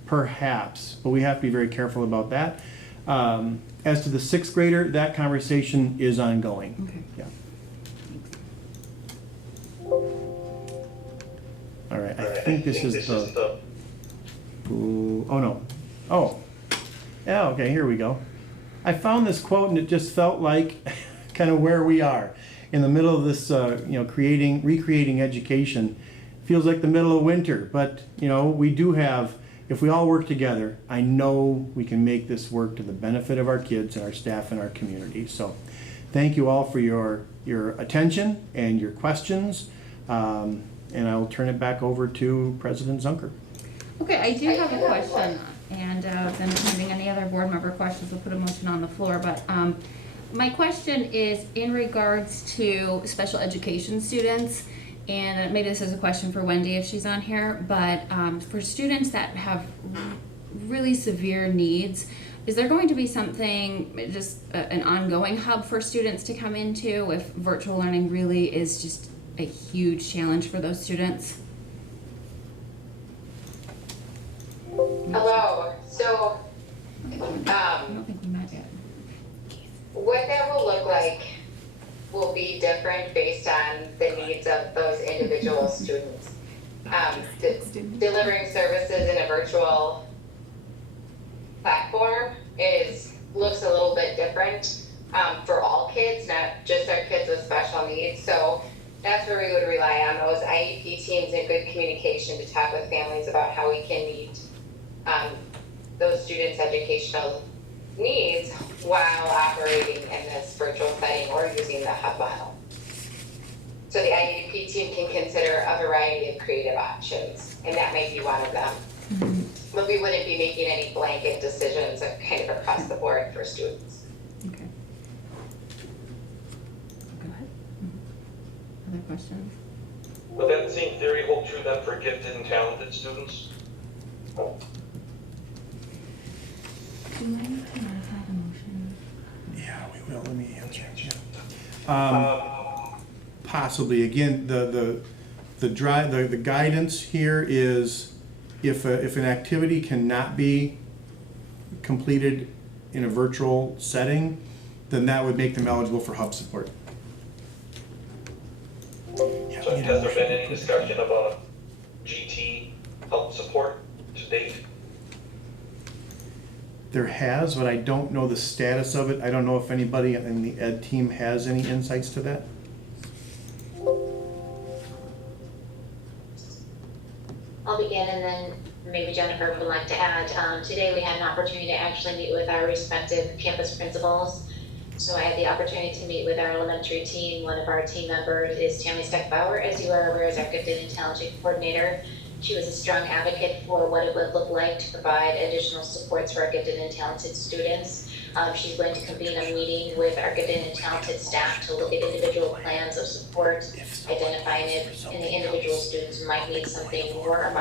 perhaps, but we have to be very careful about that. As to the 6th grader, that conversation is ongoing. Okay. Yeah. All right, I think this is the. Ooh, oh no. Oh. Yeah, okay, here we go. I found this quote and it just felt like kind of where we are. In the middle of this, recreating education. Feels like the middle of winter, but we do have, if we all work together, I know we can make this work to the benefit of our kids and our staff and our community. So thank you all for your attention and your questions. And I will turn it back over to President Zunker. Okay, I do have a question, and then pending any other board member questions, we'll put a motion on the floor. But my question is in regards to special education students, and maybe this is a question for Wendy if she's on here, but for students that have really severe needs, is there going to be something, just an ongoing hub for students to come into if virtual learning really is just a huge challenge for those students? Hello. So, I don't think we met yet. what that will look like will be different based on the needs of those individual students. Delivering services in a virtual platform looks a little bit different for all kids, not just our kids with special needs. So that's where we would rely on those IEP teams and good communication to talk with families about how we can meet those students' educational needs while operating in this virtual setting or using the hub model. So the IEP team can consider a variety of creative options, and that may be one of them. Mm-hmm. But we wouldn't be making any blanket decisions kind of across the board for students. Okay. Go ahead. Mm-hmm. Other questions? Would that same theory hold true then for gifted and talented students? Yeah, we will. Let me answer. Possibly. Again, the guidance here is if an activity cannot be completed in a virtual setting, then that would make them eligible for hub support. Yeah, So has there been any discussion about GT hub support to date? There has, but I don't know the status of it. I don't know if anybody in the ed team has any insights to that. I'll begin and then maybe Jennifer would like to add. Today we had an opportunity to actually meet with our respective campus principals. So I had the opportunity to meet with our elementary team. One of our team members is Tammy Steckbauer, as you are aware, is our gifted and talented coordinator. She was a strong advocate for what it would look like to provide additional supports for our gifted and talented students. She's going to convene a meeting with our gifted and talented staff to look at individual plans of support, identifying if any individual students might need something more or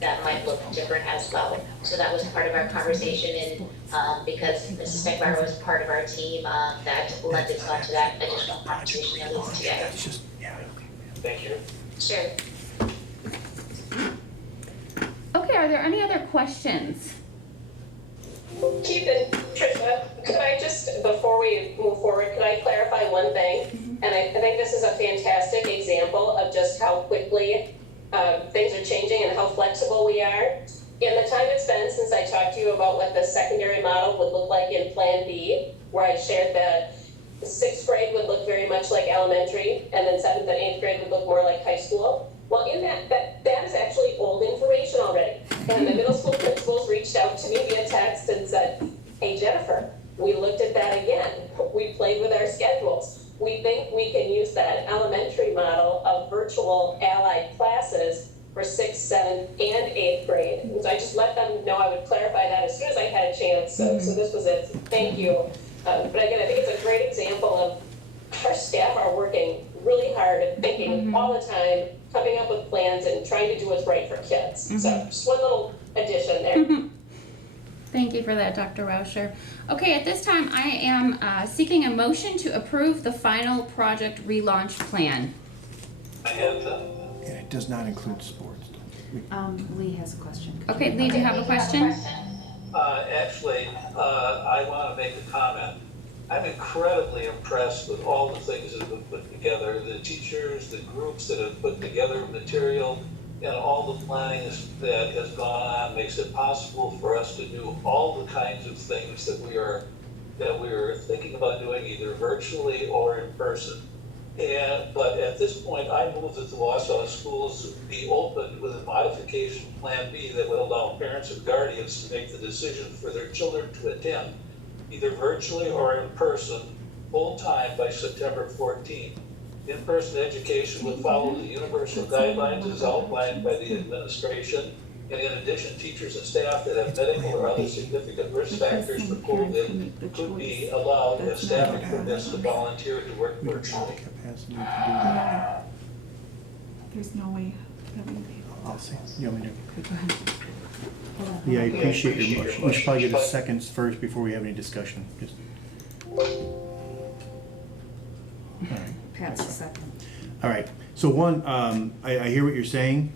that might look different as well. So that was part of our conversation, and because Mrs. Steckbauer was part of our team, that led itself to that additional conversation that leads today. Thank you. Sure. Okay, are there any other questions? Keith and Tricia, could I just, before we move forward, could I clarify one thing? Mm-hmm. And I think this is a fantastic example of just how quickly things are changing and how flexible we are. In the time it's been since I talked to you about what the secondary model would look like in Plan B, where I shared that the 6th grade would look very much like elementary elementary, and then 7th and 8th grade would look more like high school. Well, in that is actually old information already. And the middle school principals reached out to me via text and said, hey, Jennifer, we looked at that again. We played with our schedules. We think we can use that elementary model of virtual allied classes for 6th, 7th, and 8th grade. And so I just let them know I would clarify that as soon as I had a chance. So this was it. Thank you. But again, I think it's a great example of our staff are working really hard and thinking all the time, coming up with plans and trying to do what's right for kids. So just one little addition there. Thank you for that, Dr. Rauscher. Okay, at this time, I am seeking a motion to approve the final project relaunch plan. I have that. And it does not include sports. Lee has a question. Okay, Lee, do you have a question? Actually, I want to make a comment. I'm incredibly impressed with all the things that have been put together, the teachers, the groups that have put together material, and all the planning that has gone on makes it possible for us to do all the kinds of things that we are thinking about doing either virtually or in person. But at this point, I move that the Wausau schools be opened with a modification plan B that would allow parents and guardians to make the decision for their children to attend either virtually or in person, full-time by September 14th. In-person education would follow the universal guidelines as outlined by the administration. And in addition, teachers and staff that have medical or other significant risk factors for COVID could be allowed, as staffing permits, to volunteer to work virtually. There's no way that we I'll see. You want me to? go ahead. Yeah, I appreciate your motion. We should probably get a second first before we have any discussion. Just. All right. Pat's the second. All right, so one, I hear what you're saying.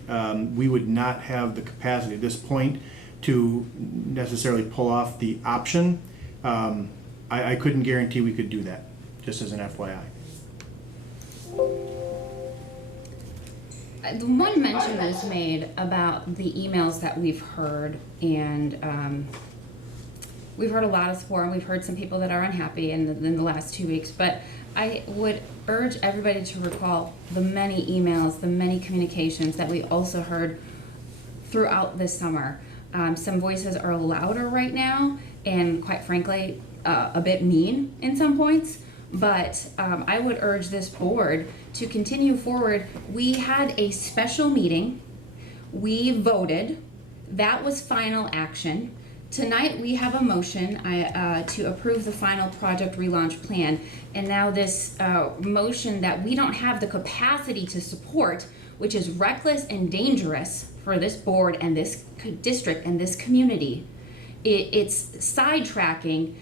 We would not have the capacity at this point to necessarily pull off the option. I couldn't guarantee we could do that, just as an FYI. The one mention was made about the emails that we've heard, and we've heard a lot of support, and we've heard some people that are unhappy in the last 2 weeks, but I would urge everybody to recall the many emails, the many communications that we also heard throughout this summer. Some voices are louder right now, and quite frankly, a bit mean in some points, but I would urge this board to continue forward. We had a special meeting, we voted, that was final action. Tonight we have a motion to approve the final project relaunch plan, and now this motion that we don't have the capacity to support, which is reckless and dangerous for this board and this district and this community. It's sidetracking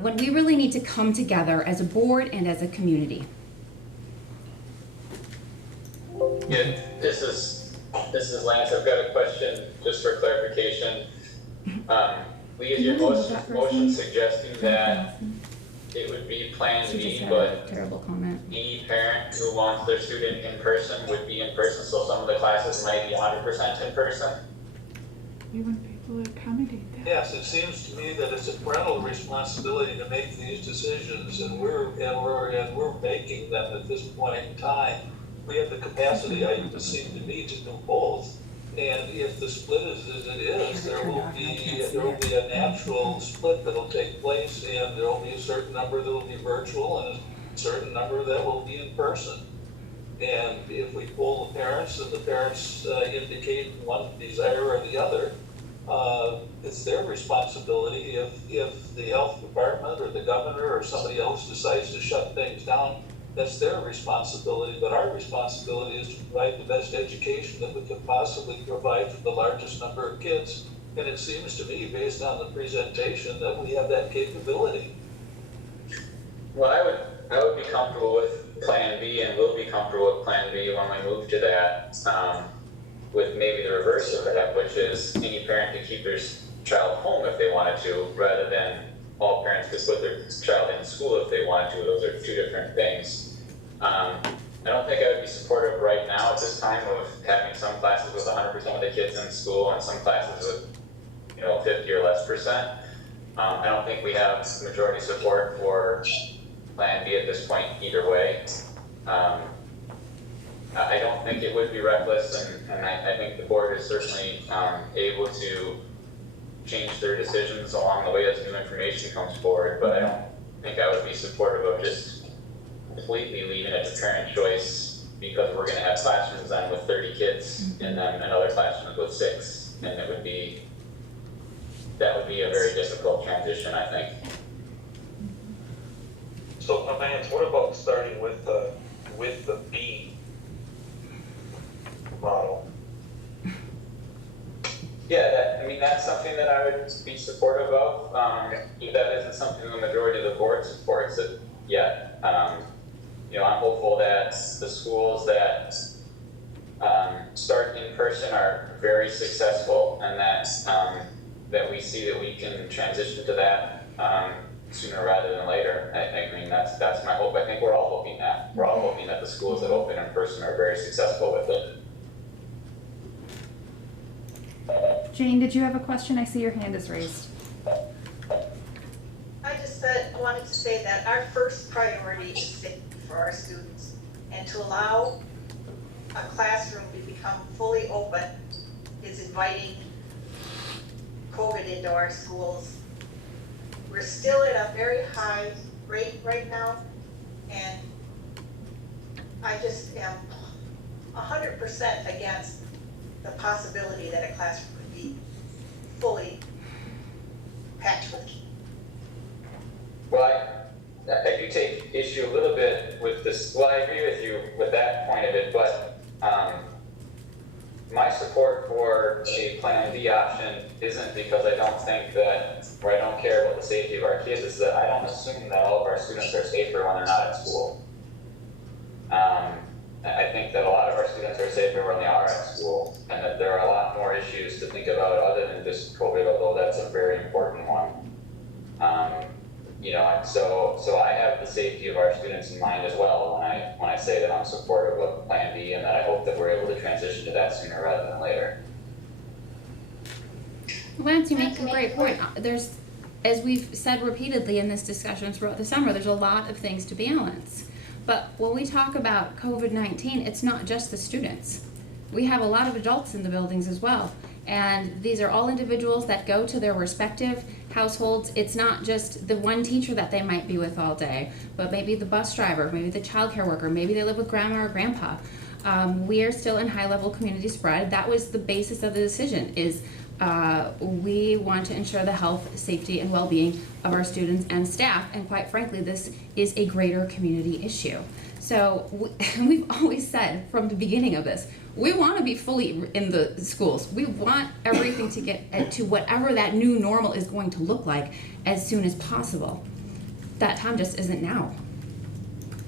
when we really need to come together as a board and as a community. Yeah, this is Lance. I've got a question just for clarification. Lee, is your motion suggesting that it would be Plan B, but terrible comment. any parent who wants their student in person would be in person, so some of the classes might be 100% in person? We want people to accommodate that. Yes, it seems to me that it's a parental responsibility to make these decisions, and we're making them at this point in time. We have the capacity, it would seem to me, to do both. And if the split is as it is, there will be a natural split that'll take place, and there will be a certain number that will be virtual and a certain number that will be in person. And if we poll the parents and the parents indicate one desire or the other, it's their responsibility. If the health department or the governor or somebody else decides to shut things down, that's their responsibility, but our responsibility is to provide the best education that we can possibly provide for the largest number of kids. And it seems to me, based on the presentation, that we have that capability. Well, I would be comfortable with Plan B, and will be comfortable with Plan B when we move to that, with maybe the reverse of that, which is any parent could keep their child home if they wanted to, rather than all parents could put their child in school if they wanted to. Those are two different things. I don't think I would be supportive right now at this time of having some classes with 100% of the kids in school and some classes with 50 or less percent. I don't think we have majority support for Plan B at this point either way. I don't think it would be reckless, and I think the board is certainly able to change their decisions along the way as new information comes forward, but I don't think I would be supportive of just completely leaving it to parent choice, because we're gonna have classrooms then with 30 kids and then another classroom with 6, and that would be a very difficult transition, I think. So, Lance, what about starting with the B model? Yeah, that's something that I would be supportive of. That isn't something the majority of the board supports it yet. I'm hopeful that the schools that start in person are very successful, and that we see that we can transition to that sooner rather than later. That's my hope. I think we're all hoping that. We're all hoping that the schools that open in person are very successful with it. Jane, did you have a question? I see your hand is raised. I just wanted to say that our first priority is safety for our students, and to allow a classroom to become fully open is inviting COVID into our schools. We're still at a very high rate right now, and I just am 100% against the possibility that a classroom could be fully packed with kids. Well, I do take issue a little bit with this. Well, I agree with you with that point of it, but my support for a Plan B option isn't because I don't think that, or I don't care about the safety of our kids, it's that I don't assume that all of our students are safer when they're not at school. I think that a lot of our students are safer when they are at school, and that there are a lot more issues to think about other than just COVID, although that's a very important one. So I have the safety of our students in mind as well when I say that I'm supportive of Plan B, and that I hope that we're able to transition to that sooner rather than later. Lance, you make a great point. There's, as we've said repeatedly in this discussion throughout the summer, there's a lot of things to balance. But when we talk about COVID-19, it's not just the students. We have a lot of adults in the buildings as well. And these are all individuals that go to their respective households. It's not just the one teacher that they might be with all day, but maybe the bus driver, maybe the childcare worker, maybe they live with grandma or grandpa. We are still in high-level community spread. That was the basis of the decision, is we want to ensure the health, safety, and well-being of our students and staff, and quite frankly, this is a greater community issue. So we've always said from the beginning of this, we want to be fully in the schools. We want everything to get to whatever that new normal is going to look like as soon as possible. That time just isn't now.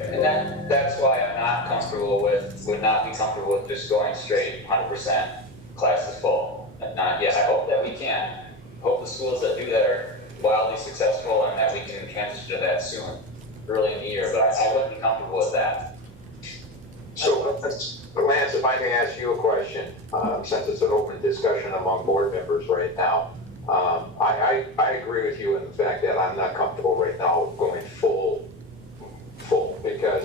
And that's why I'm not comfortable would not be comfortable with just going straight 100% classes full. Not yet. I hope that we can. Hope the schools that do that are wildly successful, and that we can transition to that soon, early in the year, but I wouldn't be comfortable with that. So, Lance, if I may ask you a question, since it's an open discussion among board members right now, I agree with you in the fact that I'm not comfortable right now going full, because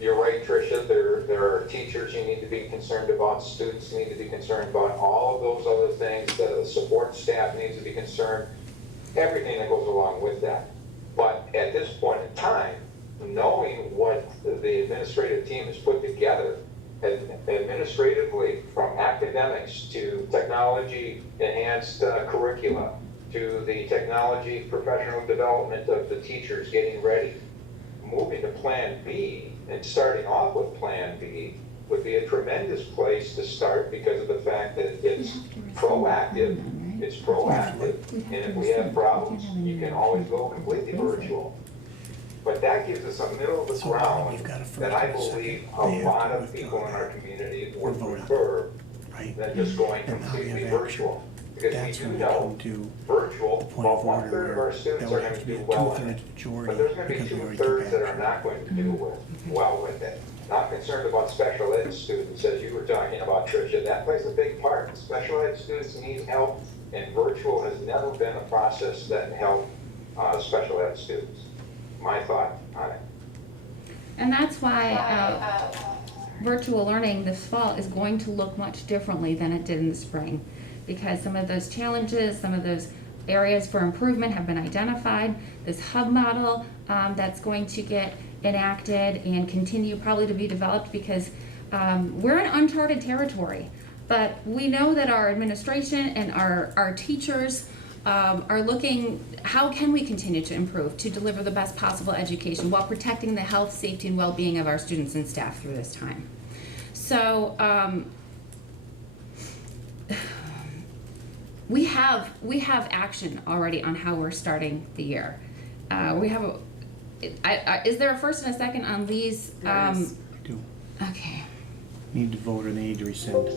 you're right, Tricia, there are teachers you need to be concerned about, students need to be concerned about, all of those other things, the support staff needs to be concerned, everything that goes along with that. But at this point in time, knowing what the administrative team has put together, administratively, from academics to technology enhanced curricula, to the technology professional development of the teachers getting ready, moving to Plan B and starting off with Plan B would be a tremendous place to start, because of the fact that it's proactive. It's proactive, and if we have problems, you can always go completely virtual. But that gives us a middle of the ground that I believe a lot of people in our community would prefer than just going completely virtual. Because we do know virtual, about 1/3 of our students are going to do well in it, but there's going to be 2/3 that are not going to do well with it. Not concerned about special ed students, as you were talking about, Tricia. That plays a big part. Special ed students need help, and virtual has never been a process that helped special ed students. My thought on it. And that's why virtual learning this fall is going to look much differently than it did in the spring, because some of those challenges, some of those areas for improvement have been identified. This hub model that's going to get enacted and continue probably to be developed, because we're in uncharted territory. But we know that our administration and our teachers are looking, how can we continue to improve to deliver the best possible education while protecting the health, safety, and well-being of our students and staff through this time. So we have action already on how we're starting the year. We have is there a first and a second on Lee's? There is. I do. Okay. Need to vote or they need to rescind.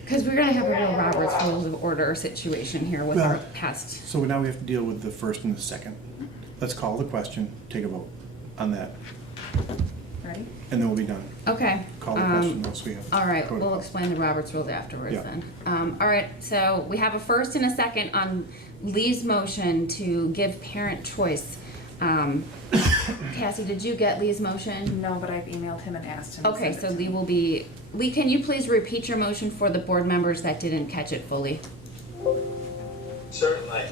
Because we're going to have a real Robert's Rules of Order situation here with our past. So now we have to deal with the first and the second. Let's call the question, take a vote on that, Right? and then we'll be done. Okay. Call the question, else we have. All right, we'll explain the Robert's Rules afterwards Yeah. then. All right, so we have a first and a second on Lee's motion to give parent choice. Cassie, did you get Lee's motion? No, but I've emailed him and asked him. to Okay, send so it to Lee me. will be, Lee, can you please repeat your motion for the board members that didn't catch it fully? Certainly.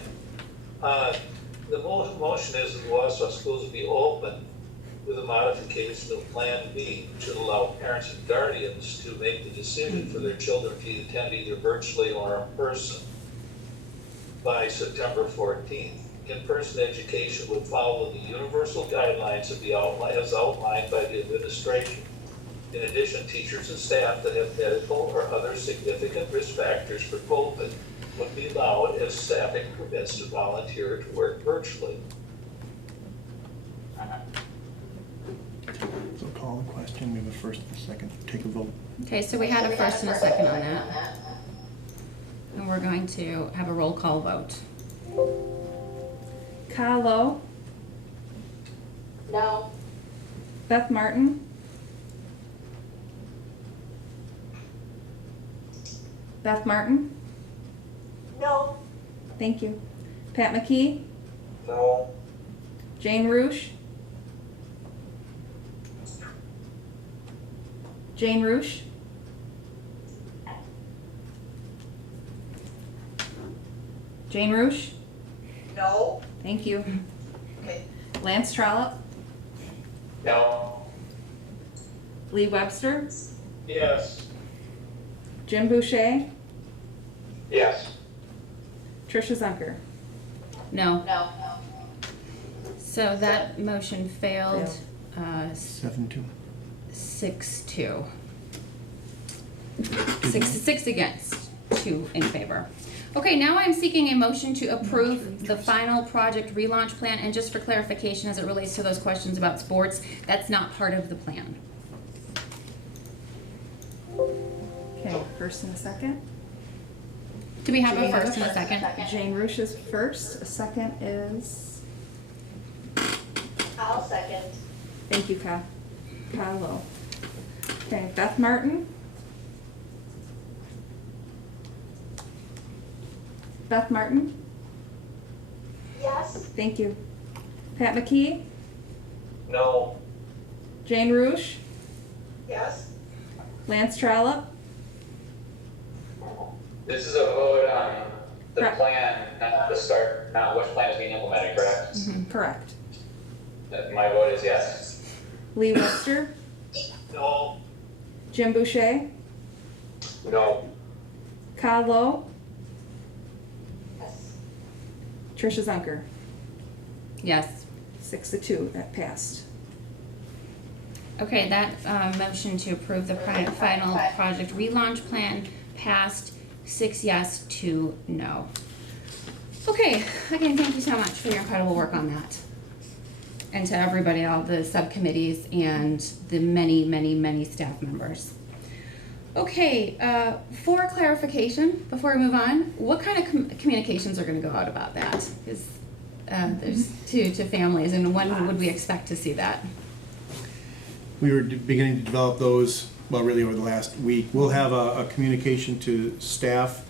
The motion is that the Wausau schools be open with a modification of Plan B, which would allow parents and guardians to make the decision for their children to attend either virtually or in person by September 14th. In-person education would follow the universal guidelines of the as outlined by the administration. In addition, teachers and staff that have medical or other significant risk factors for COVID would be allowed, as staffing permits, to volunteer to work virtually. So call the question, we have a first and a second, take a vote. Okay, so we had a first and a second on that. And we're going to have a roll call vote. Kyle Lowe, No. Beth Martin, Beth Martin, No. thank you. Pat McKee, No. Jane Roosh, Jane Roosh, Jane Roosh, No. thank you. Okay. Lance Trollope, No. Lee Webster, Yes. Jim Boucher, Yes. Tricia Zunker. No. No. So that motion failed, 7-2. 6-2. Six against, 2 in favor. Okay, now I'm seeking a motion to approve the final project relaunch plan, and just for clarification as it relates to those questions about sports, that's not part of the plan. Okay, first and a second. Do we have a first and a second? Jane Roosh is first, a second is, I'll second. thank you, Kyle. Kyle Lowe. Okay, Beth Martin. Beth Martin, Yes. thank you. Pat McKee, No. Jane Roosh, Yes. Lance Trollope, This is a vote on the Correct. plan, not the start, not which plan is being implemented, correct? correct. My vote is yes. Lee Webster, No. Jim Boucher, No. Kyle Lowe, Yes. Tricia Zunker. Yes. 6-2, that passed. Okay, that motion to approve the final project relaunch plan passed 6 yes, 2 no. Okay, again, thank you so much for your incredible work on that. And to everybody, all the subcommittees and the many, many, many staff members. Okay, for clarification, before we move on, what kind of communications are gonna go out about that? Because there's to families, and when would we expect to see that? We were beginning to develop those, well, really over the last week. We'll have a communication to staff,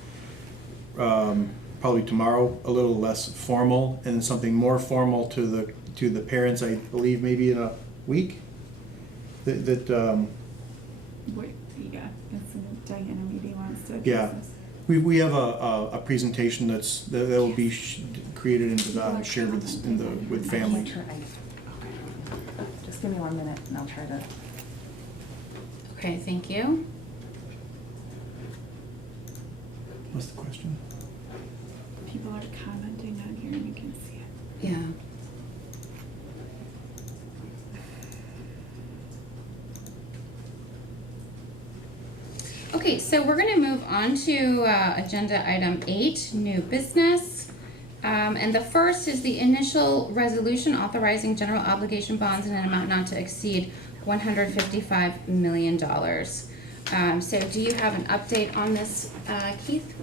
probably tomorrow, a little less formal, and then something more formal to the parents, I believe, maybe in a week. That Wait, yeah, it's Diana maybe wants to address yeah. this. We have a presentation that will be created and shared with family. Just give me 1 minute and I'll try to. Okay, thank you. What's the question? People are commenting on here and you can see it. Yeah. Okay, so we're going to move on to agenda item 8, new business. And the first is the initial resolution authorizing general obligation bonds in an amount not to exceed $155 million. So do you have an update on this, Keith?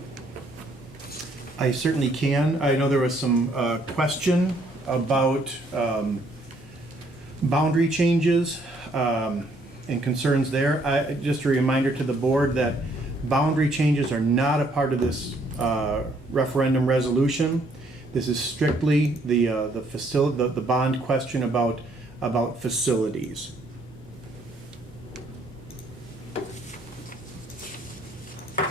I certainly can. I know there was some question about boundary changes and concerns there. Just a reminder to the board that boundary changes are not a part of this referendum resolution. This is strictly the bond question about facilities. I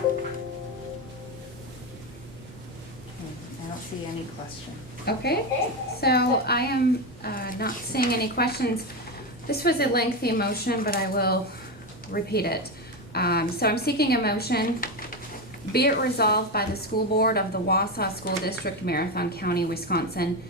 don't see any question. Okay, so I am not seeing any questions. This was a lengthy motion, but I will repeat it. So I'm seeking a motion, be it resolved by the school board of the Wausau School District, Marathon County, Wisconsin,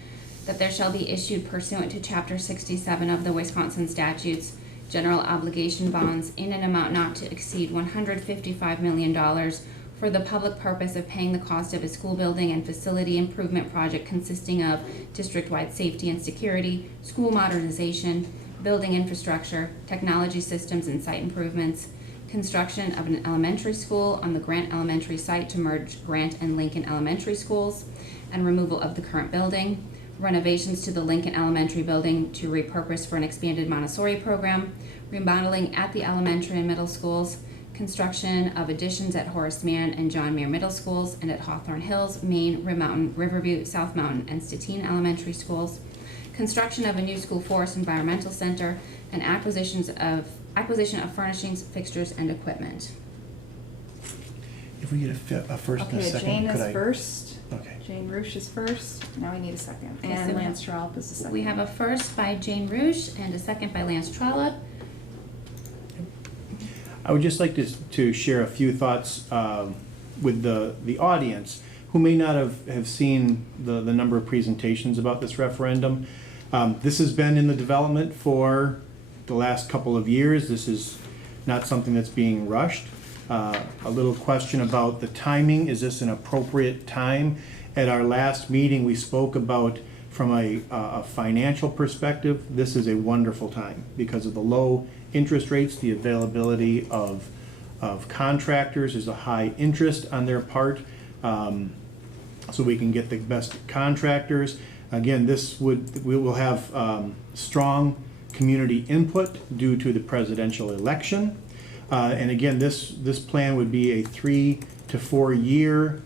that there shall be issued pursuant to Chapter 67 of the Wisconsin statutes, general obligation bonds in an amount not to exceed $155 million for the public purpose of paying the cost of a school building and facility improvement project consisting of district-wide safety and security, school modernization, building infrastructure, technology systems and site improvements, construction of an elementary school on the Grant Elementary site to merge Grant and Lincoln Elementary schools, and removal of the current building, renovations to the Lincoln Elementary building to repurpose for an expanded Montessori program, remodeling at the elementary and middle schools, construction of additions at Horace Mann and John Muir Middle Schools and at Hawthorne Hills, Maine, Rim Mountain, Riverview, South Mountain, and Stettin Elementary Schools, construction of a new school forest environmental center, and acquisition of furnishings, fixtures, and equipment. If we get a first and a Okay, second, Jane could is I? first. Okay. Jane Roosh is first. Now we need a second. Okay, And so Lance Trollope is the second. We have a first by Jane Rouge and a second by Lance Trollope. I would just like to share a few thoughts with the audience who may not have seen the number of presentations about this referendum. This has been in the development for the last couple of years. This is not something that's being rushed. A little question about the timing. Is this an appropriate time? At our last meeting, we spoke about from a financial perspective, this is a wonderful time because of the low interest rates, the availability of contractors. There's a high interest on their part, so we can get the best contractors. Again, we will have strong community input due to the presidential election. And again, this plan would be a 3 to 4 year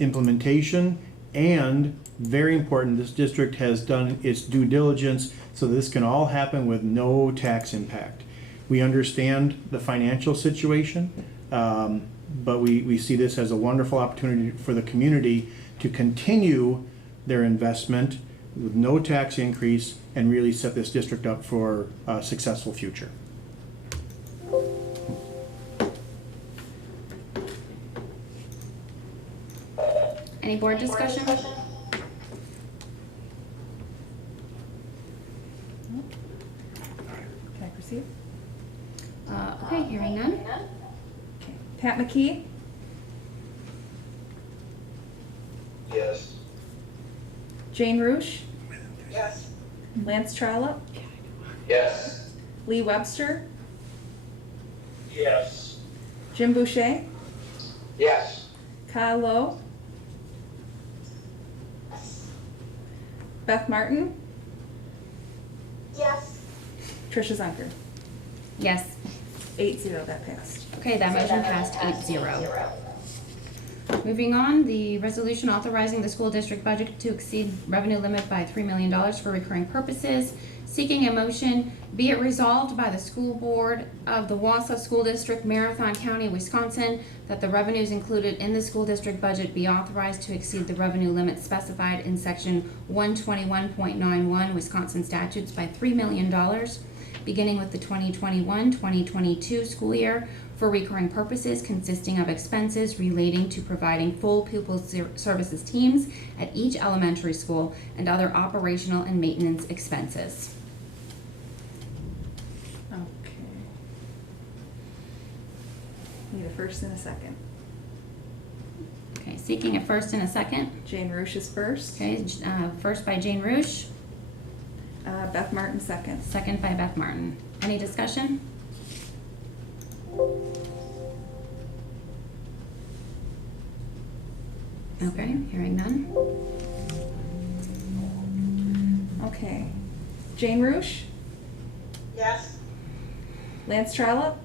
implementation, and very important, this district has done its due diligence so this can all happen with no tax impact. We understand the financial situation, but we see this as a wonderful opportunity for the community to continue their investment with no tax increase and really set this district up for a successful future. Any board discussion? Can I proceed? Okay, hearing none. Okay. Pat McKee, Yes. Jane Roosh, Yes. Lance Trollope, Yes. Lee Webster, Yes. Jim Boucher, Yes. Kyle Lowe, Beth Martin, Yes. Tricia Zunker. Yes. 8-0, that passed. Okay, that motion passed 8-0. Moving on, the resolution authorizing the school district budget to exceed revenue limit by $3 million for recurring purposes, Seeking a motion, be it resolved by the school board of the Wausau School District, Marathon County, Wisconsin, that the revenues included in the school district budget be authorized to exceed the revenue limit specified in section 121.91 Wisconsin statutes by $3 million, beginning with the 2021-2022 school year, for recurring purposes consisting of expenses relating to providing full pupil services teams at each elementary school and other operational and maintenance expenses. Okay. Need a first and a second. Okay, seeking a first and a second. Jane Rush is first. Okay, first by Jane Rush, Beth Martin second. second by Beth Martin. Any discussion? Okay, hearing none. Okay. Jane Rush, Yes? Lance Trollope,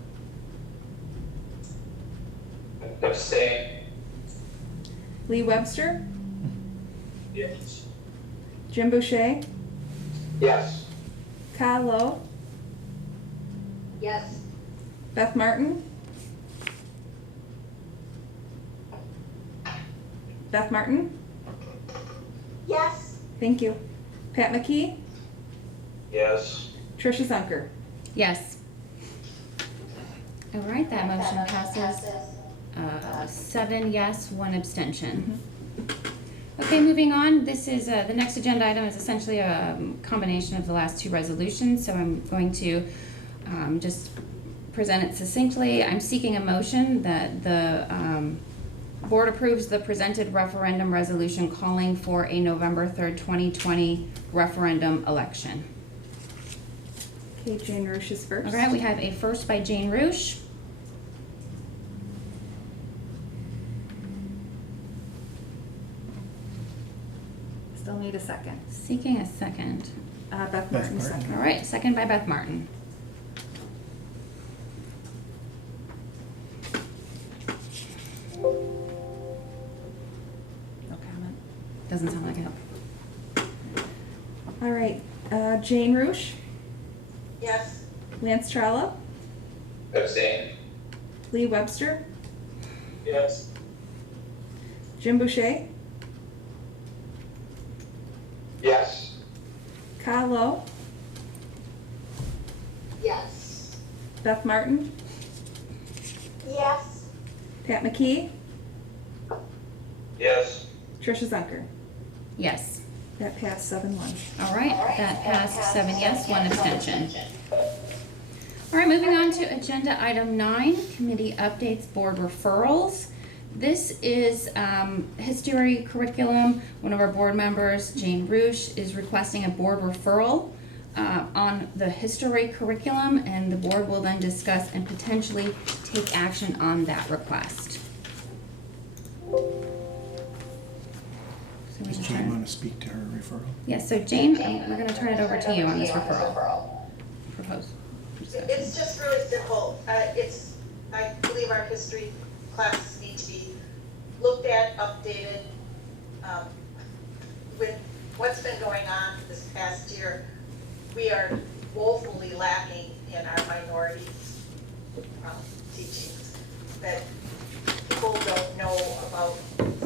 Abstain. Lee Webster, Yes. Jim Boucher, Yes. Kyle Lowe, Yes. Beth Martin, Beth Martin, Yes. thank you. Pat McKee, Yes. Tricia Zunker. Yes. All right, that motion passes. 7 yes, 1 abstention. Okay, moving on. This is, the next agenda item is essentially a combination of the last 2 resolutions, so I'm going to just present it succinctly. I'm seeking a motion that the board approves the presented referendum resolution calling for a November 3rd, 2020 referendum election. Okay, Jane Rush is first. All right, we have a first by Jane Rush. Still need a second. Seeking a second. Beth Beth Martin Martin. second. All right, second by Beth Martin. No comment. Doesn't sound like it. All right, Jane Rush, Yes? Lance Trollope, Abstain. Lee Webster, Yes. Jim Boucher, Yes. Kyle Lowe, Yes. Beth Martin, Yes. Pat McKee, Yes. Tricia Zunker. Yes. That passed 7-1. All right, that passed 7 yes, 1 abstention. All right, moving on to agenda item 9, committee updates, board referrals. This is history curriculum. One of our board members, Jane Rush, is requesting a board referral on the history curriculum, and the board will then discuss and potentially take action on that request. So we're Does just Jane trying- want to speak to her referral? Yes, so Jane, we're going to turn it over to you on this referral. Propose. It's just really simple. I believe our history classes need to be looked at, updated. With what's been going on this past year, we are woefully lacking in our minorities teachings. That people don't know about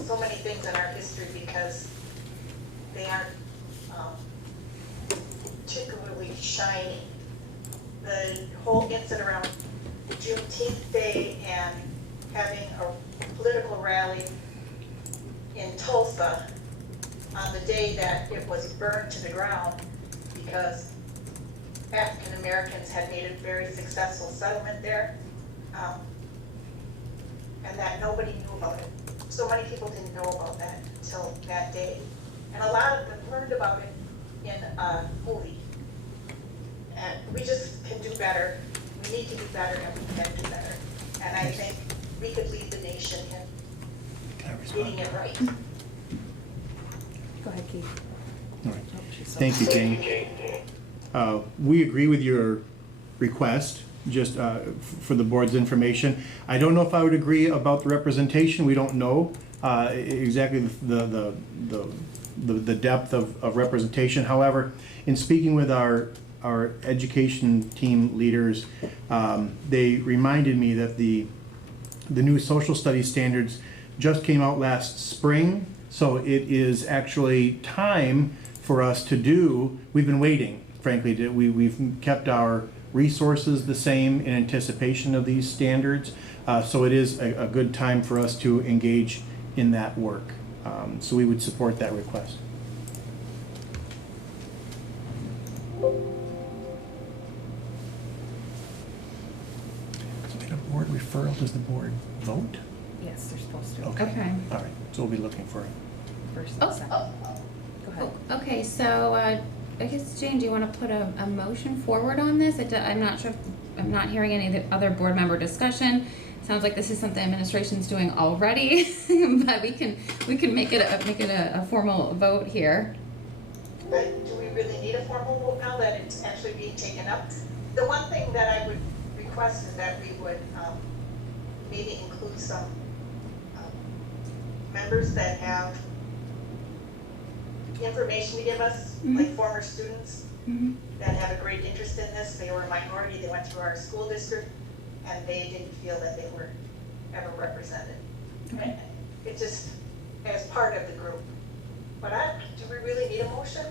so many things in our history because they aren't particularly shining. The whole incident around Juneteenth Day and having a political rally in Tulsa on the day that it was burned to the ground because African Americans had made a very successful settlement there, and that nobody knew about it. So many people didn't know about that until that day. And a lot of them learned about it in a movie. And we just can do better. We need to do better, and we can do better. And I think we could lead the nation in getting it right. Go ahead, Keith. All right. Thank you, Jane. We agree with your request, just for the board's information. I don't know if I would agree about the representation. We don't know exactly the depth of representation. However, in speaking with our our education team leaders, they reminded me that the new social studies standards just came out last spring, so it is actually time for us to do. We've been waiting, frankly. We've kept our resources the same in anticipation of these standards, so it is a good time for us to engage in that work. So we would support that request. So in a board referral, does the board vote? Yes, they're supposed to. Okay. All right, so we'll be looking for it. First Oh. and second. Go ahead. Okay, so I guess, Jane, do you want to put a motion forward on this? I'm not sure, I'm not hearing any of the other board member discussion. Sounds like this is something administration's doing already, but we can make it a formal vote here. But do we really need a formal vote now that it's actually being taken up? The one thing that I would request is that we would maybe include some members that have information to give us, like former students that have a great interest in this. They were a minority, they went through our school district, and they didn't feel that they were ever represented. Okay. It just, as part of the group. But do we really need a motion?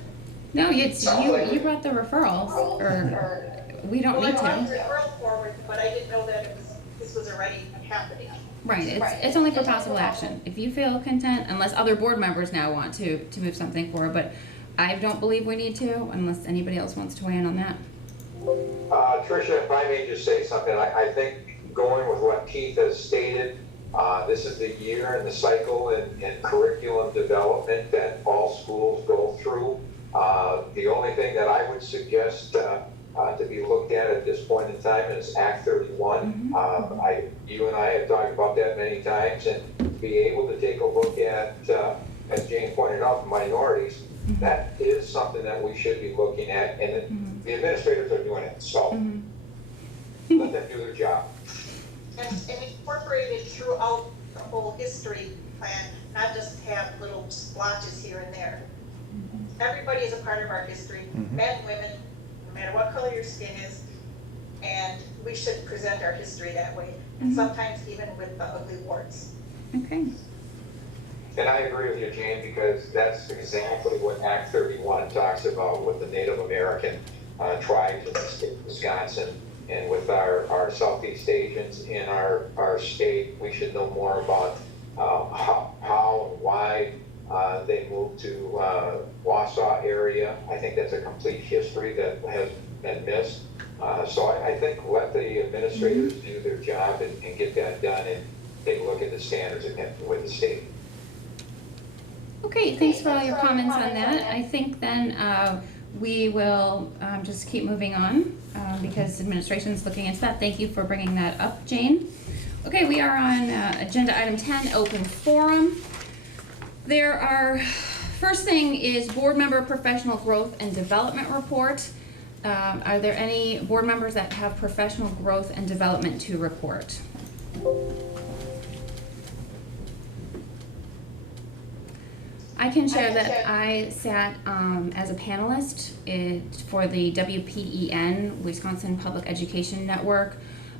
No, you brought the referral, or we don't need Well, I brought to. the referral forward, but I didn't know that this was already happening. Right, it's only for possible action. If you feel content, unless other board members now want to move something forward, but I don't believe we need to, unless anybody else wants to weigh in on that. Tricia, if I may just say something, I think going with what Keith has stated, this is the year and the cycle in curriculum development that all schools go through. The only thing that I would suggest to be looked at this point in time is Act 31. You and I have talked about that many times, and be able to take a look at, as Jane pointed out, minorities. That is something that we should be looking at, and the administrators are doing it, so let them do their job. And incorporated throughout the whole history plan, not just have little splotches here and there. Everybody is a part of our history, men, women, no matter what color your skin is, and we should present our history that way, and sometimes even with the ugly warts. Okay. And I agree with you, Jane, because that's exactly what Act 31 talks about with the Native American tribes in the state of Wisconsin. And with our Southeast Asians in our state, we should know more about how and why they moved to Wausau area. I think that's a complete history that has been missed. So I think let the administrators do their job and get that done and take a look at the standards with the state. Okay, thanks for all your comments on that. I think then we will just keep moving on because administration's looking into that. Thank you for bringing that up, Jane. Okay, we are on agenda item 10, open forum. There are, first thing is board member professional growth and development report. Are there any board members that have professional growth and development to report? I can share that I sat as a panelist for the WPEN, Wisconsin Public Education Network,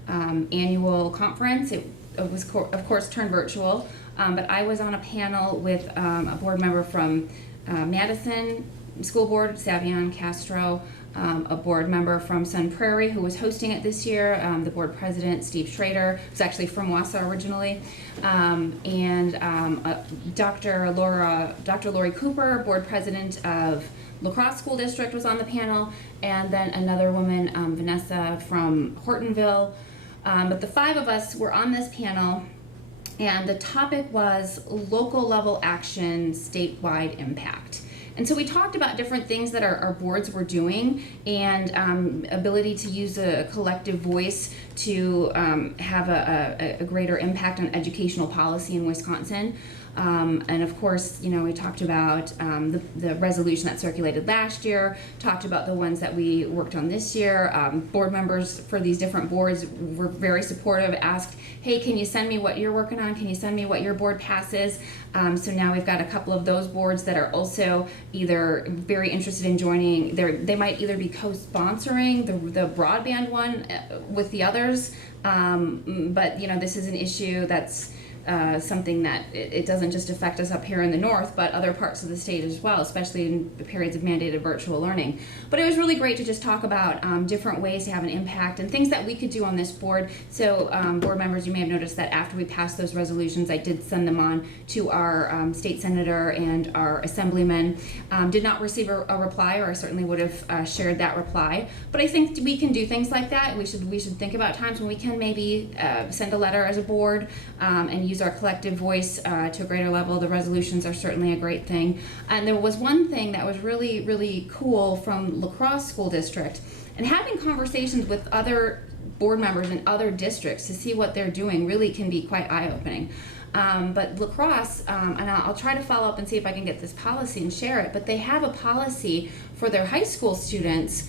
annual conference. It was, of course, turned virtual, but I was on a panel with a board member from Madison School Board, Savion Castro, a board member from Sun Prairie who was hosting it this year, the board president, Steve Schrader, who's actually from Wausau originally, and Dr. Lori Cooper, board president of La Crosse School District, was on the panel, and then another woman, Vanessa from Hortonville. But the five of us were on this panel, and the topic was local level action, statewide impact. And so we talked about different things that our boards were doing, and ability to use a collective voice to have a greater impact on educational policy in Wisconsin. And of course, we talked about the resolution that circulated last year, talked about the ones that we worked on this year. Board members for these different boards were very supportive, asked, hey, can you send me what you're working on? Can you send me what your board passes? So now we've got a couple of those boards that are also either very interested in joining. They might either be co-sponsoring the broadband one with the others, but this is an issue that's something that it doesn't just affect us up here in the north, but other parts of the state as well, especially in the periods of mandated virtual learning. But it was really great to just talk about different ways to have an impact and things that we could do on this board. So board members, you may have noticed that after we passed those resolutions, I did send them on to our state senator and our assemblyman. Did not receive a reply, or I certainly would have shared that reply. But I think we can do things like that. We should think about times when we can maybe send a letter as a board and use our collective voice to a greater level. The resolutions are certainly a great thing. And there was one thing that was really, really cool from La Crosse School District, and having conversations with other board members in other districts to see what they're doing really can be quite eye-opening. But La Crosse, and I'll try to follow up and see if I can get this policy and share it, but they have a policy for their high school students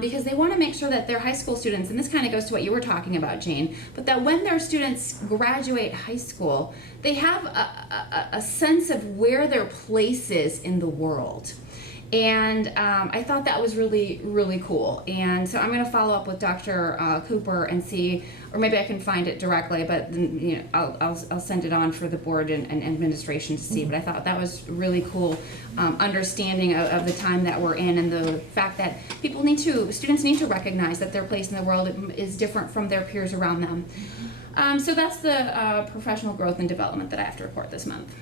because they want to make sure that their high school students, and this kind of goes to what you were talking about, Jane, but that when their students graduate high school, they have a sense of where their place is in the world. And I thought that was really, really cool. And so I'm going to follow up with Dr. Cooper and see, or maybe I can find it directly, but I'll send it on for the board and administration to see. But I thought that was really cool understanding of the time that we're in, and the fact that students need to recognize that their place in the world is different from their peers around them. So that's the professional growth and development that I have to report this month.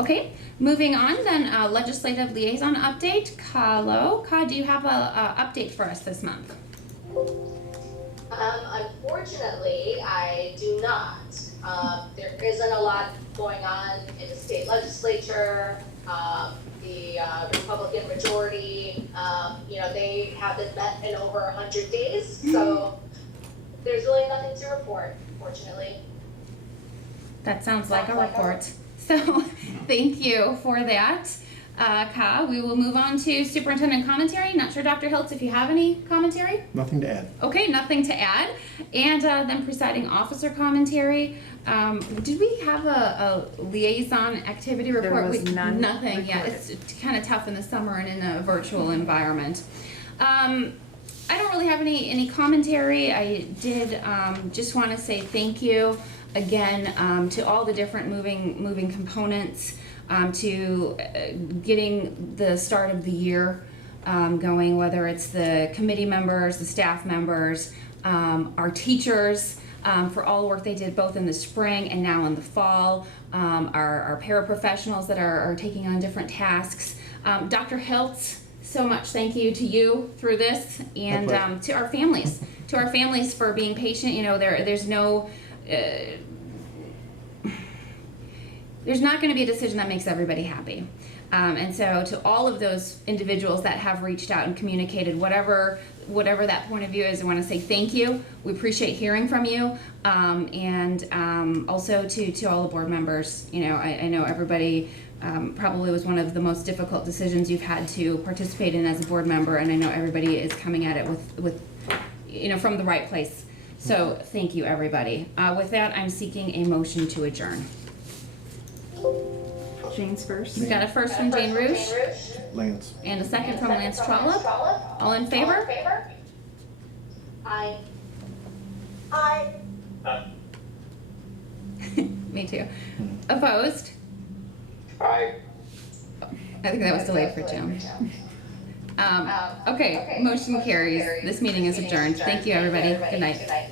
Okay, moving on then, legislative liaison update. Ka, do you have a update for us this month? Unfortunately, I do not. There isn't a lot going on in the state legislature. The Republican majority, they haven't met in over 100 days, so there's really nothing to report, fortunately. That sounds like a report. So thank you for that, Ka. We will move on to superintendent commentary. Not sure, Dr. Hiltz, if you have any commentary? Nothing to add. Okay, nothing to add. And then presiding officer commentary. Did we have a liaison activity report? There was none. Nothing. Yeah, it's kind of tough in the summer and in a virtual environment. I don't really have any commentary. I did just want to say thank you again to all the different moving components, to getting the start of the year going, whether it's the committee members, the staff members, our teachers, for all the work they did both in the spring and now in the fall, our paraprofessionals that are taking on different tasks. Dr. Hiltz, so much thank you to you through this, and to our families for being patient. There's not going to be a decision that makes everybody happy. And so to all of those individuals that have reached out and communicated whatever that point of view is, I want to say thank you. We appreciate hearing from you. And also to all the board members. I know everybody probably was one of the most difficult decisions you've had to participate in as a board member, and I know everybody is coming at it with from the right place. So thank you, everybody. With that, I'm seeking a motion to adjourn. Jane's first. We've got a first from Jane Rouge. Lance. And a second from Lance Trollop. All in favor? Aye. Aye. Me too. Opposed? Aye. I think that was delayed for Jim. Okay, motion carries. This meeting is adjourned. Thank you, everybody. Good night.